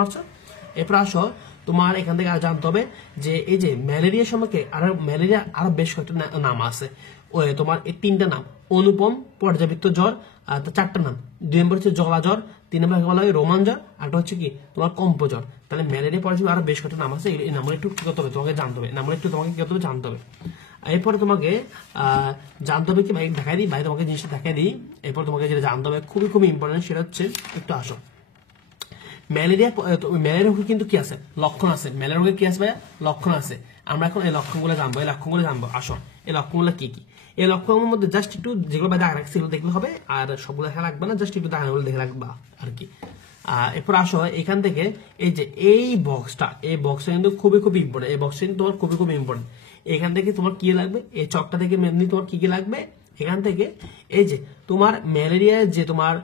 পারছো? এরপর আসো তোমার এখান থেকে জানতে হবে যে এই যে ম্যালেরিয়া সম্পর্কে আরো বেশ কয়েকটা নাম আছে। তোমার এই 3টা নাম, অনুপম, পর্যাবৃত্ত জ্বর, 4টা নাম। 2 নম্বর হচ্ছে জলা জ্বর, 3 নম্বর বলা হয় রোমান জ্বর, আরটা হচ্ছে কি তোমার কম্প জ্বর। তাহলে ম্যালেরিয়া পর্যাবৃত্ত আরো বেশ কয়েকটা নাম আছে। এই নামগুলো একটু কি করতে হবে তোমাকে জানতে হবে, এরপরে তোমাকে জানতে হবে কি ভাই, দেখাই দিই ভাই, তোমাকে জিনিসটা দেখাই দিই। এরপর তোমাকে যেটা জানতে হবে খুবই খুবই ইম্পর্টেন্ট, সেটা হচ্ছে একটু আসো ম্যালেরিয়া রোগের কিন্তু কি আছে, লক্ষণ আছে। ম্যালেরিয়া রোগের কি আছে ভাইয়া, লক্ষণ আছে। আমরা এখন এই লক্ষণগুলো জানবো। আসো এই লক্ষণগুলো কি কি, এই লক্ষণের মধ্যে জাস্ট একটু যেগুলো ভাই দেখা রাখছি দেখলে হবে, আর সবগুলো দেখা রাখবে না, জাস্ট একটু দেখানোগুলো দেখে রাখবা আর কি। এরপর আসো এখান থেকে এই যে এই বক্সটা কিন্তু খুবই খুবই ইম্পর্টেন্ট। এই বক্সটা কিন্তু তোমার খুবই খুবই ইম্পর্টেন্ট। এখান থেকে তোমার কি লাগবে, এই চকটা থেকে মেনলি তোমার কি কি লাগবে, এখান থেকে এই যে তোমার ম্যালেরিয়া যে তোমার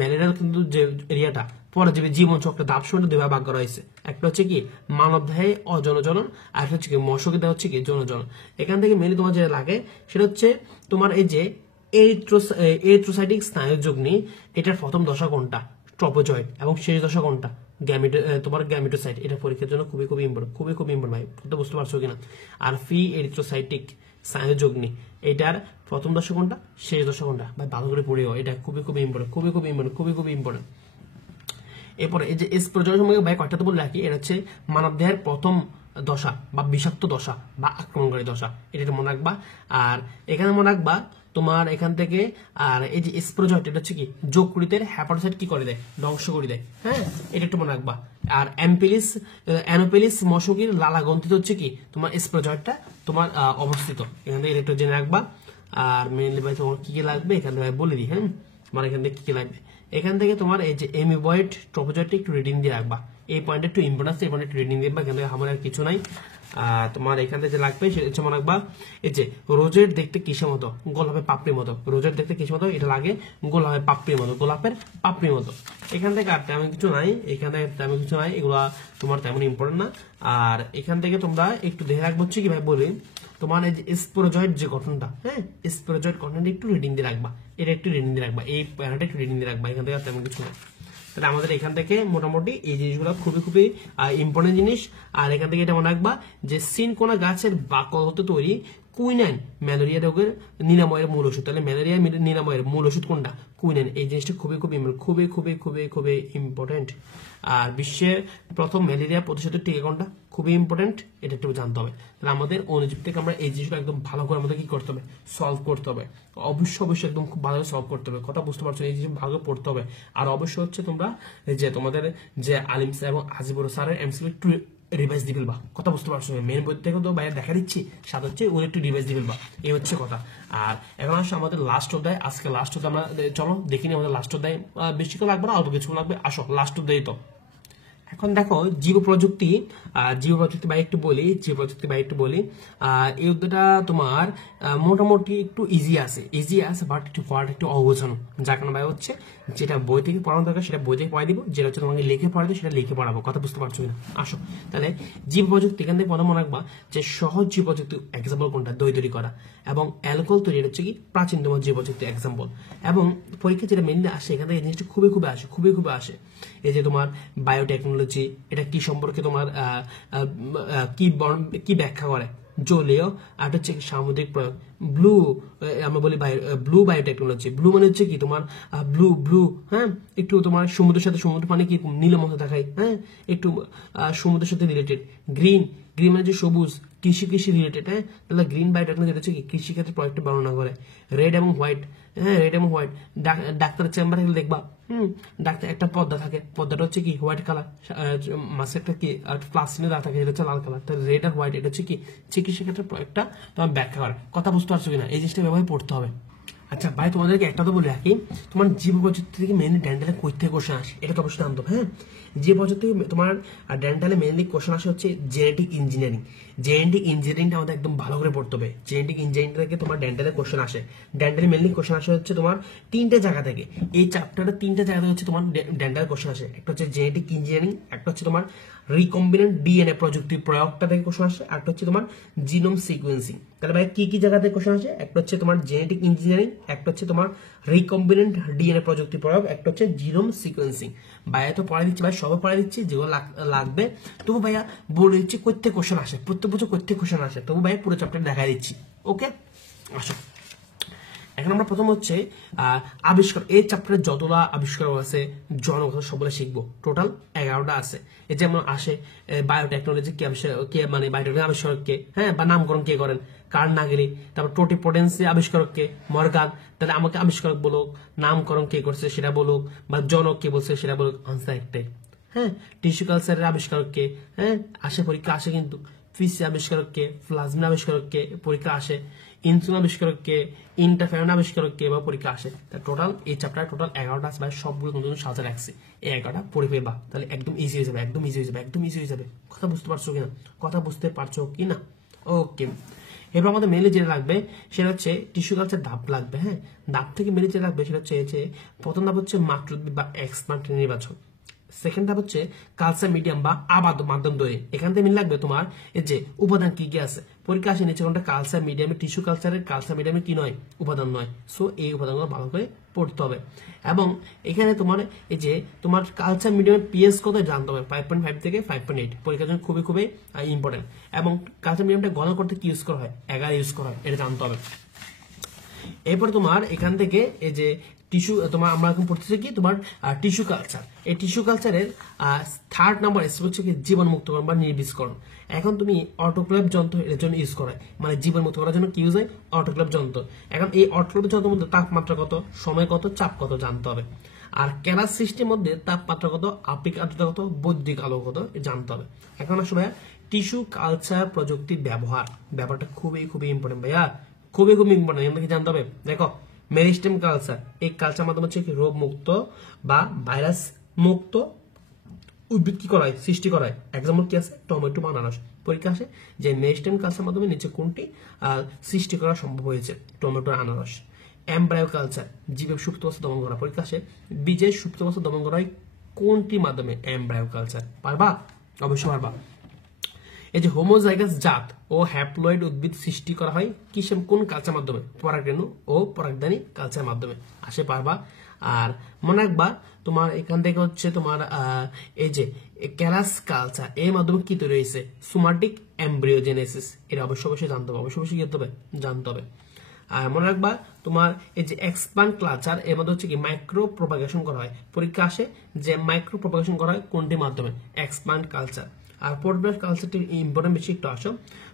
ম্যালেরিয়ার কিন্তু যে এরিয়াটা পরজীবী জীবন চক্র ধাপ শুনে দুইভাবে ভাগ করা হয়েছে। একটা হচ্ছে কি মানব দেহে অজনজনন, আর একটা হচ্ছে কি মশকের দেহ হচ্ছে কি জনজনন। এখান থেকে মেনলি তোমার যেটা লাগে সেটা হচ্ছে তোমার এই যে এরিথ্রোসাইটিক স্নায়ুযগ্নি, এটার প্রথম দশা কোনটা, ট্রপোজয়েড, এবং শেষ দশা কোনটা, তোমার গ্যামিটোসাইট। এটা পরীক্ষার জন্য খুবই খুবই ইম্পর্টেন্ট, খুবই খুবই ইম্পর্টেন্ট ভাই, বুঝতে পারছো কিনা। আর ফি এরিথ্রোসাইটিক স্নায়ুযগ্নি, এটার প্রথম দশা কোনটা, শেষ দশা কোনটা, ভাই ভালো করে পড়িও, এটা খুবই খুবই ইম্পর্টেন্ট, খুবই খুবই ইম্পর্টেন্ট, খুবই খুবই ইম্পর্টেন্ট। এরপরে এই যে এস প্রজনন সময় ভাই কয়টা তো বলে রাখি, এটা হচ্ছে মানব দেহের প্রথম দশা বা বিষাক্ত দশা বা আক্রমণকারী দশা, এটা মনে রাখবা। আর এখানে মনে রাখবা তোমার এখান থেকে, আর এই যে স্প্রোজয়েড এটা হচ্ছে কি যকৃতের হ্যাপাটোসাইট কি করে দেয়, ধ্বংস করে দেয়, হ্যাঁ এটা একটু মনে রাখবা। আর অ্যানোপেলিস মশকির লালা গ্রন্থিতে হচ্ছে কি তোমার স্প্রোজয়েডটা তোমার অবস্থিত, এখান থেকে একটু জেনে রাখবা। আর মেইনলি ভাই তোমার কি কি লাগবে এখান থেকে বলে দিই, হ্যাঁ তোমার এখান থেকে কি কি লাগবে। এখান থেকে তোমার এই যে এমিবয়েড ট্রপোজয়েডটা একটু রিডিং দিয়ে রাখবা, এই পয়েন্টে একটু ইম্পর্টেন্স, এই পয়েন্টে একটু রিডিং দিয়ে রাখবা। এখান থেকে আমার আর কিছু নাই। তোমার এখান থেকে যে লাগবে সেটা হচ্ছে মনে রাখবা এই যে রোজের দেখতে কিসের মতো, গোলাপের পাপড়ির মতো, রোজের দেখতে কিসের মতো, এটা লাগে গোলাপের পাপড়ির মতো, গোলাপের পাপড়ির মতো। এখান থেকে আর তেমন কিছু নাই, এখান থেকে তেমন কিছু নাই, এগুলা তোমার তেমন ইম্পর্টেন্ট না। আর এখান থেকে তোমরা একটু দেখে রাখবো হচ্ছে কি ভাই বলি, তোমার এই যে স্পোরোজয়েড যে গঠনটা, হ্যাঁ স্পোরোজয়েড গঠনটা একটু রিডিং দিয়ে রাখবা, এটা একটু রিডিং দিয়ে রাখবা, এই প্যারাটা একটু রিডিং দিয়ে রাখবা। এখান থেকে আর তেমন কিছু না। তাহলে আমাদের এখান থেকে মোটামুটি এই জিনিসগুলো খুবই খুবই ইম্পর্টেন্ট জিনিস। আর এখান থেকে এটা মনে রাখবা যে সিনকোনা গাছের বাকল হতে তৈরি কুইনাইন ম্যালেরিয়া রোগের নিরাময়ের মূল ওষুধ। তাহলে ম্যালেরিয়া নিরাময়ের মূল ওষুধ কোনটা, কুইনাইন। এই জিনিসটা খুবই খুবই খুবই খুবই খুবই খুবই ইম্পর্টেন্ট। আর বিশ্বের প্রথম ম্যালেরিয়া প্রতিষেধক টিকা কোনটা, খুবই ইম্পর্টেন্ট, এটা একটু জানতে হবে। তাহলে আমাদের অনুজীব থেকে আমরা এই জিনিসটা একদম ভালো করে আমাদের কি করতে হবে, সলভ করতে হবে। অবশ্যই একদম খুব ভালো সলভ করতে হবে, কথা বুঝতে পারছো, এই জিনিস ভালো করে পড়তে হবে। আর অবশ্যই হচ্ছে তোমরা যে তোমাদের যে আলিম স্যার এবং আজিবুর স্যারের এমসিকিউ একটু রিভাইজ দিয়ে ফেলবা, কথা বুঝতে পারছো। মেন বই থেকে তো বাইরে দেখা দিচ্ছি, সাথে হচ্ছে ওর একটু রিভাইজ দিয়ে ফেলবা, এই হচ্ছে কথা। আর এখন আসছে আমাদের লাস্ট অধ্যায়, আজকে লাস্ট অধ্যায় আমরা চলো দেখিনি আমাদের লাস্ট অধ্যায়, বেশি কিছু লাগবে না, অল্প কিছু লাগবে। আসো লাস্ট অধ্যায় তো এখন দেখো জীব প্রযুক্তি বাই একটু বলি, এই অধ্যায়টা তোমার মোটামুটি একটু ইজি আছে বাট একটু পড়াটা একটু অবুঝানো, যার কারণে ভাই হচ্ছে যেটা বই থেকে পড়ানো দরকার সেটা বই থেকে পড়াই দিব, যেটা হচ্ছে তোমাকে লিখে পড়াতে সেটা লিখে পড়াবো, কথা বুঝতে পারছো কিনা। আসো তাহলে জীব প্রযুক্তি, এখান থেকে প্রথম মনে রাখবা যে সহজ জীব প্রযুক্তি এক্সাম্পল কোনটা, দই তৈরি করা এবং অ্যালকোহল তৈরি হচ্ছে কি প্রাচীনতম জীব প্রযুক্তি এক্সাম্পল। এবং পরীক্ষা যেটা মেনলি আসে এখান থেকে এই জিনিসটা খুবই খুবই আসে। এই যে তোমার বায়োটেকনোলজি, এটা কি সম্পর্কে তোমার কি ব্যাখ্যা করে, জলীয় আর হচ্ছে সামুদ্রিক প্রয়োগ। ব্লু আমরা বলি ব্লু বায়োটেকনোলজি, ব্লু মানে হচ্ছে কি তোমার ব্লু, হ্যাঁ একটু তোমার সমুদ্রের সাথে, সমুদ্র পানি কি নীলের মতো দেখায়, হ্যাঁ একটু সমুদ্রের সাথে রিলেটেড। গ্রিন মানে যে সবুজ, কৃষি রিলেটেড, হ্যাঁ তাহলে গ্রিন বায়োটেকনোলজি হচ্ছে কি কৃষিক্ষেত্রে প্রয়োগটা বর্ণনা করে। রেড এবং হোয়াইট, হ্যাঁ রেড এবং হোয়াইট, ডাক্তারের চেম্বারে দেখবা ডাক্তার একটা পর্দা থাকে, পর্দাটা হচ্ছে কি হোয়াইট কালার, মাসে একটা কি প্লাস্টিনে দেওয়া থাকে, এটা হচ্ছে লাল কালার। তাহলে রেড আর হোয়াইট এটা হচ্ছে কি চিকিৎসা ক্ষেত্রে একটা তোমার ব্যাখ্যা করে, কথা বুঝতে পারছো কিনা, এই জিনিসটা ব্যবহার পড়তে হবে। আচ্ছা ভাই তোমাদেরকে একটা তো বলে রাখি, তোমার জীব প্রযুক্তি থেকে মেনলি ডেন্টালে কই থেকে কোশ্চেন আসে এটা তো অবশ্যই জানতো। হ্যাঁ জীব প্রযুক্তি তোমার ডেন্টালে মেনলি কোশ্চেন আসে হচ্ছে জেনেটিক ইঞ্জিনিয়ারিংটা আমাদের একদম ভালো করে পড়তে হবে। জেনেটিক ইঞ্জিনিয়ারিং থেকে তোমার ডেন্টালে কোশ্চেন আসে, ডেন্টালে মেনলি কোশ্চেন আসে হচ্ছে তোমার তিনটে জায়গা থেকে, এই চ্যাপ্টারে তিনটে জায়গা থেকে হচ্ছে তোমার ডেন্টালে কোশ্চেন আসে। একটা হচ্ছে জেনেটিক ইঞ্জিনিয়ারিং, একটা হচ্ছে তোমার রিকম্বিনেন্ট ডিএনএ প্রযুক্তির প্রয়োগটা থেকে কোশ্চেন আসে, একটা হচ্ছে তোমার জিনোম সিকোয়েন্সিং। তাহলে ভাই কি কি জায়গা থেকে কোশ্চেন আসে, একটা হচ্ছে তোমার জেনেটিক ইঞ্জিনিয়ারিং, একটা হচ্ছে তোমার রিকম্বিনেন্ট ডিএনএ প্রযুক্তি প্রয়োগ, একটা হচ্ছে জিনোম সিকোয়েন্সিং। ভাইয়া তো পড়াই দিচ্ছি, ভাই সবাই পড়াই দিচ্ছি যেগুলো লাগবে, তবু ভাইয়া বলে দিচ্ছি কোথেকে কোশ্চেন আসে, প্রত্যেক বছর কোথেকে কোশ্চেন আসে, তবু ভাই পুরো চ্যাপ্টার দেখাই দিচ্ছি। ওকে আসো এখন আমরা প্রথম হচ্ছে আবিষ্কার, এই চ্যাপ্টারে যতটা আবিষ্কার আছে জনগণ সবগুলো শিখবো, টোটাল 11টা আছে। এই যেমন আসে বায়োটেকনোলজি কে আবিষ্কার, কে মানে বায়োটেকনোলজি আবিষ্কারক কে, হ্যাঁ, বা নামকরণ কে করেন, কার্নাগেলি। তারপর টোটিপোটেন্সি আবিষ্কারক কে, মর্গান। তাহলে আমাকে আবিষ্কারক বলুক, নামকরণ কে করছে সেটা বলুক, বা জনক কে বলছে সেটা বলুক, আনসার একটাই। হ্যাঁ, টিস্যু কালচারের আবিষ্কারক কে, হ্যাঁ আসে, পরীক্ষা আসে কিন্তু। ফিসি আবিষ্কারক কে, প্লাজমিন আবিষ্কারক কে, পরীক্ষা আসে। ইনসুলিন আবিষ্কারক কে, ইন্টারফেরন আবিষ্কারক কে, বা পরীক্ষা আসে। টোটাল এই চ্যাপ্টার টোটাল 11টা আছে, সবগুলো নতুন সাজা রাখছি। এই 11টা পড়ে ফেলবা, তাহলে একদম ইজি হয়ে যাবে, একদম ইজি হয়ে যাবে, একদম ইজি হয়ে যাবে। কথা বুঝতে পারছো কিনা? কথা বুঝতে পারছো কিনা? ওকে, এবার আমাদের মেনলি যেটা লাগবে সেটা হচ্ছে টিস্যু কালচার ধাপ লাগবে। হ্যাঁ, ধাপ থেকে মেনলি যেটা লাগবে সেটা হচ্ছে যে প্রথম ধাপ হচ্ছে মাতৃউদ্ভিদ বা এক্সপ্লান্ট নির্বাচন। সেকেন্ড ধাপ হচ্ছে কালচার মিডিয়াম বা আবাদ মাধ্যম তৈরি। এখান থেকে মিল লাগবে তোমার এই যে উপাদান কি কি আছে। পরীক্ষা আসে নিচে কোনটা কালচার মিডিয়ামে, টিস্যু কালচারের কালচার মিডিয়ামে কি নয়, উপাদান নয়। সো এই উপাদানগুলো ভালো করে পড়তে হবে। এবং এখানে তোমার এই যে তোমার কালচার মিডিয়ামের পিএস কত জানতে হবে, 5.5 থেকে 5.8। পরীক্ষার জন্য খুবই খুবই ইম্পর্টেন্ট। এবং কালচার মিডিয়ামটা গণনা করতে কি ইউজ করা হয়, এগার ইউজ করা হয়, এটা জানতে হবে। এরপর তোমার এখান থেকে এই যে টিস্যু, তোমার আমরা এখন পড়তেছি কি তোমার টিস্যু কালচার। এই টিস্যু কালচারের থার্ড নাম্বার হচ্ছে কি জীবাণু মুক্তকরণ বা নির্বীজকরণ। এখন তুমি অটোক্লেভ যন্ত্র এর জন্য ইউজ করা হয়, মানে জীবাণু মুক্ত করার জন্য কি ইউজ হয়, অটোক্লেভ যন্ত্র। এখন এই অটোক্লেভ যন্ত্রের মধ্যে তাপমাত্রা কত, সময় কত, চাপ কত জানতে হবে। আর ক্যালাস সৃষ্টির মধ্যে তাপমাত্রা কত, আপেক্ষিক আর্দ্রতা কত, বৈদ্যুতিক আলো কত জানতে হবে। এখন আসলে ভাইয়া টিস্যু কালচার প্রযুক্তির ব্যাপারটা খুবই খুবই ইম্পর্টেন্ট ভাইয়া, খুবই খুবই ইম্পর্টেন্ট। আমাকে জানতে হবে। দেখো মেরিস্টেম কালচার, এই কালচার মাধ্যমে হচ্ছে রোগ মুক্ত বা ভাইরাস মুক্ত উদ্ভিদ কি করায়, সৃষ্টি করায়। এক্সাম্পল কি আছে, টমেটো বা আনারস। পরীক্ষা আসে যে মেরিস্টেম কালচার মাধ্যমে নিচে কোনটি সৃষ্টি করা সম্ভব হয়েছে, টমেটো, আনারস। এমব্রায়ো কালচার, জীবের সুপ্তাবস্থা দমন করা। পরীক্ষা আসে বীজের সুপ্তাবস্থা দমন করা হয় কোনটির মাধ্যমে, এমব্রায়ো কালচার। পারবা? অবশ্যই পারবা। এই যে হোমোজাইগাস জাত ও হ্যাপ্লয়েড উদ্ভিদ সৃষ্টি করা হয় কোন কালচার মাধ্যমে, পরাগরেণু ও পরাগধানী কালচার মাধ্যমে। আসে, পারবা। আর মনে রাখবা তোমার এখান থেকে হচ্ছে তোমার এই যে ক্যালাস কালচার এর মাধ্যমে কি তৈরি হয়েছে, সোমাটিক এমব্রিওজেনেসিস। এটা অবশ্যই অবশ্যই জানতে হবে, অবশ্যই অবশ্যই জানতে হবে। আর মনে রাখবা তোমার এই যে এক্সপ্লান্ট কালচার এর মধ্যে হচ্ছে কি মাইক্রো প্রপাগেশন করা হয়। পরীক্ষা আসে যে মাইক্রো প্রপাগেশন করা হয় কোনটির মাধ্যমে, এক্সপ্লান্ট কালচার। আর পোর্টব্রাশ কালচারটি ইম্পর্টেন্ট বেশি একটু আসো।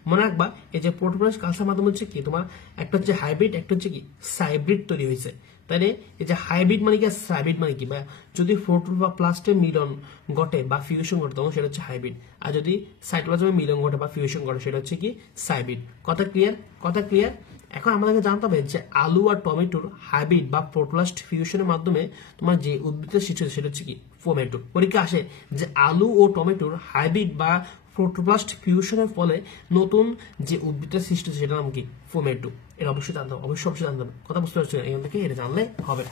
মনে রাখবা এই যে পোর্টব্রাশ কালচার মাধ্যমে হচ্ছে কি তোমার একটা হচ্ছে হাইব্রিড, একটা হচ্ছে কি সাইব্রিড তৈরি হয়েছে। তাহলে এই যে হাইব্রিড মানে কি, সাইব্রিড মানে কি, বা যদি ফ্লোরোপ্লাস্টে মিলন ঘটে বা ফিউশন ঘটে তখন সেটা হচ্ছে হাইব্রিড। আর যদি সাইটোপ্লাজমে মিলন ঘটে বা ফিউশন ঘটে সেটা হচ্ছে কি সাইব্রিড। কথা ক্লিয়ার? কথা ক্লিয়ার? এখন আমাদেরকে জানতে হবে যে আলু আর টমেটোর হাইব্রিড বা প্রোটোপ্লাস্ট ফিউশনের মাধ্যমে তোমার যে উদ্ভিদের সৃষ্টি হচ্ছে সেটা হচ্ছে কি ফোমেটো। পরীক্ষা আসে যে আলু ও টমেটোর হাইব্রিড বা প্রোটোপ্লাস্ট ফিউশনের ফলে নতুন যে উদ্ভিদের সৃষ্টি হচ্ছে সেটার নাম কি, ফোমেটো। এটা অবশ্যই জানতে হবে, অবশ্যই অবশ্যই জানতে হবে। কথা বুঝতে পারছি না? এখান থেকে এটা জানলে হবে।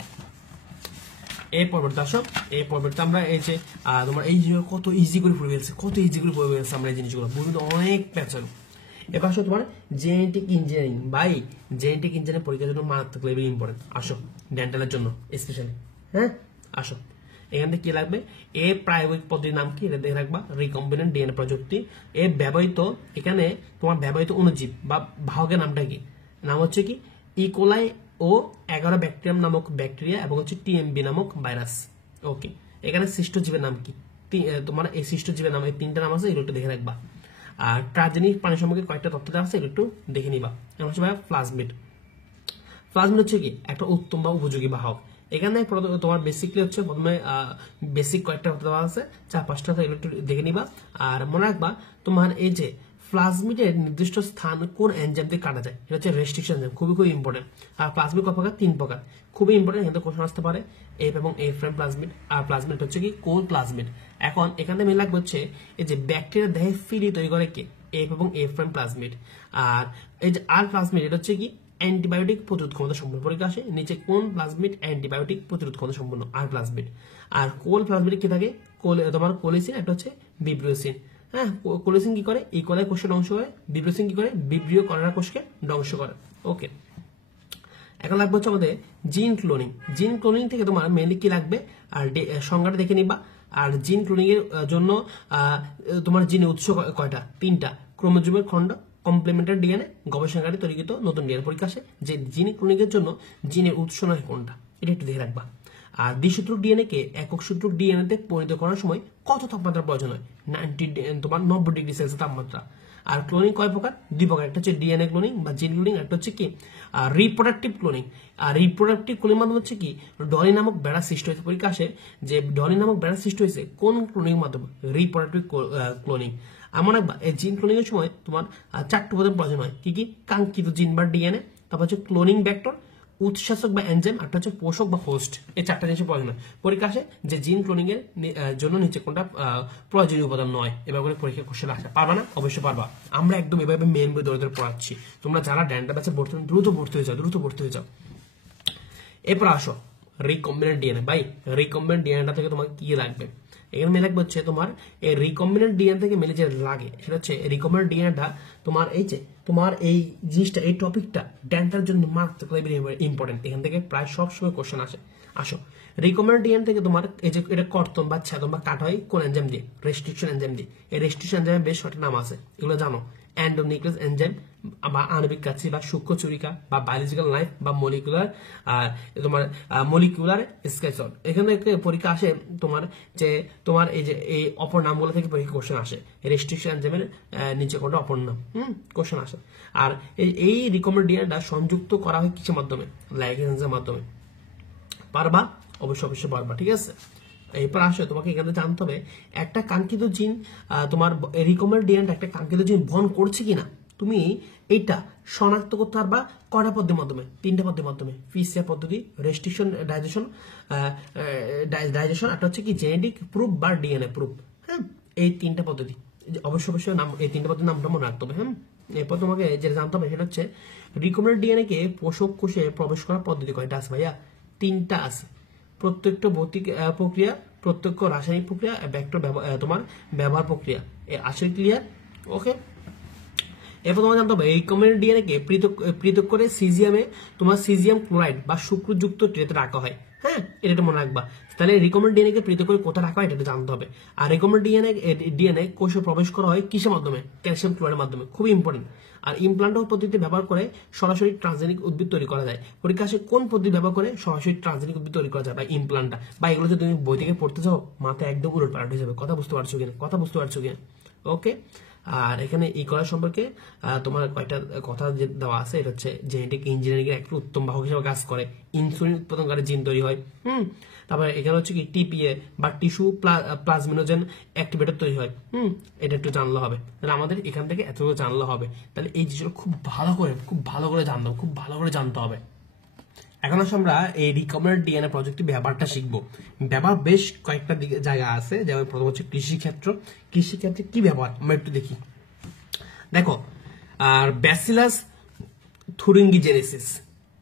এই পর্বটা আসো, এই পর্বটা আমরা এই যে তোমার এই জিনিসগুলো কত ইজি করে পড়ে ফেলছে, কত ইজি করে পড়ে ফেলছে আমরা এই জিনিসগুলো, বুঝতে অনেক প্যাচাল। এবার আসো তোমার জেনেটিক ইঞ্জিনিয়ারিং। ভাই জেনেটিক ইঞ্জিনিয়ারিং পরীক্ষার জন্য মারাত্মক লেভেল ইম্পর্টেন্ট। আসো ডেন্টালের জন্য স্পেশালি। হ্যাঁ আসো, এখান থেকে কি লাগবে, এ প্রায়োগিক পদ্ধতির নাম কি, এটা দেখে রাখবা, রিকম্বিনেন্ট ডিএনএ প্রযুক্তি। এ ব্যবহৃত, এখানে তোমার ব্যবহৃত অণুজীব বা বাহকের নামটা কি, নাম হচ্ছে কি ইকোলাই ও 11 ব্যাকটেরিয়াম নামক ব্যাকটেরিয়া এবং হচ্ছে টিএমবি নামক ভাইরাস। ওকে, এখানে সৃষ্ট জীবের নাম কি, তোমার এই সৃষ্ট জীবের নাম, এই 3টা নাম আছে, এগুলো একটু দেখে রাখবা। আর ট্রানজিনিক প্রাণী সম্পর্কে কয়েকটা তথ্য দেওয়া আছে, এগুলো একটু দেখে নিবা। এখন হচ্ছে ভাই প্লাজমিড। প্লাজমিড হচ্ছে কি একটা উত্তম বা উপযোগী বাহক। এখানে তোমার বেসিকলি হচ্ছে প্রথমে বেসিক কয়েকটা তথ্য দেওয়া আছে, 4-5টা, এগুলো একটু দেখে নিবা। আর মনে রাখবা তোমার এই যে প্লাজমিডের নির্দিষ্ট স্থান কোন এনজাইম দিয়ে কাটা যায়, এটা হচ্ছে রেস্ট্রিকশন এনজাইম, খুবই খুবই ইম্পর্টেন্ট। আর প্লাজমিড কত প্রকার, 3 প্রকার, খুবই ইম্পর্টেন্ট। এখানে কোশ্চেন আসতে পারে এফ এবং এফ প্রাইম প্লাজমিড। আর প্লাজমিড হচ্ছে কি কোল প্লাজমিড। এখন এখানে মেন লাগবে হচ্ছে এই যে ব্যাকটেরিয়া দেহে ফিলি তৈরি করে কে, এফ এবং এফ প্রাইম প্লাজমিড। আর এই যে আর প্লাজমিড, এটা হচ্ছে কি অ্যান্টিবায়োটিক প্রতিরোধ ক্ষমতা সম্পন্ন। পরীক্ষা আসে নিচে কোন প্লাজমিড অ্যান্টিবায়োটিক প্রতিরোধ ক্ষমতা সম্পন্ন, আর প্লাজমিড। আর কোল প্লাজমিড কি থাকে, তোমার কোলিসিন, একটা হচ্ছে বিব্রিওসিন। হ্যাঁ, কোলিসিন কি করে, ইকোলাই কোষকে ধ্বংস করে, বিব্রিওসিন কি করে, বিব্রিও কলেরা কোষকে ধ্বংস করে। ওকে, এখন লাগবে হচ্ছে আমাদের জিন ক্লোনিং। জিন ক্লোনিং থেকে তোমার মেনলি কি লাগবে, আর সংজ্ঞাটা দেখে নিবা। আর জিন ক্লোনিং এর জন্য তোমার জিনের উৎস কয়টা, 3টা, ক্রোমোজোমের খণ্ড, কমপ্লিমেন্টারি ডিএনএ গবেষণাগারে তৈরিকৃত নতুন ডিএনএ পরীক্ষা আসে যে জিন ক্লোনিংয়ের জন্য জিনের উৎস নয় কোনটা, এটা একটু দেখে রাখবা। আর দ্বিসূত্রক ডিএনএ কে একক সূত্রক ডিএনএ তে পরিণত করার সময় কত তাপমাত্রা প্রয়োজন হয়? 90 ডিগ্রি সেলসিয়াস তাপমাত্রা। আর ক্লোনিং কয় প্রকার? দুই প্রকার, একটা হচ্ছে ডিএনএ ক্লোনিং বা জিন ক্লোনিং, একটা হচ্ছে কি রিপ্রোডাক্টিভ ক্লোনিং। আর রিপ্রোডাক্টিভ ক্লোনিং মাধ্যমে হচ্ছে কি ডলি নামক বেড়া সৃষ্টি হয়েছে, পরীক্ষা আসে যে ডলি নামক বেড়া সৃষ্টি হয়েছে কোন ক্লোনিং মাধ্যমে? Reproductive cloning. এমন একবার এই জিন ক্লোনিং এর সময় তোমার 4টি উপাদান প্রয়োজন হয়, কি কি? কাঙ্ক্ষিত জিন বা ডিএনএ, তারপর হচ্ছে ক্লোনিং ভেক্টর, উৎসেচক বা এনজাইম, আর হচ্ছে পোষক বা হোস্ট। এই 4টা জিনিস প্রয়োজন হয়। পরীক্ষা আসে যে জিন ক্লোনিং এর জন্য নিচে কোনটা প্রয়োজনীয় উপাদান নয়, এবার করে পরীক্ষা কোশ্চেন আসে। পারবা না? অবশ্যই পারবা। আমরা একদম এভাবে মেন বই ধরে পড়াচ্ছি, তোমরা যারা ড্যান্ডা ব্যাচে ভর্তি দ্রুত ভর্তি হয়ে যাও। এরপর আসো রিকম্বিনেন্ট ডিএনএ। ভাই রিকম্বিনেন্ট ডিএনএটা থেকে তোমাকে কি লাগবে? এখানে মেলে রাখবে হচ্ছে তোমার এই রিকম্বিনেন্ট ডিএনএ থেকে মেলে যে লাগে সেটা হচ্ছে রিকম্বিনেন্ট ডিএনএটা তোমার এই যে তোমার এই জিনিসটা, এই টপিকটা ড্যান্টার জন্য মারাত্মকভাবে ইম্পর্টেন্ট। এখান থেকে প্রায় সব সময় কোশ্চেন আসে। আসো রিকম্বিনেন্ট ডিএনএ থেকে তোমার এই যে এটা কর্তন বা ছেদন বা কাটা হয় কোন এনজাইম দিয়ে? রেস্ট্রিকশন এনজাইম দিয়ে। এই রেস্ট্রিকশন এনজাইমের বেশ সঠিক নাম আছে, এগুলো জানো। এন্ডোনিউক্লিয়াস এনজাইম বা আণবিক কাছি বা সূক্ষ্ম চুরিকা বা বায়োলজিক্যাল নাইফ বা তোমার মলিকুলার স্কেচন। এখানে পরীক্ষা আসে তোমার যে তোমার এই যে এই অপর নামগুলো থেকে পরীক্ষা কোশ্চেন আসে। রেস্ট্রিকশন এনজাইমের নিচে কোনটা অপর নাম কোশ্চেন আসে। আর এই রিকম্বিনেন্ট ডিএনএটা সংযুক্ত করা হয় কিসের মাধ্যমে? লাইগেজের মাধ্যমে। পারবা? অবশ্যই পারবা, ঠিক আছে। এরপর আসলে তোমাকে এখানে জানতে হবে একটা কাঙ্ক্ষিত জিন তোমার রিকম্বিনেন্ট ডিএনএ একটা কাঙ্ক্ষিত জিন বহন করছে কিনা তুমি এইটা শনাক্ত করতে পারবা কয়টা পদ্ধতির মাধ্যমে? 3টা পদ্ধতির মাধ্যমে। পিসিআর পদ্ধতি, রেস্ট্রিকশন ডাইজেশন, একটা হচ্ছে কি জেনেটিক প্রুফ বা ডিএনএ প্রুফ। হ্যাঁ, এই 3টা পদ্ধতি অবশ্যই নাম, এই 3টা পদ্ধতির নামটা মনে রাখতে হবে। হ্যাঁ, এরপর তোমাকে যেটা জানতে হবে সেটা হচ্ছে রিকম্বিনেন্ট ডিএনএ কে পোষক কোষে প্রবেশ করার পদ্ধতি কয়টা আছে? ভাইয়া 3টা আছে। প্রত্যক্ষ ভৌতিক প্রক্রিয়া, প্রত্যক্ষ রাসায়নিক প্রক্রিয়া, ভেক্টর তোমার ব্যবহার প্রক্রিয়া। আসলে ক্লিয়ার? ওকে। এরপর তোমার জানতে হবে রিকম্বিনেন্ট ডিএনএ কে পৃথক করে সিজিএমে তোমার সিজিএম ক্লোরাইড বা শুক্রযুক্ত ট্রেতে রাখা হয়। হ্যাঁ, এটা মনে রাখবা। তাহলে রিকম্বিনেন্ট ডিএনএ কে পৃথক করে কোথায় রাখা হয় এটা জানতে হবে। আর রিকম্বিনেন্ট ডিএনএ কোষে প্রবেশ করা হয় কিসের মাধ্যমে? ক্যালসিয়াম ক্লোরাইডের মাধ্যমে, খুবই ইম্পর্টেন্ট। আর ইমপ্লান্ট পদ্ধতি ব্যবহার করে সরাসরি ট্রান্সজেনিক উদ্ভিদ তৈরি করা যায়। পরীক্ষা আসে কোন পদ্ধতি ব্যবহার করে সরাসরি ট্রান্সজেনিক উদ্ভিদ তৈরি করা যায় বা ইমপ্লান্টটা, বা এগুলো যদি তুমি বই থেকে পড়তে চাও মাথায় একদম উলট পালট হয়ে যাবে। কথা বুঝতে পারছো কিনা? ওকে। আর এখানে ই করার সম্পর্কে তোমার কয়েকটা কথা যে দেওয়া আছে, এটা হচ্ছে জেনেটিক ইঞ্জিনিয়ারিং এর একটা উত্তম বাহক হিসেবে কাজ করে। ইনসুলিন উৎপাদনকারী জিন তৈরি হয়। তারপরে এখানে হচ্ছে কি টিপিএ বা টিস্যু প্লাজমিনোজেন অ্যাক্টিভেটর তৈরি হয়। এটা একটু জানলে হবে। তাহলে আমাদের এখান থেকে এতগুলো জানলে হবে। তাহলে এই জিনিসগুলো খুব ভালো করে জানতে হবে। এখন আসলে আমরা এই রিকম্বিনেন্ট ডিএনএ প্রযুক্তি ব্যবহারটা শিখবো। ব্যবহার বেশ কয়েকটা জায়গা আছে, যেমন প্রথম হচ্ছে কৃষিক্ষেত্রে কি ব্যবহার আমরা একটু দেখি। দেখো, আর ব্যাসিলাস থুরিঙ্গিজেনেসিস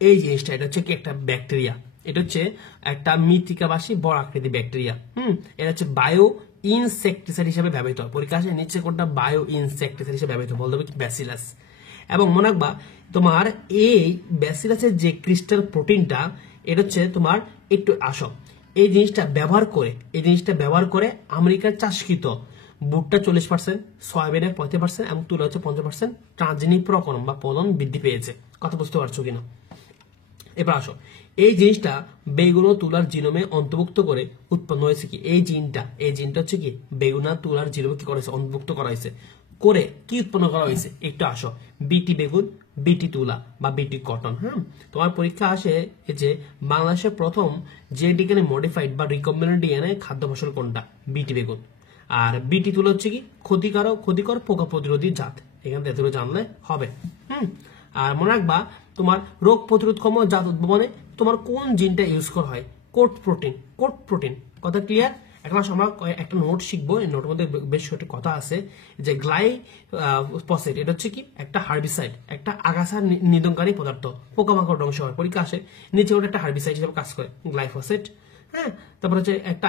এই জিনিসটা, এটা হচ্ছে কি একটা ব্যাকটেরিয়া। এটা হচ্ছে একটা মৃত্তিকাবাসী বড় আকৃতি ব্যাকটেরিয়া। এটা হচ্ছে বায়ো ইনসেক্টিসাইড হিসেবে ব্যবহৃত হয়। পরীক্ষা আসে নিচে কোনটা বায়ো ইনসেক্টিসাইড হিসেবে ব্যবহৃত, বলতে হবে কি ব্যাসিলাস। এবং মনে রাখবা তোমার এই ব্যাসিলাসের যে ক্রিস্টাল প্রোটিনটা, এটা হচ্ছে তোমার একটু আসো এই জিনিসটা ব্যবহার করে আমেরিকার চাষকৃত ভুট্টা 40%, সয়াবিনের 35% এবং তুলা হচ্ছে 50% ট্রানজেনিক প্রকরণ বা ফলন বৃদ্ধি পেয়েছে। কথা বুঝতে পারছো কিনা? এবার আসো এই জিনিসটা বেগুন ও তুলার জিনোমে অন্তর্ভুক্ত করে উৎপন্ন হয়েছে কি এই জিনটা হচ্ছে কি বেগুন আর তুলার জিনোমে কি করেছে? অন্তর্ভুক্ত করা হয়েছে। করে কি উৎপন্ন করা হয়েছে? একটু আসো বিটি বেগুন, বিটি তুলা বা বিটি কটন। হ্যাঁ, তোমার পরীক্ষা আসে যে বাংলাদেশের প্রথম জেনেটিক্যালি মডিফাইড বা রিকম্বিনেন্ট ডিএনএ খাদ্য ফসল কোনটা? বিটি বেগুন। আর বিটি তুলা হচ্ছে কি ক্ষতিকর পোকা প্রতিরোধী জাত। এখান থেকে এতগুলো জানলে হবে। আর মনে রাখবা তোমার রোগ প্রতিরোধক্ষম জাত উদ্ভাবনে তোমার কোন জিনটা ইউজ করা হয়? Coat protein. কথা ক্লিয়ার? এখন আমরা একটা নোট শিখবো। এই নোটের মধ্যে বেশ কয়েকটা কথা আছে যে গ্লাইফোসেট এটা হচ্ছে কি একটা হার্বিসাইড, একটা আগাছা নিধনকারী পদার্থ, পোকামাকড় ধ্বংস হয়। পরীক্ষা আসে নিচে ওটা একটা হার্বিসাইড হিসেবে কাজ করে গ্লাইফোসেট। হ্যাঁ, তারপর হচ্ছে একটা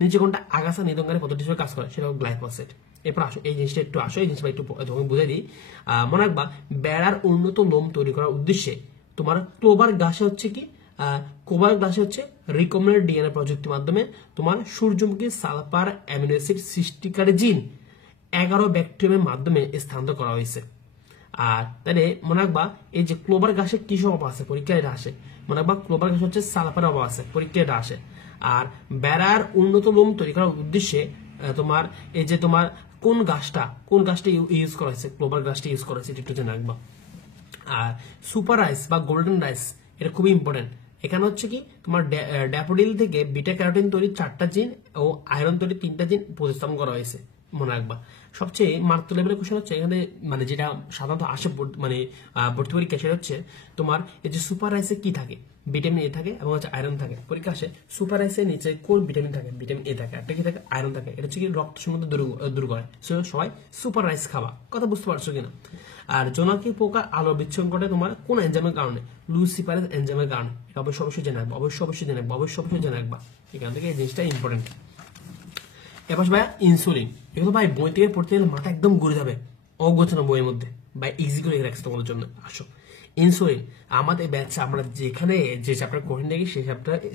নিচে কোনটা আগাছা নিধনকারী পদ্ধতি হিসেবে কাজ করে, সেটা গ্লাইফোসেট। এরপর আসো এই জিনিসটা একটু বুঝে দিই। মনে রাখবা বেড়ার উন্নত লোম তৈরি করার উদ্দেশ্যে তোমার ক্লোভার ঘাসে হচ্ছে রিকম্বিনেন্ট ডিএনএ প্রযুক্তির মাধ্যমে তোমার সূর্যমুখী সালফার অ্যামিনো অ্যাসিড সৃষ্টিকারী জিন 11 ব্যাকটেরিয়ামের মাধ্যমে স্থানান্তর করা হয়েছে। আর তাহলে মনে রাখবা এই যে ক্লোবার ঘাসে কি সব অভাব আছে পরীক্ষায় এটা আসে, মনে রাখবা ক্লোবার ঘাস হচ্ছে সালফার অভাব আছে পরীক্ষায় এটা আসে। আর বেড়ার উন্নত লোম তৈরি করার উদ্দেশ্যে তোমার এই যে তোমার কোন গাছটা ইউজ করা হয়েছে, ক্লোবার গাছটা ইউজ করা হয়েছে একটু জেনে রাখবা। আর সুপার রাইস বা গোল্ডেন রাইস এটা খুবই ইম্পর্টেন্ট। এখানে হচ্ছে কি তোমার ড্যাফোডিল থেকে বিটা ক্যারোটিন তৈরি 4টা জিন ও আয়রন তৈরি 3টা জিন প্রতিস্থাপন করা হয়েছে, মনে রাখবা। সবচেয়ে মারাত্মক লেভেলের কোশ্চেন হচ্ছে এখানে মানে যেটা সাধারণত আসে মানে ভর্তি পরীক্ষা, সেটা হচ্ছে তোমার এই যে সুপার রাইসে কি থাকে, ভিটামিন এ থাকে এবং হচ্ছে আয়রন থাকে। পরীক্ষা আসে সুপার রাইসের নিচে কোন ভিটামিন থাকে, ভিটামিন এ থাকে, একটা কি থাকে আয়রন থাকে। এটা হচ্ছে কি রক্ত শূন্যতা দূর করে। সবাই সুপার রাইস খাওয়া, কথা বুঝতে পারছো কিনা। আর জোনাকি পোকা আলো বিচ্ছন্ন করে তোমার কোন এনজাইমের কারণে, লুসিফারেজ এনজাইমের কারণে। এটা অবশ্যই জেনে রাখবা, অবশ্যই জেনে রাখবা। এখান থেকে এই জিনিসটা ইম্পর্টেন্ট। এবার ভাইয়া ইনসুলিন, এগুলো ভাই বই থেকে পড়তে গেলে মাথা একদম ঘুরে যাবে, অগোছানো বইয়ের মধ্যে ভাই ইজি করে রাখছে তোমাদের জন্য। আসো ইনসুলিন আমাদের ব্যাচে আমরা যেখানে যে চ্যাপ্টার করে দেখি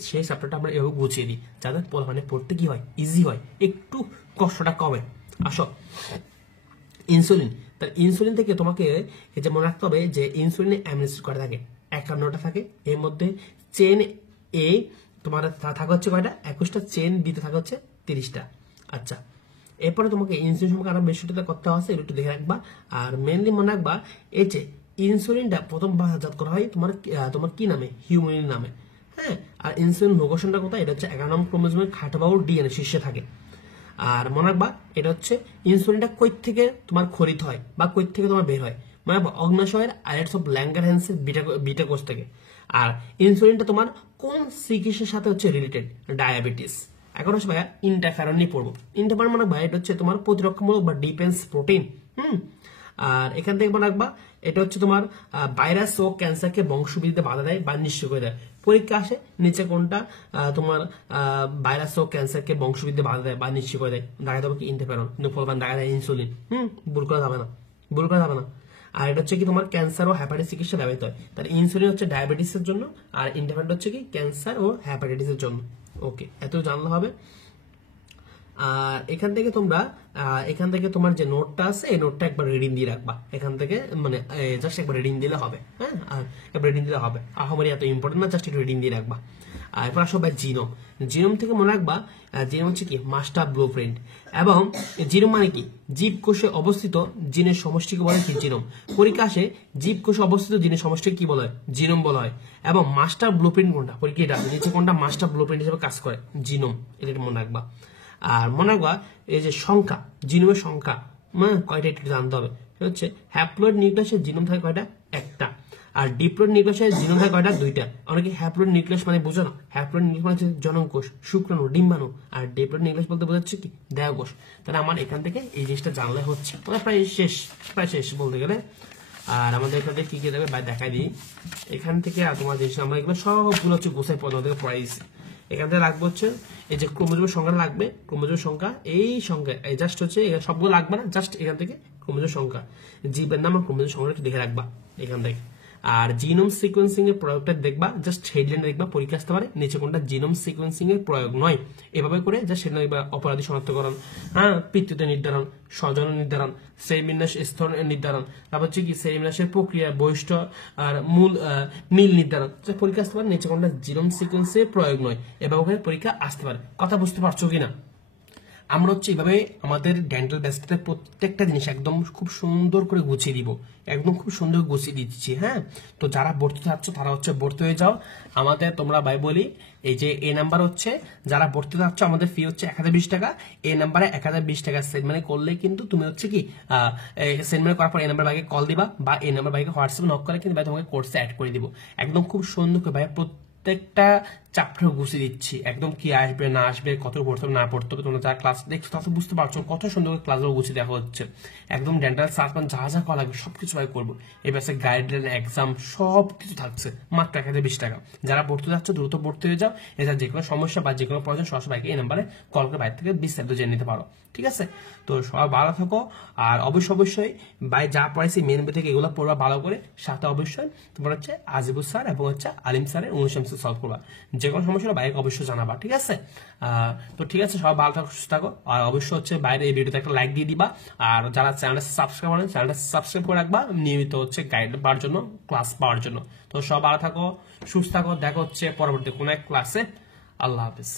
সেই চ্যাপ্টারটা আমরা এভাবে গুছিয়ে দিই যাতে মানে পড়তে কি হয়, ইজি হয়, একটু কষ্টটা কমে। আসো ইনসুলিন, তার ইনসুলিন থেকে তোমাকে এই যে মনে রাখতে হবে যে ইনসুলিনে অ্যামিনো অ্যাসিড কয়টা থাকে, 51টা থাকে। এর মধ্যে চেন এ তোমার থাকে হচ্ছে কয়টা, 21টা, চেন বিতে থাকে হচ্ছে 30টা। আচ্ছা, এরপরে তোমাকে ইনসুলিন সম্পর্কে আরো বেশি করতে হবে, একটু দেখে রাখবা। আর মেনলি মনে রাখবা এই যে ইনসুলিনটা প্রথম বাজারজাত করা হয় তোমার কি নামে, হিউম্যান নামে। হ্যাঁ, আর ইনসুলিন লোকেশনটা কোথায়, এটা হচ্ছে 11 নং ক্রোমোজোমের খাটোবাহু ডিএনএ শীর্ষে থাকে। আর মনে রাখবা এটা হচ্ছে ইনসুলিনটা কই থেকে তোমার খরিত হয় বা কই থেকে তোমার বের হয়, মনে রাখবা অগ্নাশয়ের আইলেটস অফ ল্যাঙ্গারহ্যান্সের বিটা কোষ থেকে। আর ইনসুলিনটা তোমার কোন চিকিৎসার সাথে হচ্ছে রিলেটেড, ডায়াবেটিস। এখন হচ্ছে ভাইয়া ইন্টারফেরন নিয়ে পড়বো। ইন্টারফেরন মানে ভাই এটা হচ্ছে তোমার প্রতিরক্ষামূলক বা ডিফেন্স প্রোটিন। আর এখান থেকে মনে রাখবা এটা হচ্ছে তোমার ভাইরাস ও ক্যান্সারকে বংশবৃদ্ধিতে বাধা দেয় বা নিশ্চয় করে দেয়। পরীক্ষা আসে নিচে কোনটা তোমার ভাইরাস ও ক্যান্সারকে বংশবৃদ্ধি বাধা দেয় বা নিশ্চয় করে দেয়, দেখা যাবে কি ইন্টারফেরন, কিন্তু ফলবান দেখা যায় ইনসুলিন। ভুল করা যাবে না। আর এটা হচ্ছে কি তোমার ক্যান্সার ও হ্যাপাটাইটিস চিকিৎসা ব্যবহৃত হয়। তাহলে ইনসুলিন হচ্ছে ডায়াবেটিসের জন্য আর ইন্টারফেরন হচ্ছে কি ক্যান্সার ও হ্যাপাটাইটিসের জন্য। ওকে, এত জানলে হবে। আর এখান থেকে তোমার যে নোটটা আছে এই নোটটা একবার রিডিং দিয়ে রাখবা। এখান থেকে মানে জাস্ট একবার রিডিং দিলে হবে। হ্যাঁ, আর একবার রিডিং দিলে হবে, আহামরি এত ইম্পর্টেন্ট না, জাস্ট একটু রিডিং দিয়ে রাখবা। আর এরপর আসো ভাই জিনোম থেকে মনে রাখবা জিনোম হচ্ছে কি মাস্টার ব্লুপ্রিন্ট। এবং জিনোম মানে কি, জীবকোষে অবস্থিত জিনের সমষ্টিকে বলে কি জিনোম। পরীক্ষা আসে জীবকোষে অবস্থিত জিনের সমষ্টিকে কি বলা হয়, জিনোম বলা হয়। এবং মাস্টার ব্লুপ্রিন্ট কোনটা, পরীক্ষা এটা নিচে কোনটা মাস্টার ব্লুপ্রিন্ট হিসেবে কাজ করে, জিনোম, এটা মনে রাখবা। আর মনে রাখবা এই যে সংখ্যা, জিনোমের সংখ্যা কয়টা একটু জানতে হবে। হচ্ছে হ্যাপ্লয়েড নিউক্লিয়াসের জিনোম থাকে কয়টা, একটা। আর ডিপ্লয়েড নিউক্লিয়াসের জিনোম থাকে কয়টা, 2টা। অনেকে হ্যাপ্লয়েড নিউক্লিয়াস মানে বুঝো না, হ্যাপ্লয়েড নিউক্লিয়াস মানে হচ্ছে জননকোষ, শুক্রাণু, ডিম্বাণু। আর ডিপ্লয়েড নিউক্লিয়াস বলতে বোঝাচ্ছে কি দেহকোষ। তাহলে আমার এখান থেকে এই জিনিসটা জানলে হচ্ছে প্রায় শেষ বলতে গেলে। আর আমাদের এখানে কি কি দেবে দেখাই দিই। এখান থেকে তোমার জিনিস আমরা এগুলো সবগুলো হচ্ছে গোছাই পড়ানো থেকে পড়াইছি। এখান থেকে লাগবে হচ্ছে এই যে ক্রোমোজোমের সংখ্যা লাগবে, ক্রোমোজোমের সংখ্যা এই সংখ্যা এই জাস্ট হচ্ছে সবগুলো লাগবে না, জাস্ট এখান থেকে ক্রোমোজোমের সংখ্যা, জীবের নাম আর ক্রোমোজোমের সংখ্যাটা একটু দেখে রাখবা এখান থেকে। আর জিনোম সিকোয়েন্সিং এর প্রয়োগটা দেখবা, জাস্ট হেডলাইন দেখবা, পরীক্ষা আসতে পারে নিচে কোনটা জিনোম সিকোয়েন্সিং এর প্রয়োগ নয়, এভাবে করে জাস্ট সেটা দেখবা। অপরাধী শনাক্তকরণ, পিতৃত্ব নির্ধারণ, স্বজন নির্ধারণ, শ্রেণীবিন্যাস স্তর নির্ধারণ, তারপর হচ্ছে কি শ্রেণীবিন্যাসের প্রক্রিয়া, বৈশিষ্ট্য আর মিল নির্ধারণ। পরীক্ষা আসতে পারে নিচে কোনটা জিনোম সিকোয়েন্সের প্রয়োগ নয়, এভাবে করে পরীক্ষা আসতে পারে। কথা বুঝতে পারছো কিনা? আমরা হচ্ছে এইভাবে আমাদের ডেন্টাল বেসটাতে প্রত্যেকটা জিনিস একদম খুব সুন্দর করে গুছিয়ে দিব, একদম খুব সুন্দর গুছিয়ে দিচ্ছি। হ্যাঁ, তো যারা ভর্তি চাচ্ছ তারা হচ্ছে ভর্তি হয়ে যাও আমাদের। তোমরা ভাই বলি এই যে এই নাম্বার হচ্ছে যারা ভর্তি চাচ্ছ আমাদের ফি হচ্ছে 1020 টাকা। এই নাম্বারে 1020 টাকা সেন্ড মানি করলে কিন্তু তুমি হচ্ছে কি সেন্ড মানি করার পর এই নাম্বার ভাইকে কল দিবা বা এই নাম্বার ভাইকে হোয়াটসঅ্যাপে নক করে কিন্তু ভাই তোমাকে কোর্সে অ্যাড করে দিব। একদম খুব সুন্দর করে ভাই প্রত্যেকটা চ্যাপ্টার গুছিয়ে দিচ্ছি, একদম কি আসবে না আসবে, কত পড়তে হবে না পড়তে হবে। তোমরা যারা ক্লাস দেখছো তারা তো বুঝতে পারছো কত সুন্দর করে ক্লাসগুলো গুছিয়ে দেখা হচ্ছে। একদম ডেন্টাল সার্জন যা যা করা লাগবে সবকিছু ভাই করবো। এই ব্যাসে গাইডলাইন, এক্সাম সব কিছু থাকছে মাত্র 1020 টাকা। যারা পড়তে যাচ্ছ দ্রুত পড়তে হয়ে যাও। এছাড়া যে কোনো সমস্যা বা যে কোনো প্রয়োজন সরাসরি ভাইকে এই নাম্বারে কল করে বাইরে থেকে বিস্তারিত জেনে নিতে পারো। ঠিক আছে, তো সবাই ভালো থাকো। আর অবশ্যই ভাই যা পড়াইছি মেন বই থেকে এগুলো পড়বা ভালো করে। সাথে অবশ্যই তোমার হচ্ছে আজিবুল স্যার এবং হচ্ছে আলিম স্যারের অনুশীলন প্রবলেমস সলভ করবা। যে কোনো সমস্যা হলে ভাইকে অবশ্যই জানাবা, ঠিক আছে? তো ঠিক আছে, সবাই ভালো থাকো, সুস্থ থাকো। আর অবশ্যই হচ্ছে বাইরে এই ভিডিওতে একটা লাইক দিয়ে দিবা। আর যারা চ্যানেলটা সাবস্ক্রাইব করেন, চ্যানেলটা সাবস্ক্রাইব করে রাখবা নিয়মিত হচ্ছে গাইড পাওয়ার জন্য, ক্লাস পাওয়ার জন্য। তো সবাই ভালো থাকো, সুস্থ থাকো, দেখা হচ্ছে পরবর্তী কোনো এক ক্লাসে। আল্লাহ হাফিজ।